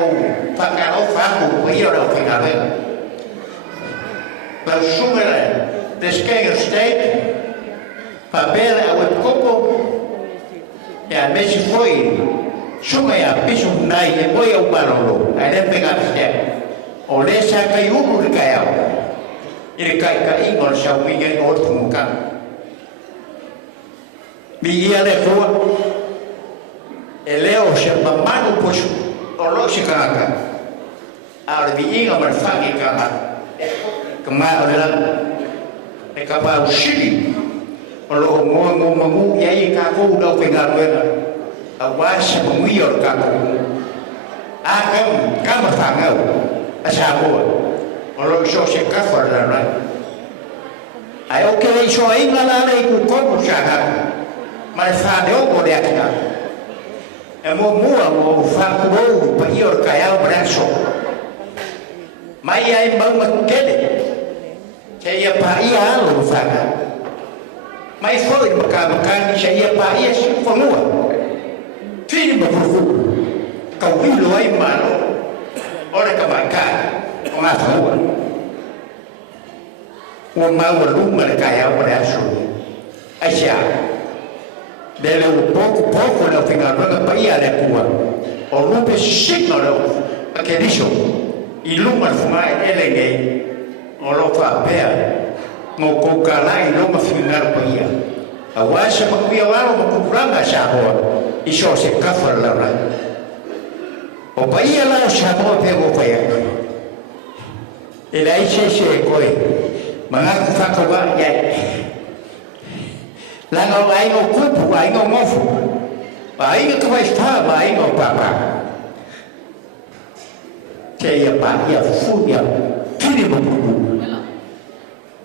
pagano fa mo yo lo que cabe la sumera de skega state papel a web copo ya Messi foi Suma ya pisu nai e moi au marolo ai le pega pia o le sa kai uru le kai au i kai kai ngor sa wi ngai ngor tu ka bi ia le fua e leo se mamano posu o lo se ka a le bi inga mar fangi ka ma o le e ka ba usili o lo mo mangu ya I ka ko do pe ga wena a wa sa mu yo ka ko a ka ma fa nga a sa mo o lo so se ka fa la ra ai o ke so ai nga la le ku ko sa ha ma fa de o de ka e mo fa ku do pa yo ka ya brazo mai ai ma kede ke ya pa ia lo fa ka mai foi maka ni saya pa ia si famua fini ba ku ka wi lo ai malo ora ka maka o ma famua o ma o lu ma ka ya o aso asia dele o pouco na final ba pa ia le kuwa o lu pe signo lo que dicho y lu ma fuma ele ngai o lo fa pea mo ko kala I no ma final pa ia a wasa ma ku ia walo ma ku pranga sa ho I so se kafar la ra o pa ia la sa mo pe go pa ia e la se ko e ma nga ku fa ko ba ia la no ai no ku pu ai no mo fu pa ai ko vai sta ba ai no pa pa ke ia pa ia fu ia fini mo ku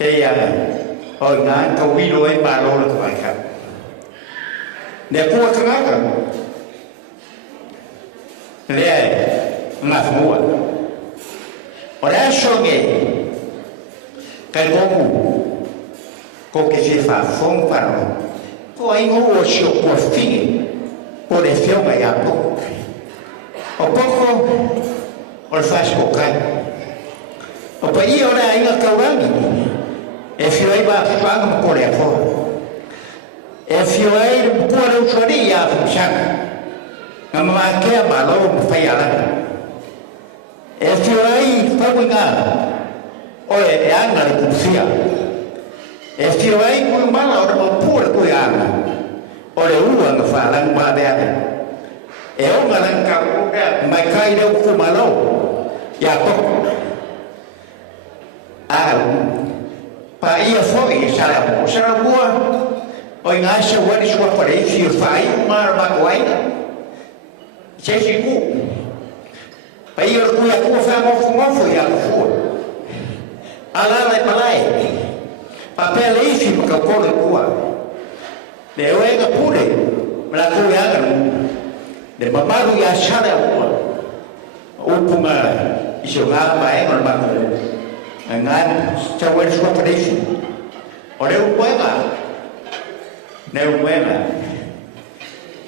đây hồi nãy câu video ấy ba lô là các bạn khác để qua cái ngắt rồi để mà phải mua ở đây số nghề cái cô cái gì phải phong vào cô ấy ngủ ở chỗ của phi cô để phiếu ngày ăn cô ở bố cô phải số cái ở bây giờ đây anh ở câu đó if you ever found a Korea for if you ever put a Korea from China, Namma care Malo Fayala. If you ever found or a younger Kusia, if you ever Malo or poor Kuyana or a woman of Alan Badan, Elmalanka, my kind of Kumalo, Yato. Pa ia foi sara bua o nga se wani sua pare fi fai mar ma koina se si ku pa ia ku ya ku fa mo ya ku ala la palai pa pe Leifi ka ko ku de o nga pure la ku ya ga de mamaru ya sara bua o punga iso ga pa e ma ngan cawan suka pedisi oleh umpama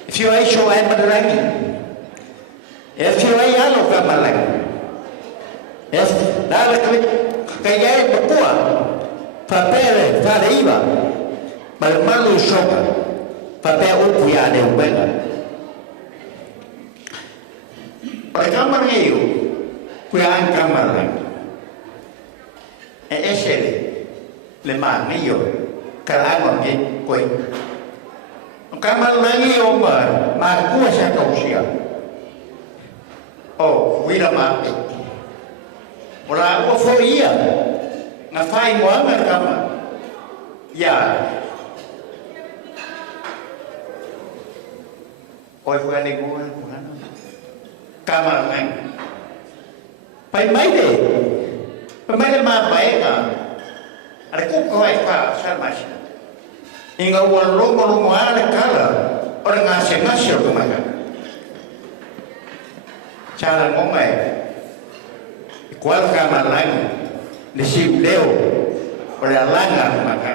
if you are show ay madurangi if you are yalo kamalang if dala kaya bapua papel pada iba malu soka papel upu ya de umpama pada kamar ngayu kuya kamar lang esele le mani yo kala ngon ge koi kamar langi yo ma ku sa ko sia o wira ma ora o fo ia na fai mo ama kama ya oi fu ani ku kamar lang pai mai de pemain ma baika ada ku kau apa sarmas inga walo mau ada kala orang ngasih ke mereka cara ngomai kual kamar lagi di sibdeo pada langar maka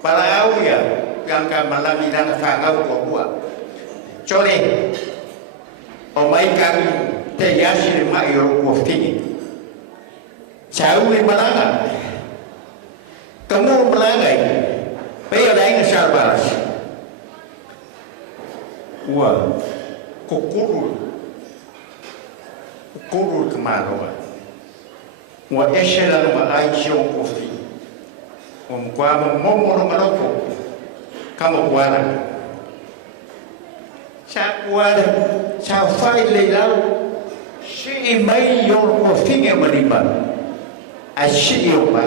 para au ya yang kamar lagi dan kagau kau buat core omai kami teyasi ma yo kofini cháu lên Malanga kamu Malanga bây giờ đây là sao bà wow kukuru kemana wa esela ma ai chong kofi kwa momo maloko kama bwana cha bwana cha fai le lao si mai yo kofi ngemaliba a si yo ba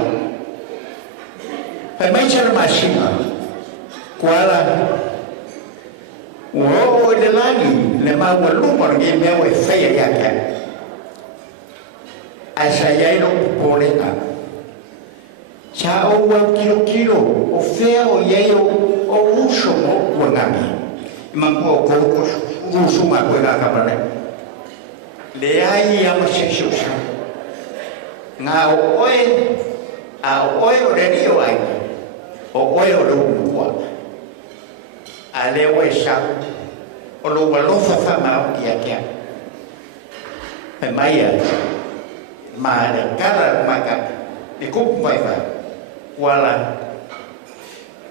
phải mấy chân mà xin kuala o le langi le mau lumor ngi meu e feia ya ka asa ya no poleta cha o wa kilo o fea o ye o uso mo kuangami mango ko uso ma ko ga ka bale le ai ya ma se sa nga o oe o re o ai o oe o lo kwa a le o sa o lo wa lo fa ma o kia pe mai ma de cara ma ka de ku vai va wala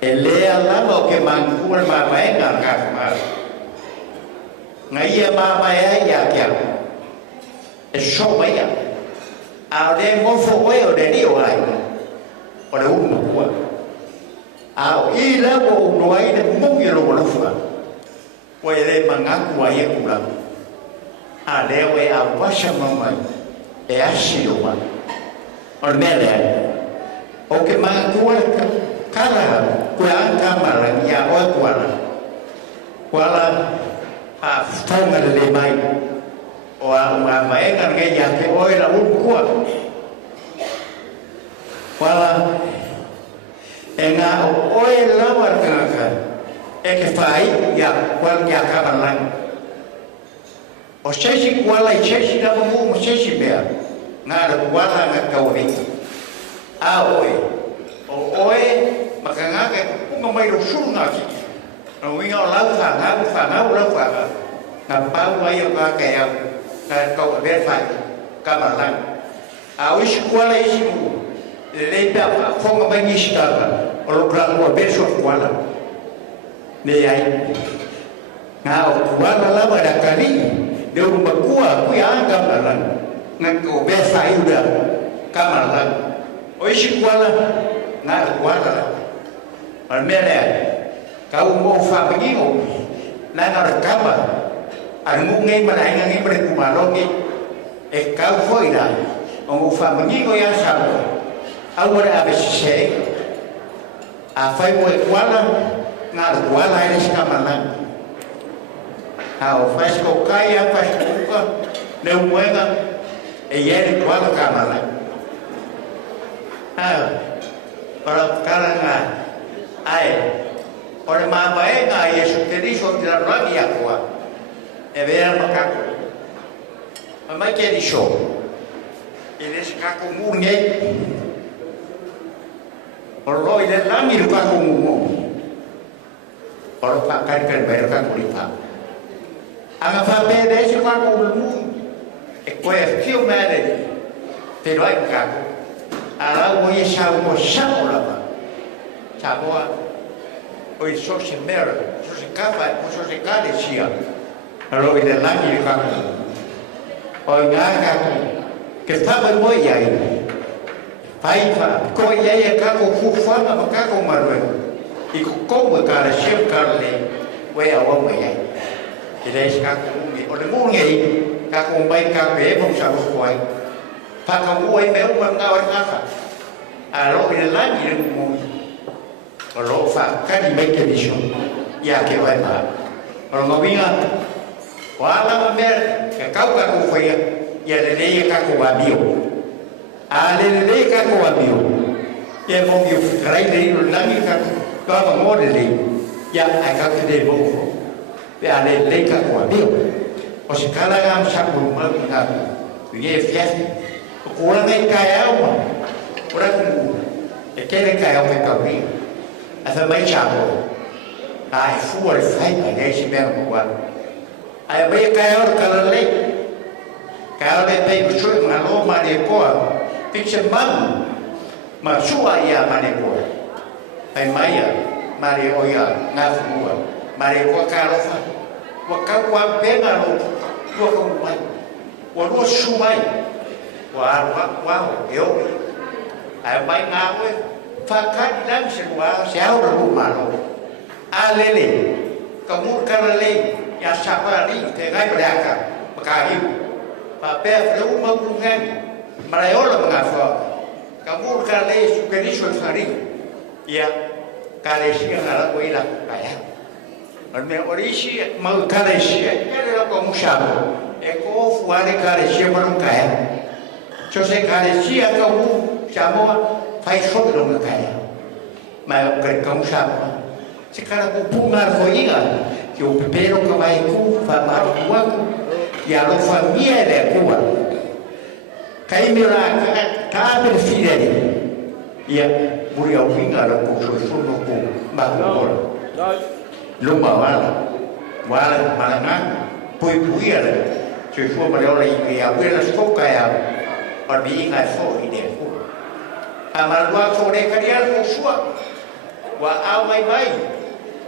ele ala mo ke man ku ma mai nga ka ma ngai ma mai ya kia e so mai ya a le mo fo o de ni o ai o le uno kwa a i le o no ai de mo ye lo lo fa o le manga kwa ye kula a le we a washa mama e a si o ma o mele o ke ma kwa kala kwa anga mara ya o kwala a tonga le mai o a mai nga nge ya ke o la un kwa wala enga o la warga e ke fai ya kwal ya ka balang o chechi kwala i chechi na mo chechi bea nga la kwala nga ka o a oe makanga ke kuma mai ro su nga ki no winga la fa nga la fa nga pa wa yo ka ke ya ka ko be fa ka balang a o kwala i si le da fonga bangi shitaba o lo gramo beso kwala ne ai nga o wala la ba da kali de o makua ku ya anga bala nga ko be fa yuda kamala o shi kwala nga kwala al mele ka u mo fa bangi o na na kama al mu ngai ma ngai ngai pre ku ma lo ki e ka foi da o fa bangi o ya sa agora a veces a fai mo iguala na iguala eres camalán a o faz ko kaya faz ko ne muega e ele iguala camalán para cara na ai ora mama e na yesu Cristo de la rabia kwa e ver macaco mamãe que ele show ele está com murnei Orlo ile langi rupa kumumo. Orlo pakai kan bayar kan kulipa. Anga fa be de se ka ko mu. E ko e fio mele. Te roi ka. Ala wo ye sha mo sha ola ba. Cha bo o i so se mer, so se kapa, so se kale sia. Orlo ile langi rupa. O nga ka ke fa ba mo yai. Faifa, ko ye ka ko fufa ma ka ko marwe. I ko ka la chef Carle, we a wa mai. Ile ska ko mi o le mu ngai ka ko mai ka be mo sa ko kwai. Pa ka u ai me u ma nga wa ka fa. A lo ile la ni mo. O lo fa ka ni me ke vision. Ya ke wa ma. O lo vinga. Wala ma mer ka ko foi ya le ka ko wa bio. Ale ka ko abio ye mo yo rai le no langi ka ka mo le ya ai ka de mo pe ale le ka ko abio o se kala ga sa ko ma na ye fies ko la ngai ka ya mo ora ko e ke le ka ya ka wi a fa mai cha ko ai fu ore fai ai se be mo wa ai be ka ya ka le ka le pe so ma lo ma le ko Picture mam, ma sua ia mane ko. Ai maia, mare oia, na fua, mare ko karofa. Wa ka wa pena lo, ko ko mai. Wa lo sumai. Wa eu. Ai mai nga we, fa ka dam se wa, se au ro ma lo. Alele, ka mu karale, ya sapa ri, te gai braka, ka hiu. Pa pe freu ma bungan. Marayola mengafa, kamu kali sukeri sukari, ya, Kalesia ngala ko ila kaya. An me orisi mau kalesia kaya ko musabo. E ko fuare kalesia para kaya. Cho se kalesia ka u chamo fai so lo kaya. Ma ke ko musabo. Se kala ko punga ko ila. Que o pero que vai ku fa ma ku e a lo família de Cuba. Kai mira ka per fideli. Ia muri au winga la ko so so no ko ma ko. Lu ma wala malanga pui ala. Se fu ma le ke a wela sto ka ya. Or bi nga so ide ku. Amal wa ko de ka dia ko sua. Wa au mai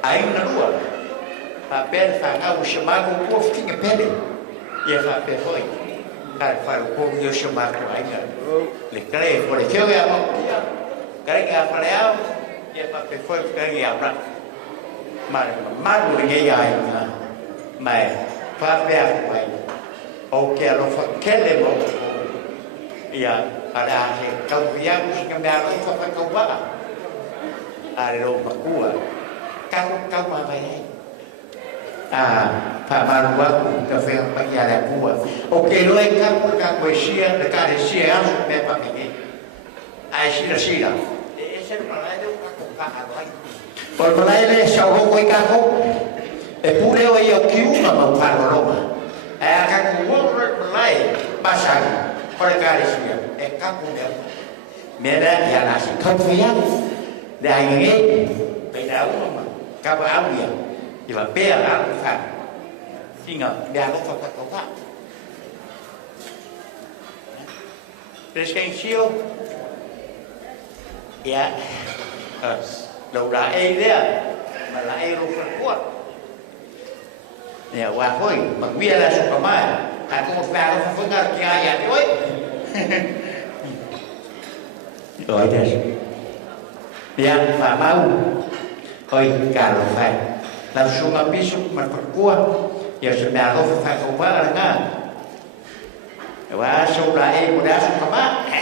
ai na lua. Pa per fa au shamago ko fitinga pele. Ia fa pe foi. Ka fa ko yo shamago ai ga. Le kre por que eu amo. Cái nghe phải léo, vậy mà phải phơi cái nghe ra, mà đuổi nghe dài mà phát bè vậy, ok lo phát kết lên một, ya ada thì câu yang mesti kembali lagi phát câu apa, ada lo makua, câu apa vậy, phải mà lo cà phê bây giờ là cua, ok lo anh các quầy xia, là cái xia áo mẹ bắt mình ai xí là còn mà lấy lên sau không quay ca khúc để phú đeo ấy cứu mà phản vào đâu mà các cụ lấy ba sáng có cái gì để các cụ đeo mẹ đã nhà là sự không phải để anh nghe bị đau mà các bà áo gì thì mà bé áo phản khi ngờ bé nó phải có pháp Preskensiyo ya đầu là A đấy mà là A luôn phần quất nè qua thôi mà bia là sụp vào mai có một vài nó phân ra kia ya thôi rồi đây bia mà mau thôi cả rồi phải làm xuống mà biết xuống mà phần quất giờ sụp đà nó phải không phải là nga và sụp là A của đá sụp vào mai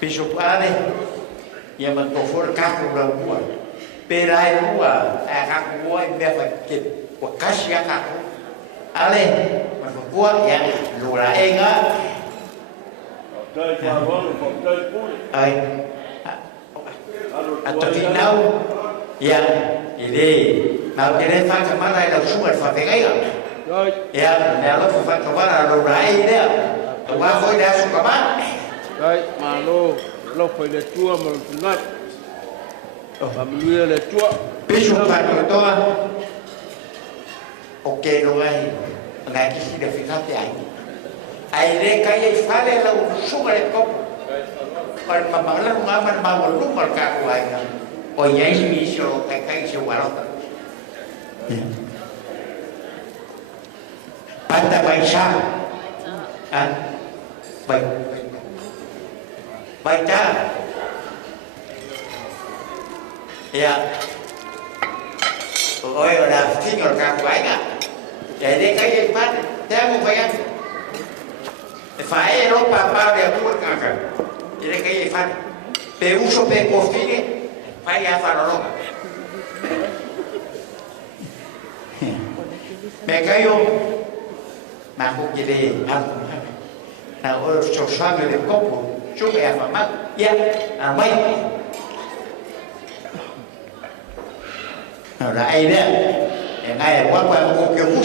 Bishop Ale yang mentofur kaku berbuah perai buah kaku buah yang berfakir wakasi kaku Ale berbuah yang lura enggak atau finau yang ini mau jadi fak kemana yang sudah fak pegai ya kalau fak kemana lura ini tuh aku dah suka mana Đấy, mà lo phải là chua mà ngắt. Và mình là chua. Biết xuống phạt của tôi. Ok rồi. Ngày cái gì được phải khắp vậy. Ai đây cái gì phá lên là xuống lại công. Còn mà là mà một lúc mà cả của anh. Ôi vậy gì số cái số vào đó. Bạn ta bay sao? Bay baca ya ôi là phi ngồi càng quái à vậy đi cái gì phát theo một phải nó ba đều cũng cả cả vậy đi cái gì phát để uống số bê cô phi đi phải ra phát nó mẹ cái vô mà cũng gì đi ăn nào ở sổ xoan người đẹp cốc chú bè mà mắc dạ mấy rồi ai đấy ngay là quá một cái mút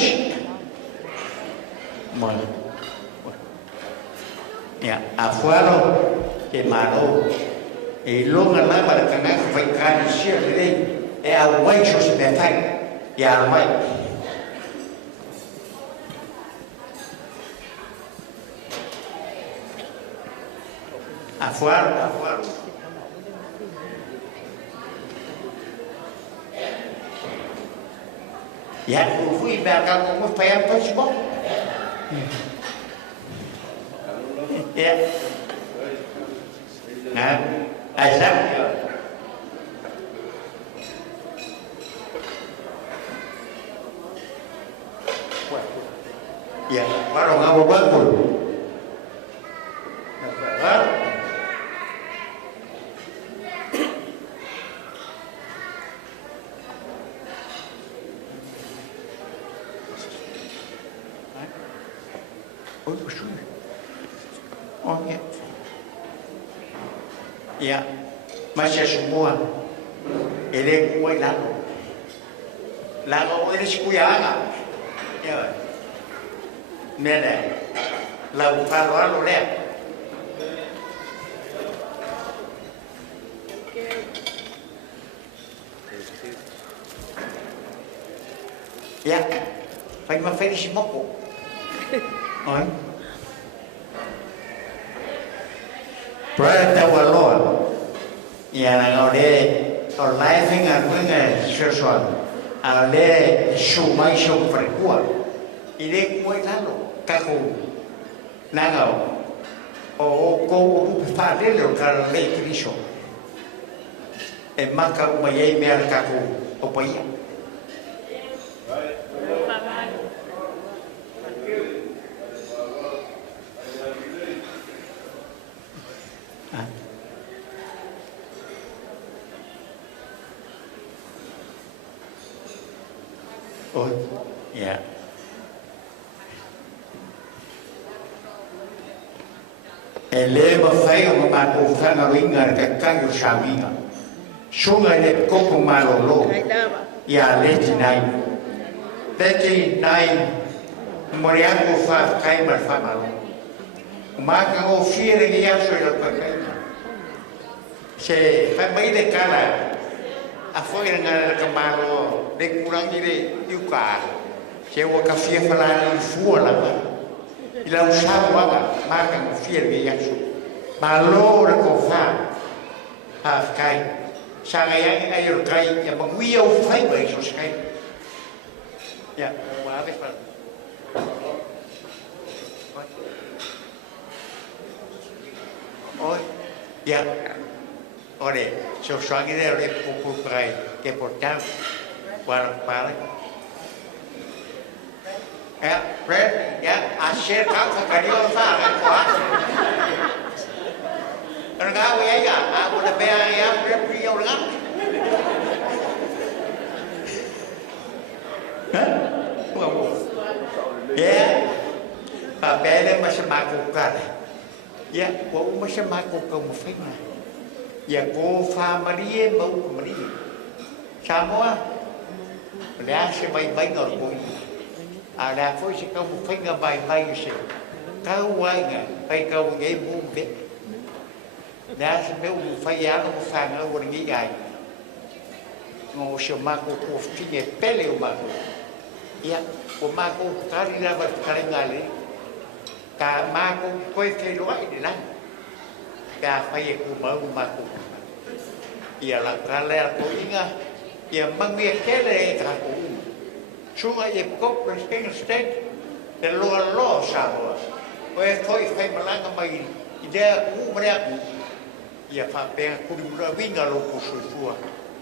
mà dạ phá đâu thì mà đâu thì luôn là nói mà cái này phải khai xưa đi đi quay số sự đẹp thanh dạ mấy afuera. Ya, fui ver como foi a Facebook. Ya. Nah, azam. Ya, baru ngau bangun. Okay. Ya, masih semua. Ele kuai lalu. Lalu ele sekuya ya. Nela. Lalu kalau le. Ya, phải mà phải đi xem mốc cô. Ôi. Brother Tawalo. Ya là ngồi đây, ở lại với người sơ soạn, ở đây sưu mai sưu phải qua, đi đây quay lá lộ, các cô, nàng ngầu, cô phải đến rồi cả lấy cái số, em mang các cô mày em mang các cô, ông bây giờ. Ôi, dạ. Ele mà phải mà bạn cũng phải nói người cái cái yêu sao mi ngà. Số người này có cùng mà lô. Dạ lê thì này, mà riêng của pháp cái mà pháp mà lô. Mà cái ô phía này cái rồi là cái sẽ phải mấy cái cái là foi dengan kemalo de kurang ini juga sewa kafe falan fuala ila usawa makan fiel bi yasu malo de kofa ha kai sanga yang ayo kai yang mengwiau fai bai so kai ya wa ave pa oi ya ore so soangi de puprai que portar para Fred ya asyik kau kadio fa kan enggak we ya aku udah bayar ya beliau dengan ya apa ele masih makukan ya gua masih makukan mufina ya cô pha Maria bầu của Maria sao quá đã sẽ bay bay ngồi bụi đã phối sẽ có một phép ngờ bay bay sẽ cao quay ngờ bay câu dễ buông biết đã sẽ nếu một phái giá nó phàn ở quần nghĩ dài ngồi sửa ma cô phi nhẹ bé liều mà ya của ma cô cá đi ra vật cá lên ngài lấy cả ma cô quay cây loại để lăn cả phải của mở mà của ia la kalea ko inga ia mangia kele ka ko sunga e ko presking state de lo saboa oe foi fai malanga mai idea mrea ia fa pe ku ra winga lo ku tua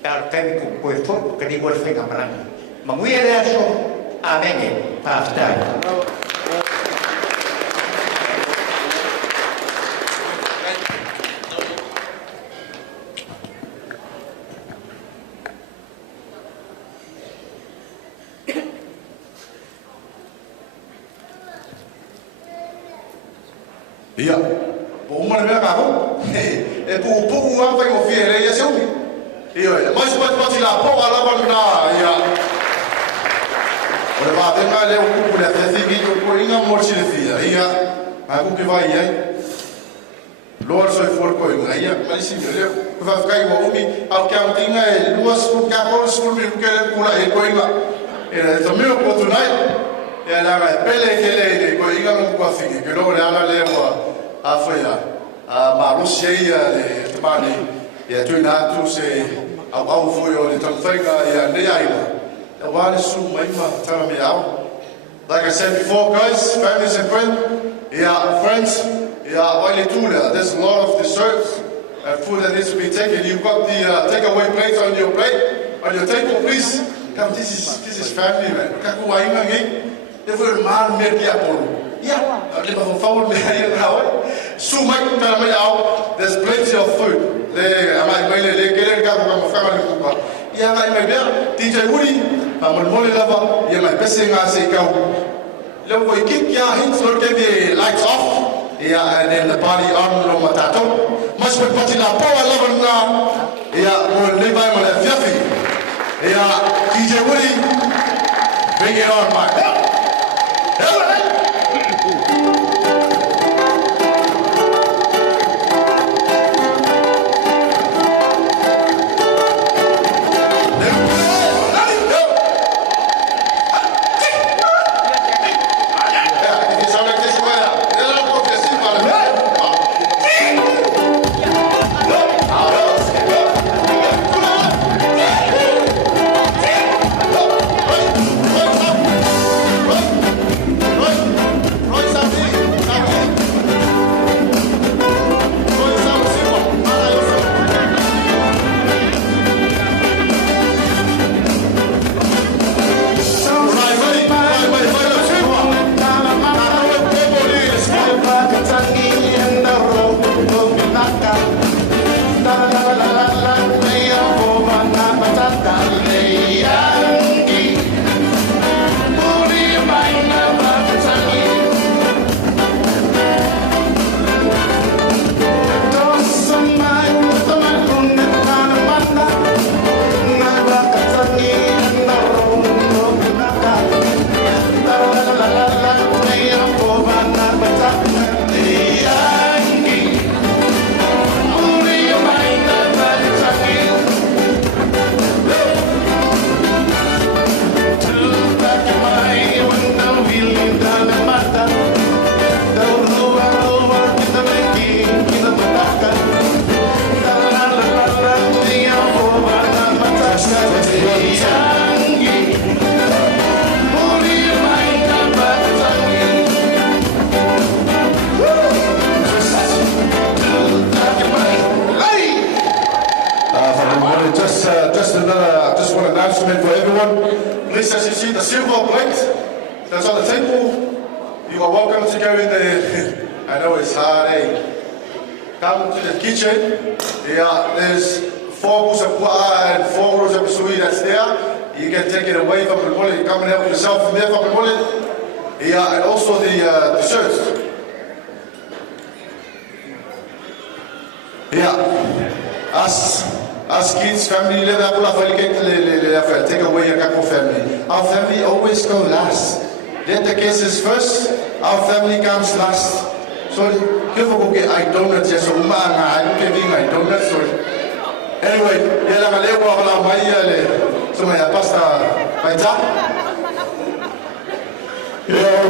dar kai ku ko fo ka di gol fai kamaranga mangia de so amen pa sta Iya, umur mereka aku, pupu apa yang ofir ya sih? Iya, masih lapor ala mana ya. Oleh apa dengar le pupu dah tertinggi aku ingat morsi dia. Iya, aku kira iya. Luar soal forko ingat iya, masih le. Kau kai mau umi, aku yang tinggal luas pun kapal sekolah ni bukan pula itu ingat. Itu mio potunai. Ya lah, pele kele ko inga mo ko fingi ke lo la le wa afia ma Rusia ya le tmani ya tuina tu se au foi o le tanfenga ya ne aiwa the one is so maima tell me out like I said before guys families and friends oily tuna there's a lot of desserts and food that needs to be taken you've got the takeaway plates on your table please come this is family man kaku wa inga ngi Dia boleh makan merdia pun. Ya, dia mahu faul merdia kau. Sumai kalau macam there's plenty of food. Le, amai maile le keren kau bukan family kupa. Ya, amai merdia tinggal uli, amal mole lava, ya amai peseng asai kau. Le, kau ikut ya hint lor ke lights off. Yeah, and then the party on no matato. Much with Patina Paula Lavana. Yeah, or Levi with Fiafi. Yeah, DJ Woody. Bring it on, Mike. Just one announcement for everyone. Please, as you see the silver plate that's on the table, you are welcome to go in there. I know it's hard, eh? Come to the kitchen. Yeah, there's 4 books of pu'a and 4 rolls of sui that's there. You can take it away from the wallet. Come and help yourself from there from the wallet. Yeah, and also the desserts. Yeah, us kids, family, take away your couple family. Our family always go last. Let the cases first, our family comes last. So, give a book, I donuts, yes, so I'm giving my donuts. Anyway, so my pasta, my top. Yeah,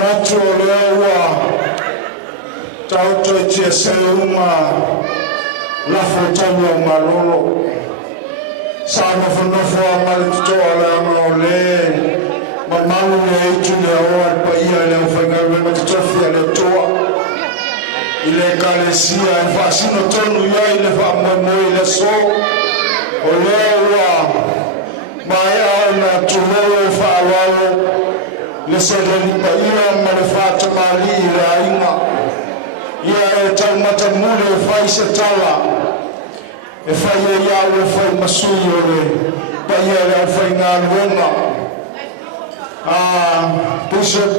Latu, Tauto Cheseuma, Lafotamo Malolo, Sama Fonofo Malitola Mole, Mamalu Junior, Paya, Fangal, Tofia, Latoa, Ilecalesia, and Fasino Tonu, Yaile, Moimoi, the soul, Olewa, Maya, Tumoro, Fawao. Leseleni pa ia malefata mali rainga ia tamata mule faisa tala e faia ia o fai masuyo le pa ia le fai ngalwenga bishop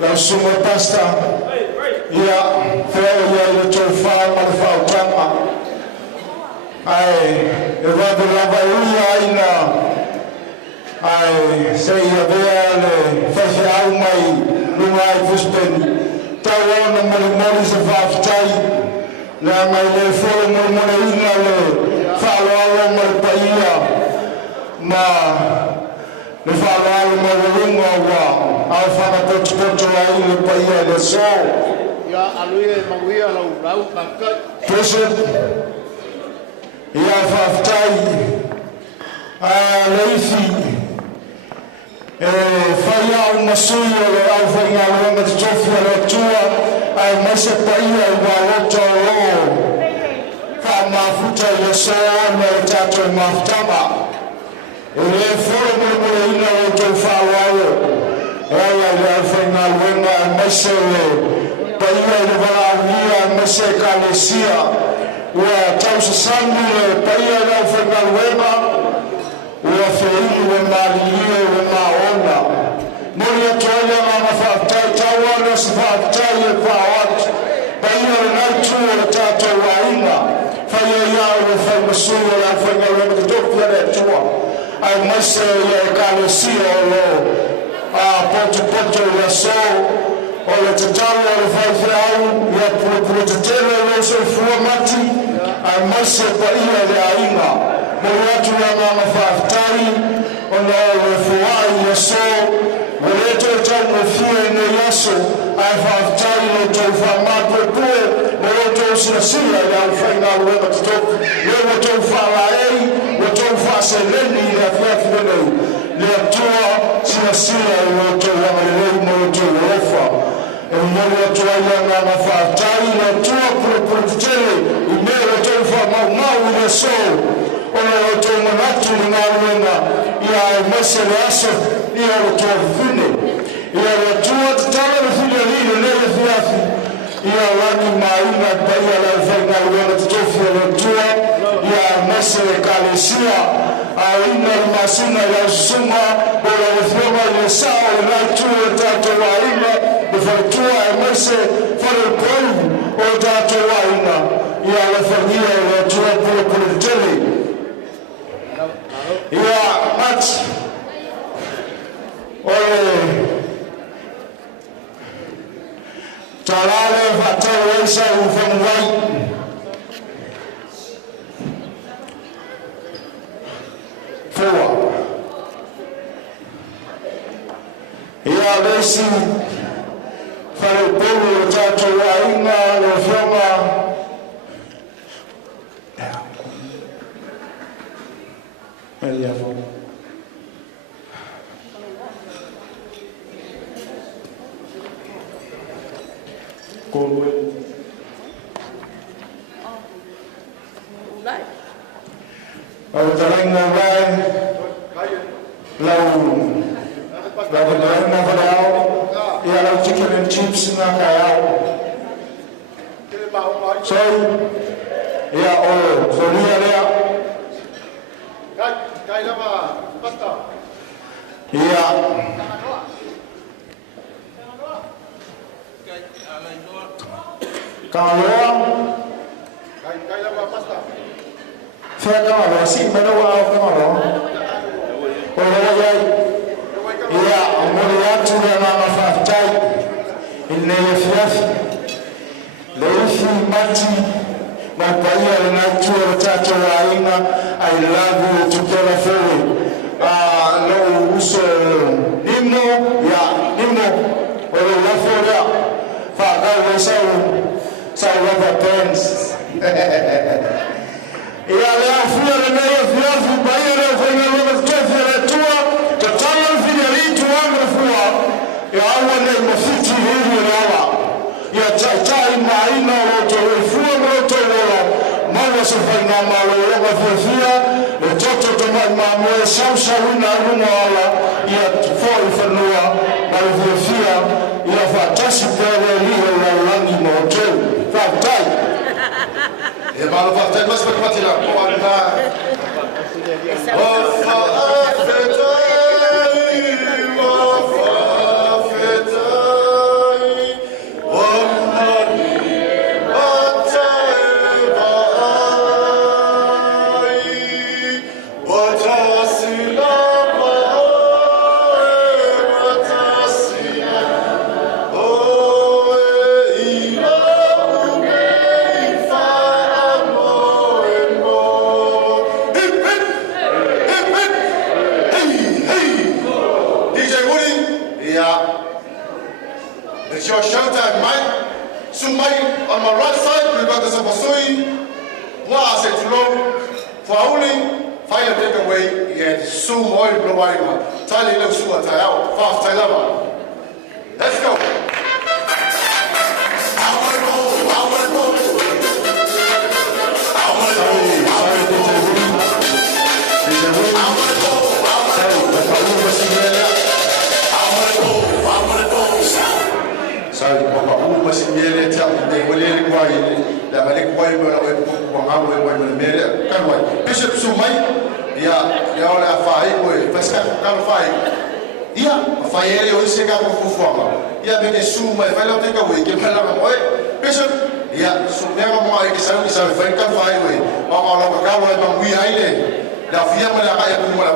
la suma pasta ia fai ia le tofa malefata tama ai e lava ia ina ai sei avere fece almai non hai fuspeni tawona mali se faftai la mai le fo mormonina le falo alla mal paia ma le falo alla mal lungo wa al fama tutto ai le paia le so ya alue manguia lau pakat pese ya faftai Leifi faia uma suia le au fainga longa de tofia le tua ai mese paia wa loto lo fa mafuta le so me tato maftama le foro mo ina le to fa wao ela le fainga longa mese le paia le va mese kalesia wa tausa sangu le paia le fainga longa ua feiu e malie e maona. Moria toia ma fa'atai taua le se fa'atai e ai mase ia e kalesia o lo poto ia so o le tatalo o le whaiwhau ia pura te tere o se fua mati ai mase pa ia le ainga mo atu ia nganga whaafitai o na le fuai ia so o le to tau me fia ne yaso ai whaafitai no tau whaamatu e pue mo le to sila ia au whainga luenga te toku le mo tau whaalaei mo tau whaaseleni ia whiaki wenau le atua sila i o tau wangalelei mo le tau ofa e mori atua ia nganga whaafitai le atua pura te tere i mea le tau whaamau i le so o le o tau manatu ni ngā luenga ia e mese le aso ia o tau whine ia le atua te tala le whine rino le le whiafi ia lani maina pa ia le whainga luenga te tofi le atua ia mese le kalesia a ina le masina i au sunga o le whionga i le sao le nai tua e tātou a ina le whaitua e mese whare pau o tātou a ina ia le whangia i le atua pura te tele ia mat ole talale fatau eisa u whamuai fua ia leisi whare pulu o tātou a inga le whionga Maria Fo. Kowe. Au talang na vai. Lau talang na vadao. Ia lau chicken and chips na kayao. Sorry. Ia o sonia lea. Kai lava pasta. Iya. Kaloa. Kai lava pasta. Fia kaloa si mana wa kaloa. Ora yai. Iya, amore atu na mama fatai. Inne fiaf. Leifi mati. Ma paia na tua tatu ainga ai lagu tukela foi no uso nimo ya nimo o la fora fa ga sai rubber pants ya la fia na ya fia paia na foi na rubber pants ya tua tatala finalito amra fua ya awa na mafiti hivi rawa ya tai mai na roto fua roto Maua se whainga malo ronga whiawhia, le toto te mai mamoe sausaruna runga ala ia whoi whanua mai whiawhia ia whatasi pere liho laulangi mo tau. Whautai! E malo whautai, mas pakapatila, o ana. O whaawetai, o whaawetai, o mani. It's your showtime, mate. Sumai on my right side, we've got the Sapasui. Wa se tulo. Fauling, fire take away. Yet Sum oil blow out. Tali no Suma Tayao. Fast Tailava. Let's go. Masinyele tia de wele kwa ile la bale kwa ile la kwa ngalo ile wa mele kanwa bishop sumai ya wala fai ko paska kan fai ya fai ele o se ka ko foma ya bene sumai fai la teka we ke pala mo bishop ya sumema mo ai ke sa fai kan fai we ma la ka lo ma wi ai le la fia mo la ka ya mo la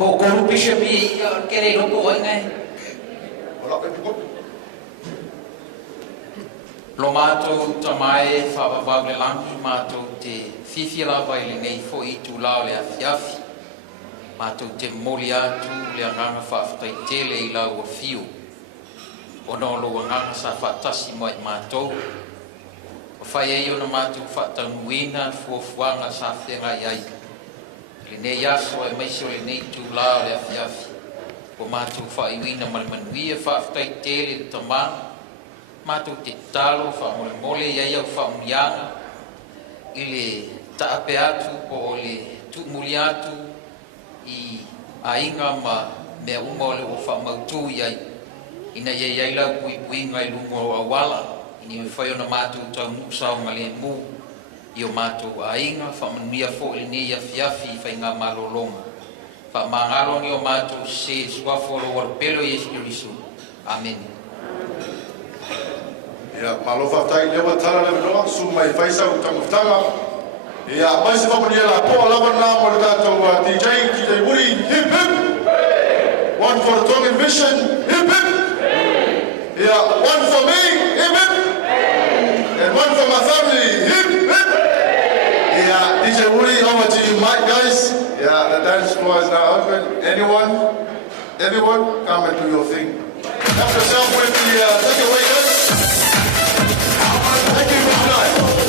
ko rupisha mi kere lo ko ngai lo mato tamai fa va le langi mato te fifi la vai le nei fo I tu la le afiafi mato te molia tu le nganga fa tai tele I la o fiu ono lo nganga sa fa tasi mai mato fa ye yo no mato fa tanguina fo fuanga sa fenga yai le nei aso e mai so le nei tu la le afiafi o mato fa iwina malmanui e fa tai tele tama mato te talo fa mole ia ia fa mianga ile tape atu o le tu muliatu I ainga ma me uma le o fa mautu ia ina ia ia la pui ngai lungo awala ini fa yo na mato ta musa o male mu io mato ainga fa mia fo le ni ia fiafi fa inga malolonga fa mangalo ni o mato se sua fo lo pelo I Espiritu amen. Ya, malofa tai lewa tala le no su mai faisa utangutanga. Ya, mai se vaponi la Paula na mo tato DJ Woody hip hip. One for the Tongan Mission hip hip. Ya, one for me hip hip. And one for my family hip hip. Ya, DJ Woody over to you Mike guys. Ya, the dance floor is now open. Everyone come and do your thing. Help yourself with the takeaway guys. Thank you for tonight.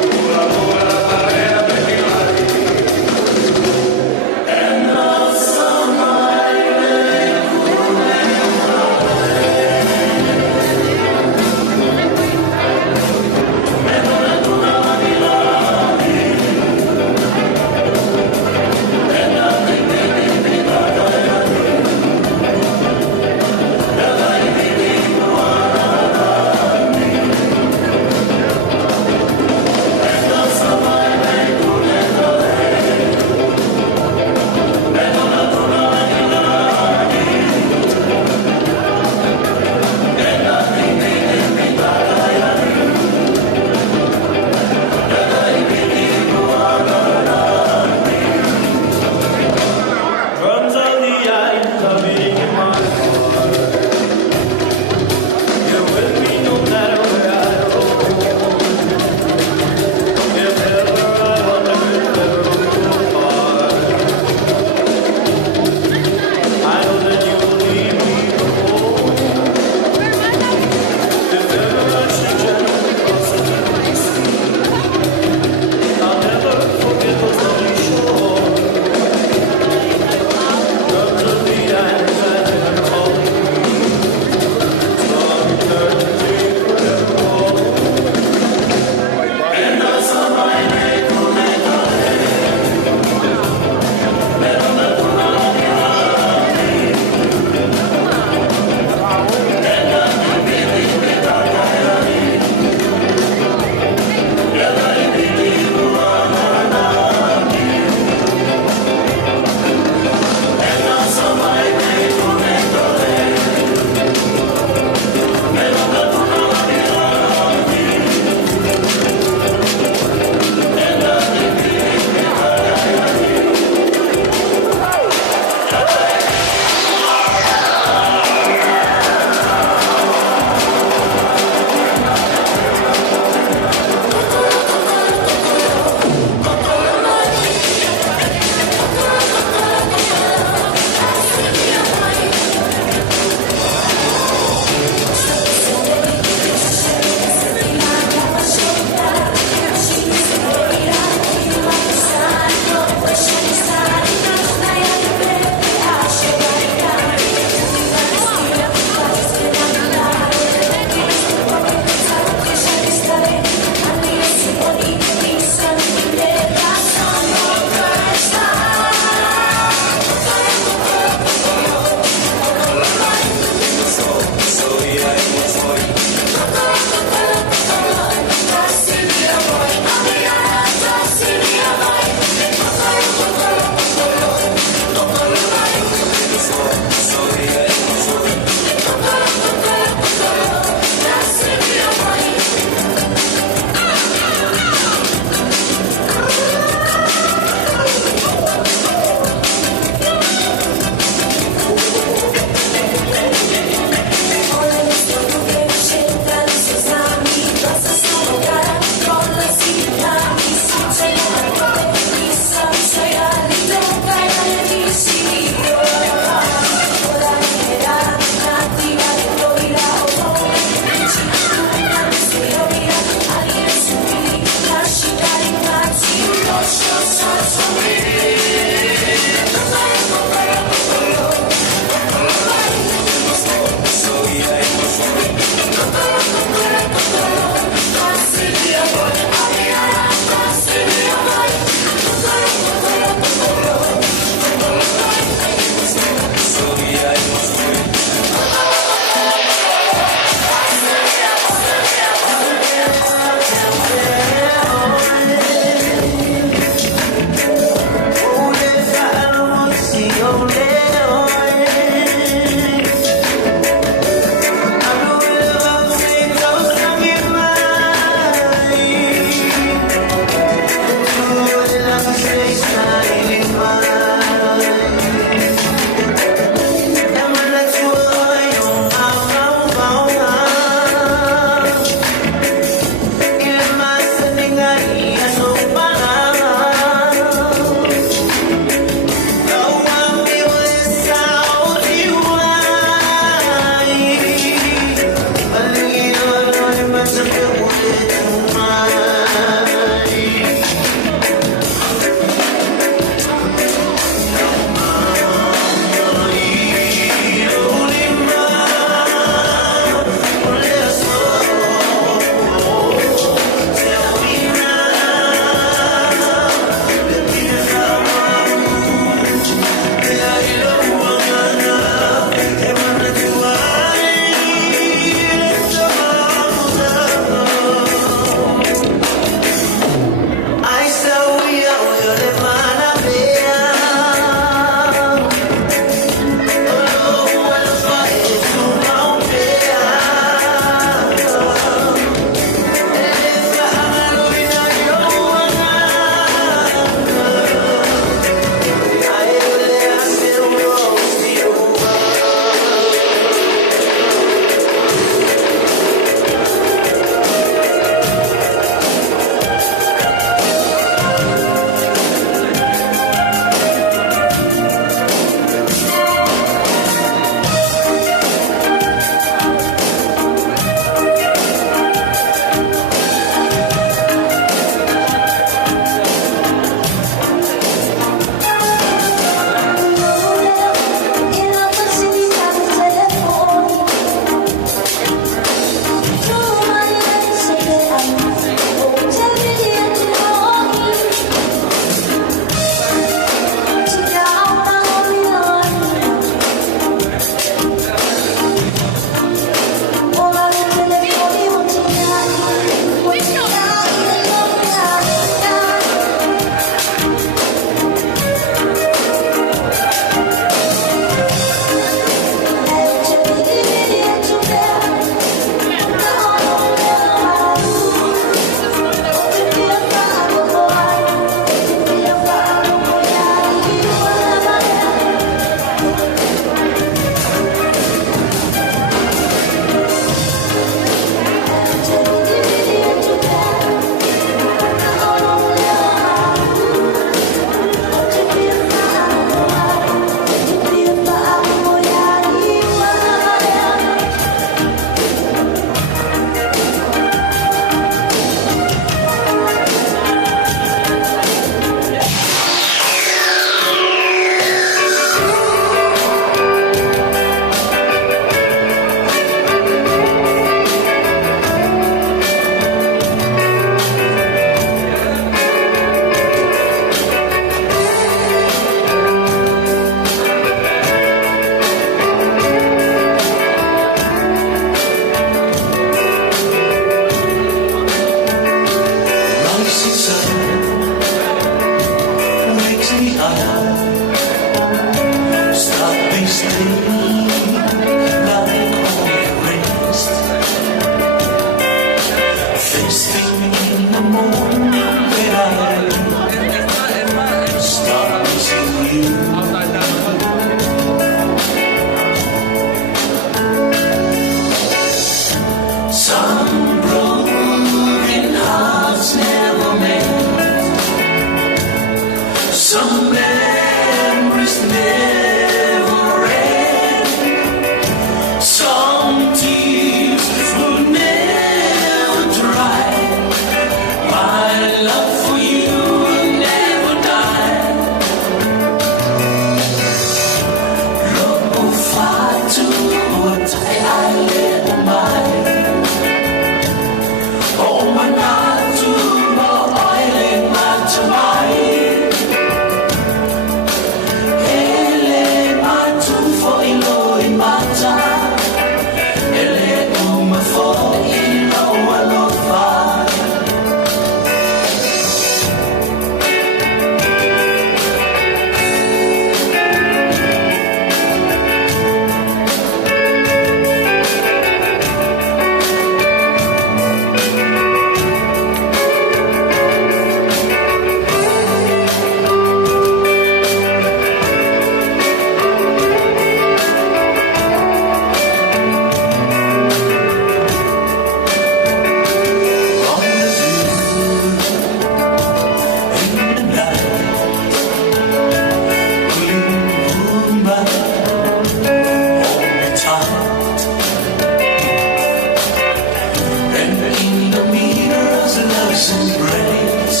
was love's embrace,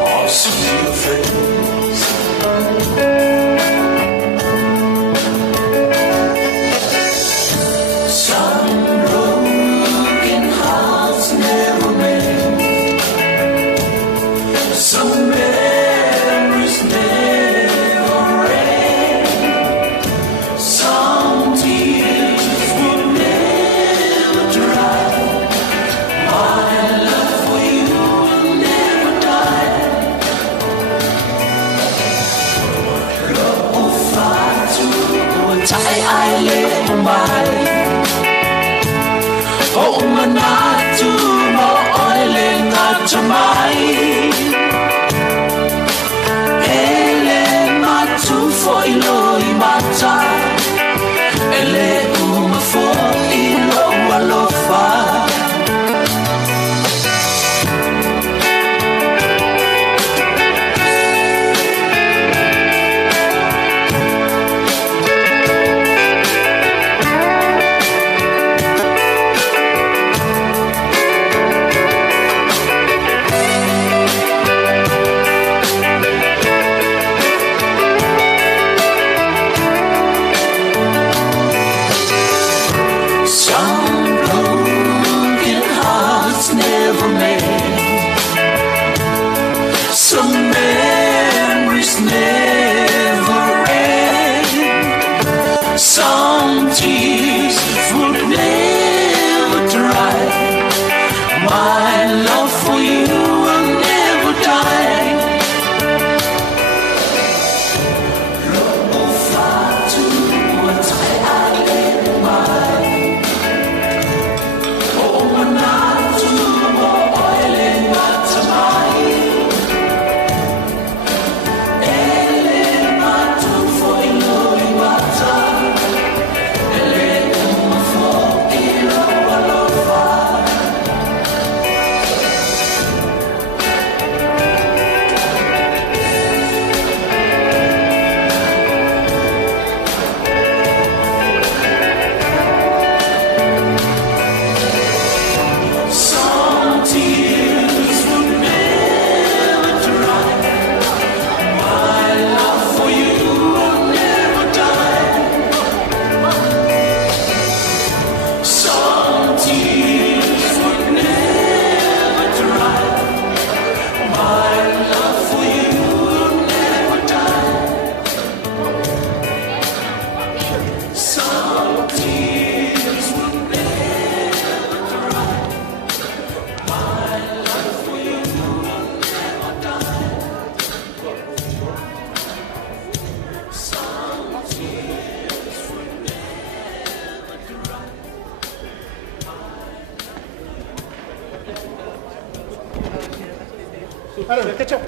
all sweet friends. Some broken hearts never made, some memories never end, some tears will never dry. My love for you will never die. Love will fly to tai ai le mai. Oh manatu mo oile ngata mai. Ele matu fo ilo I mata. Ele uma fo ilo alofa. Some broken hearts never made, some memories never end, some tears would never dry. My love for you will never die. Love will fly to a tai mai. Oh manatu mo oile ngata mai. Ele matu fo ilo I mata. Ele uma fo ilo alofa. Some tears would never dry. My love for you will never die. Some tears would never dry. My love for you will never die. Some tears would never dry. My love for you will never die. Some tears would never dry. Allora, che c'è?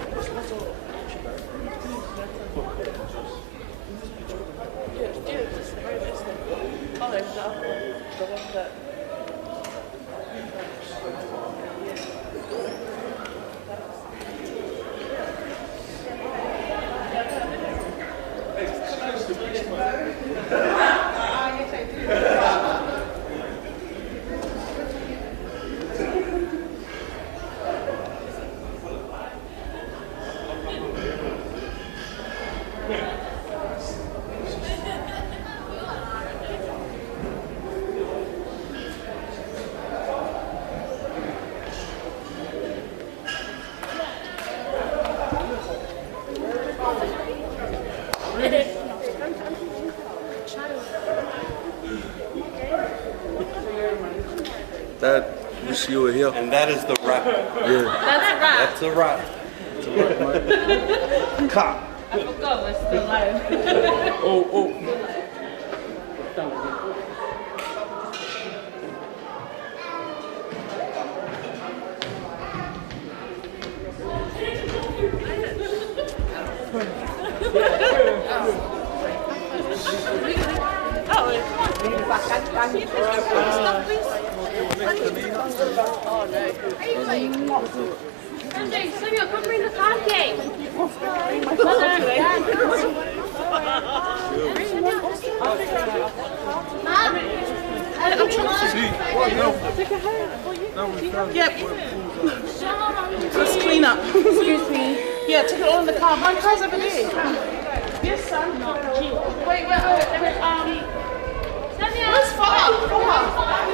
Dad, wish you were here. And that is the wrap. Yeah. That's a wrap. That's a wrap. It's a wrap, mate. Cut. I forgot we're still live. Oh. Sanjay, Samuel, come bring the pancake. Mom, I'm trying to see. Yep. Let's clean up. Excuse me. Yeah, take it all in the car. My car's over there. Yes, son. Wait. Where's Far?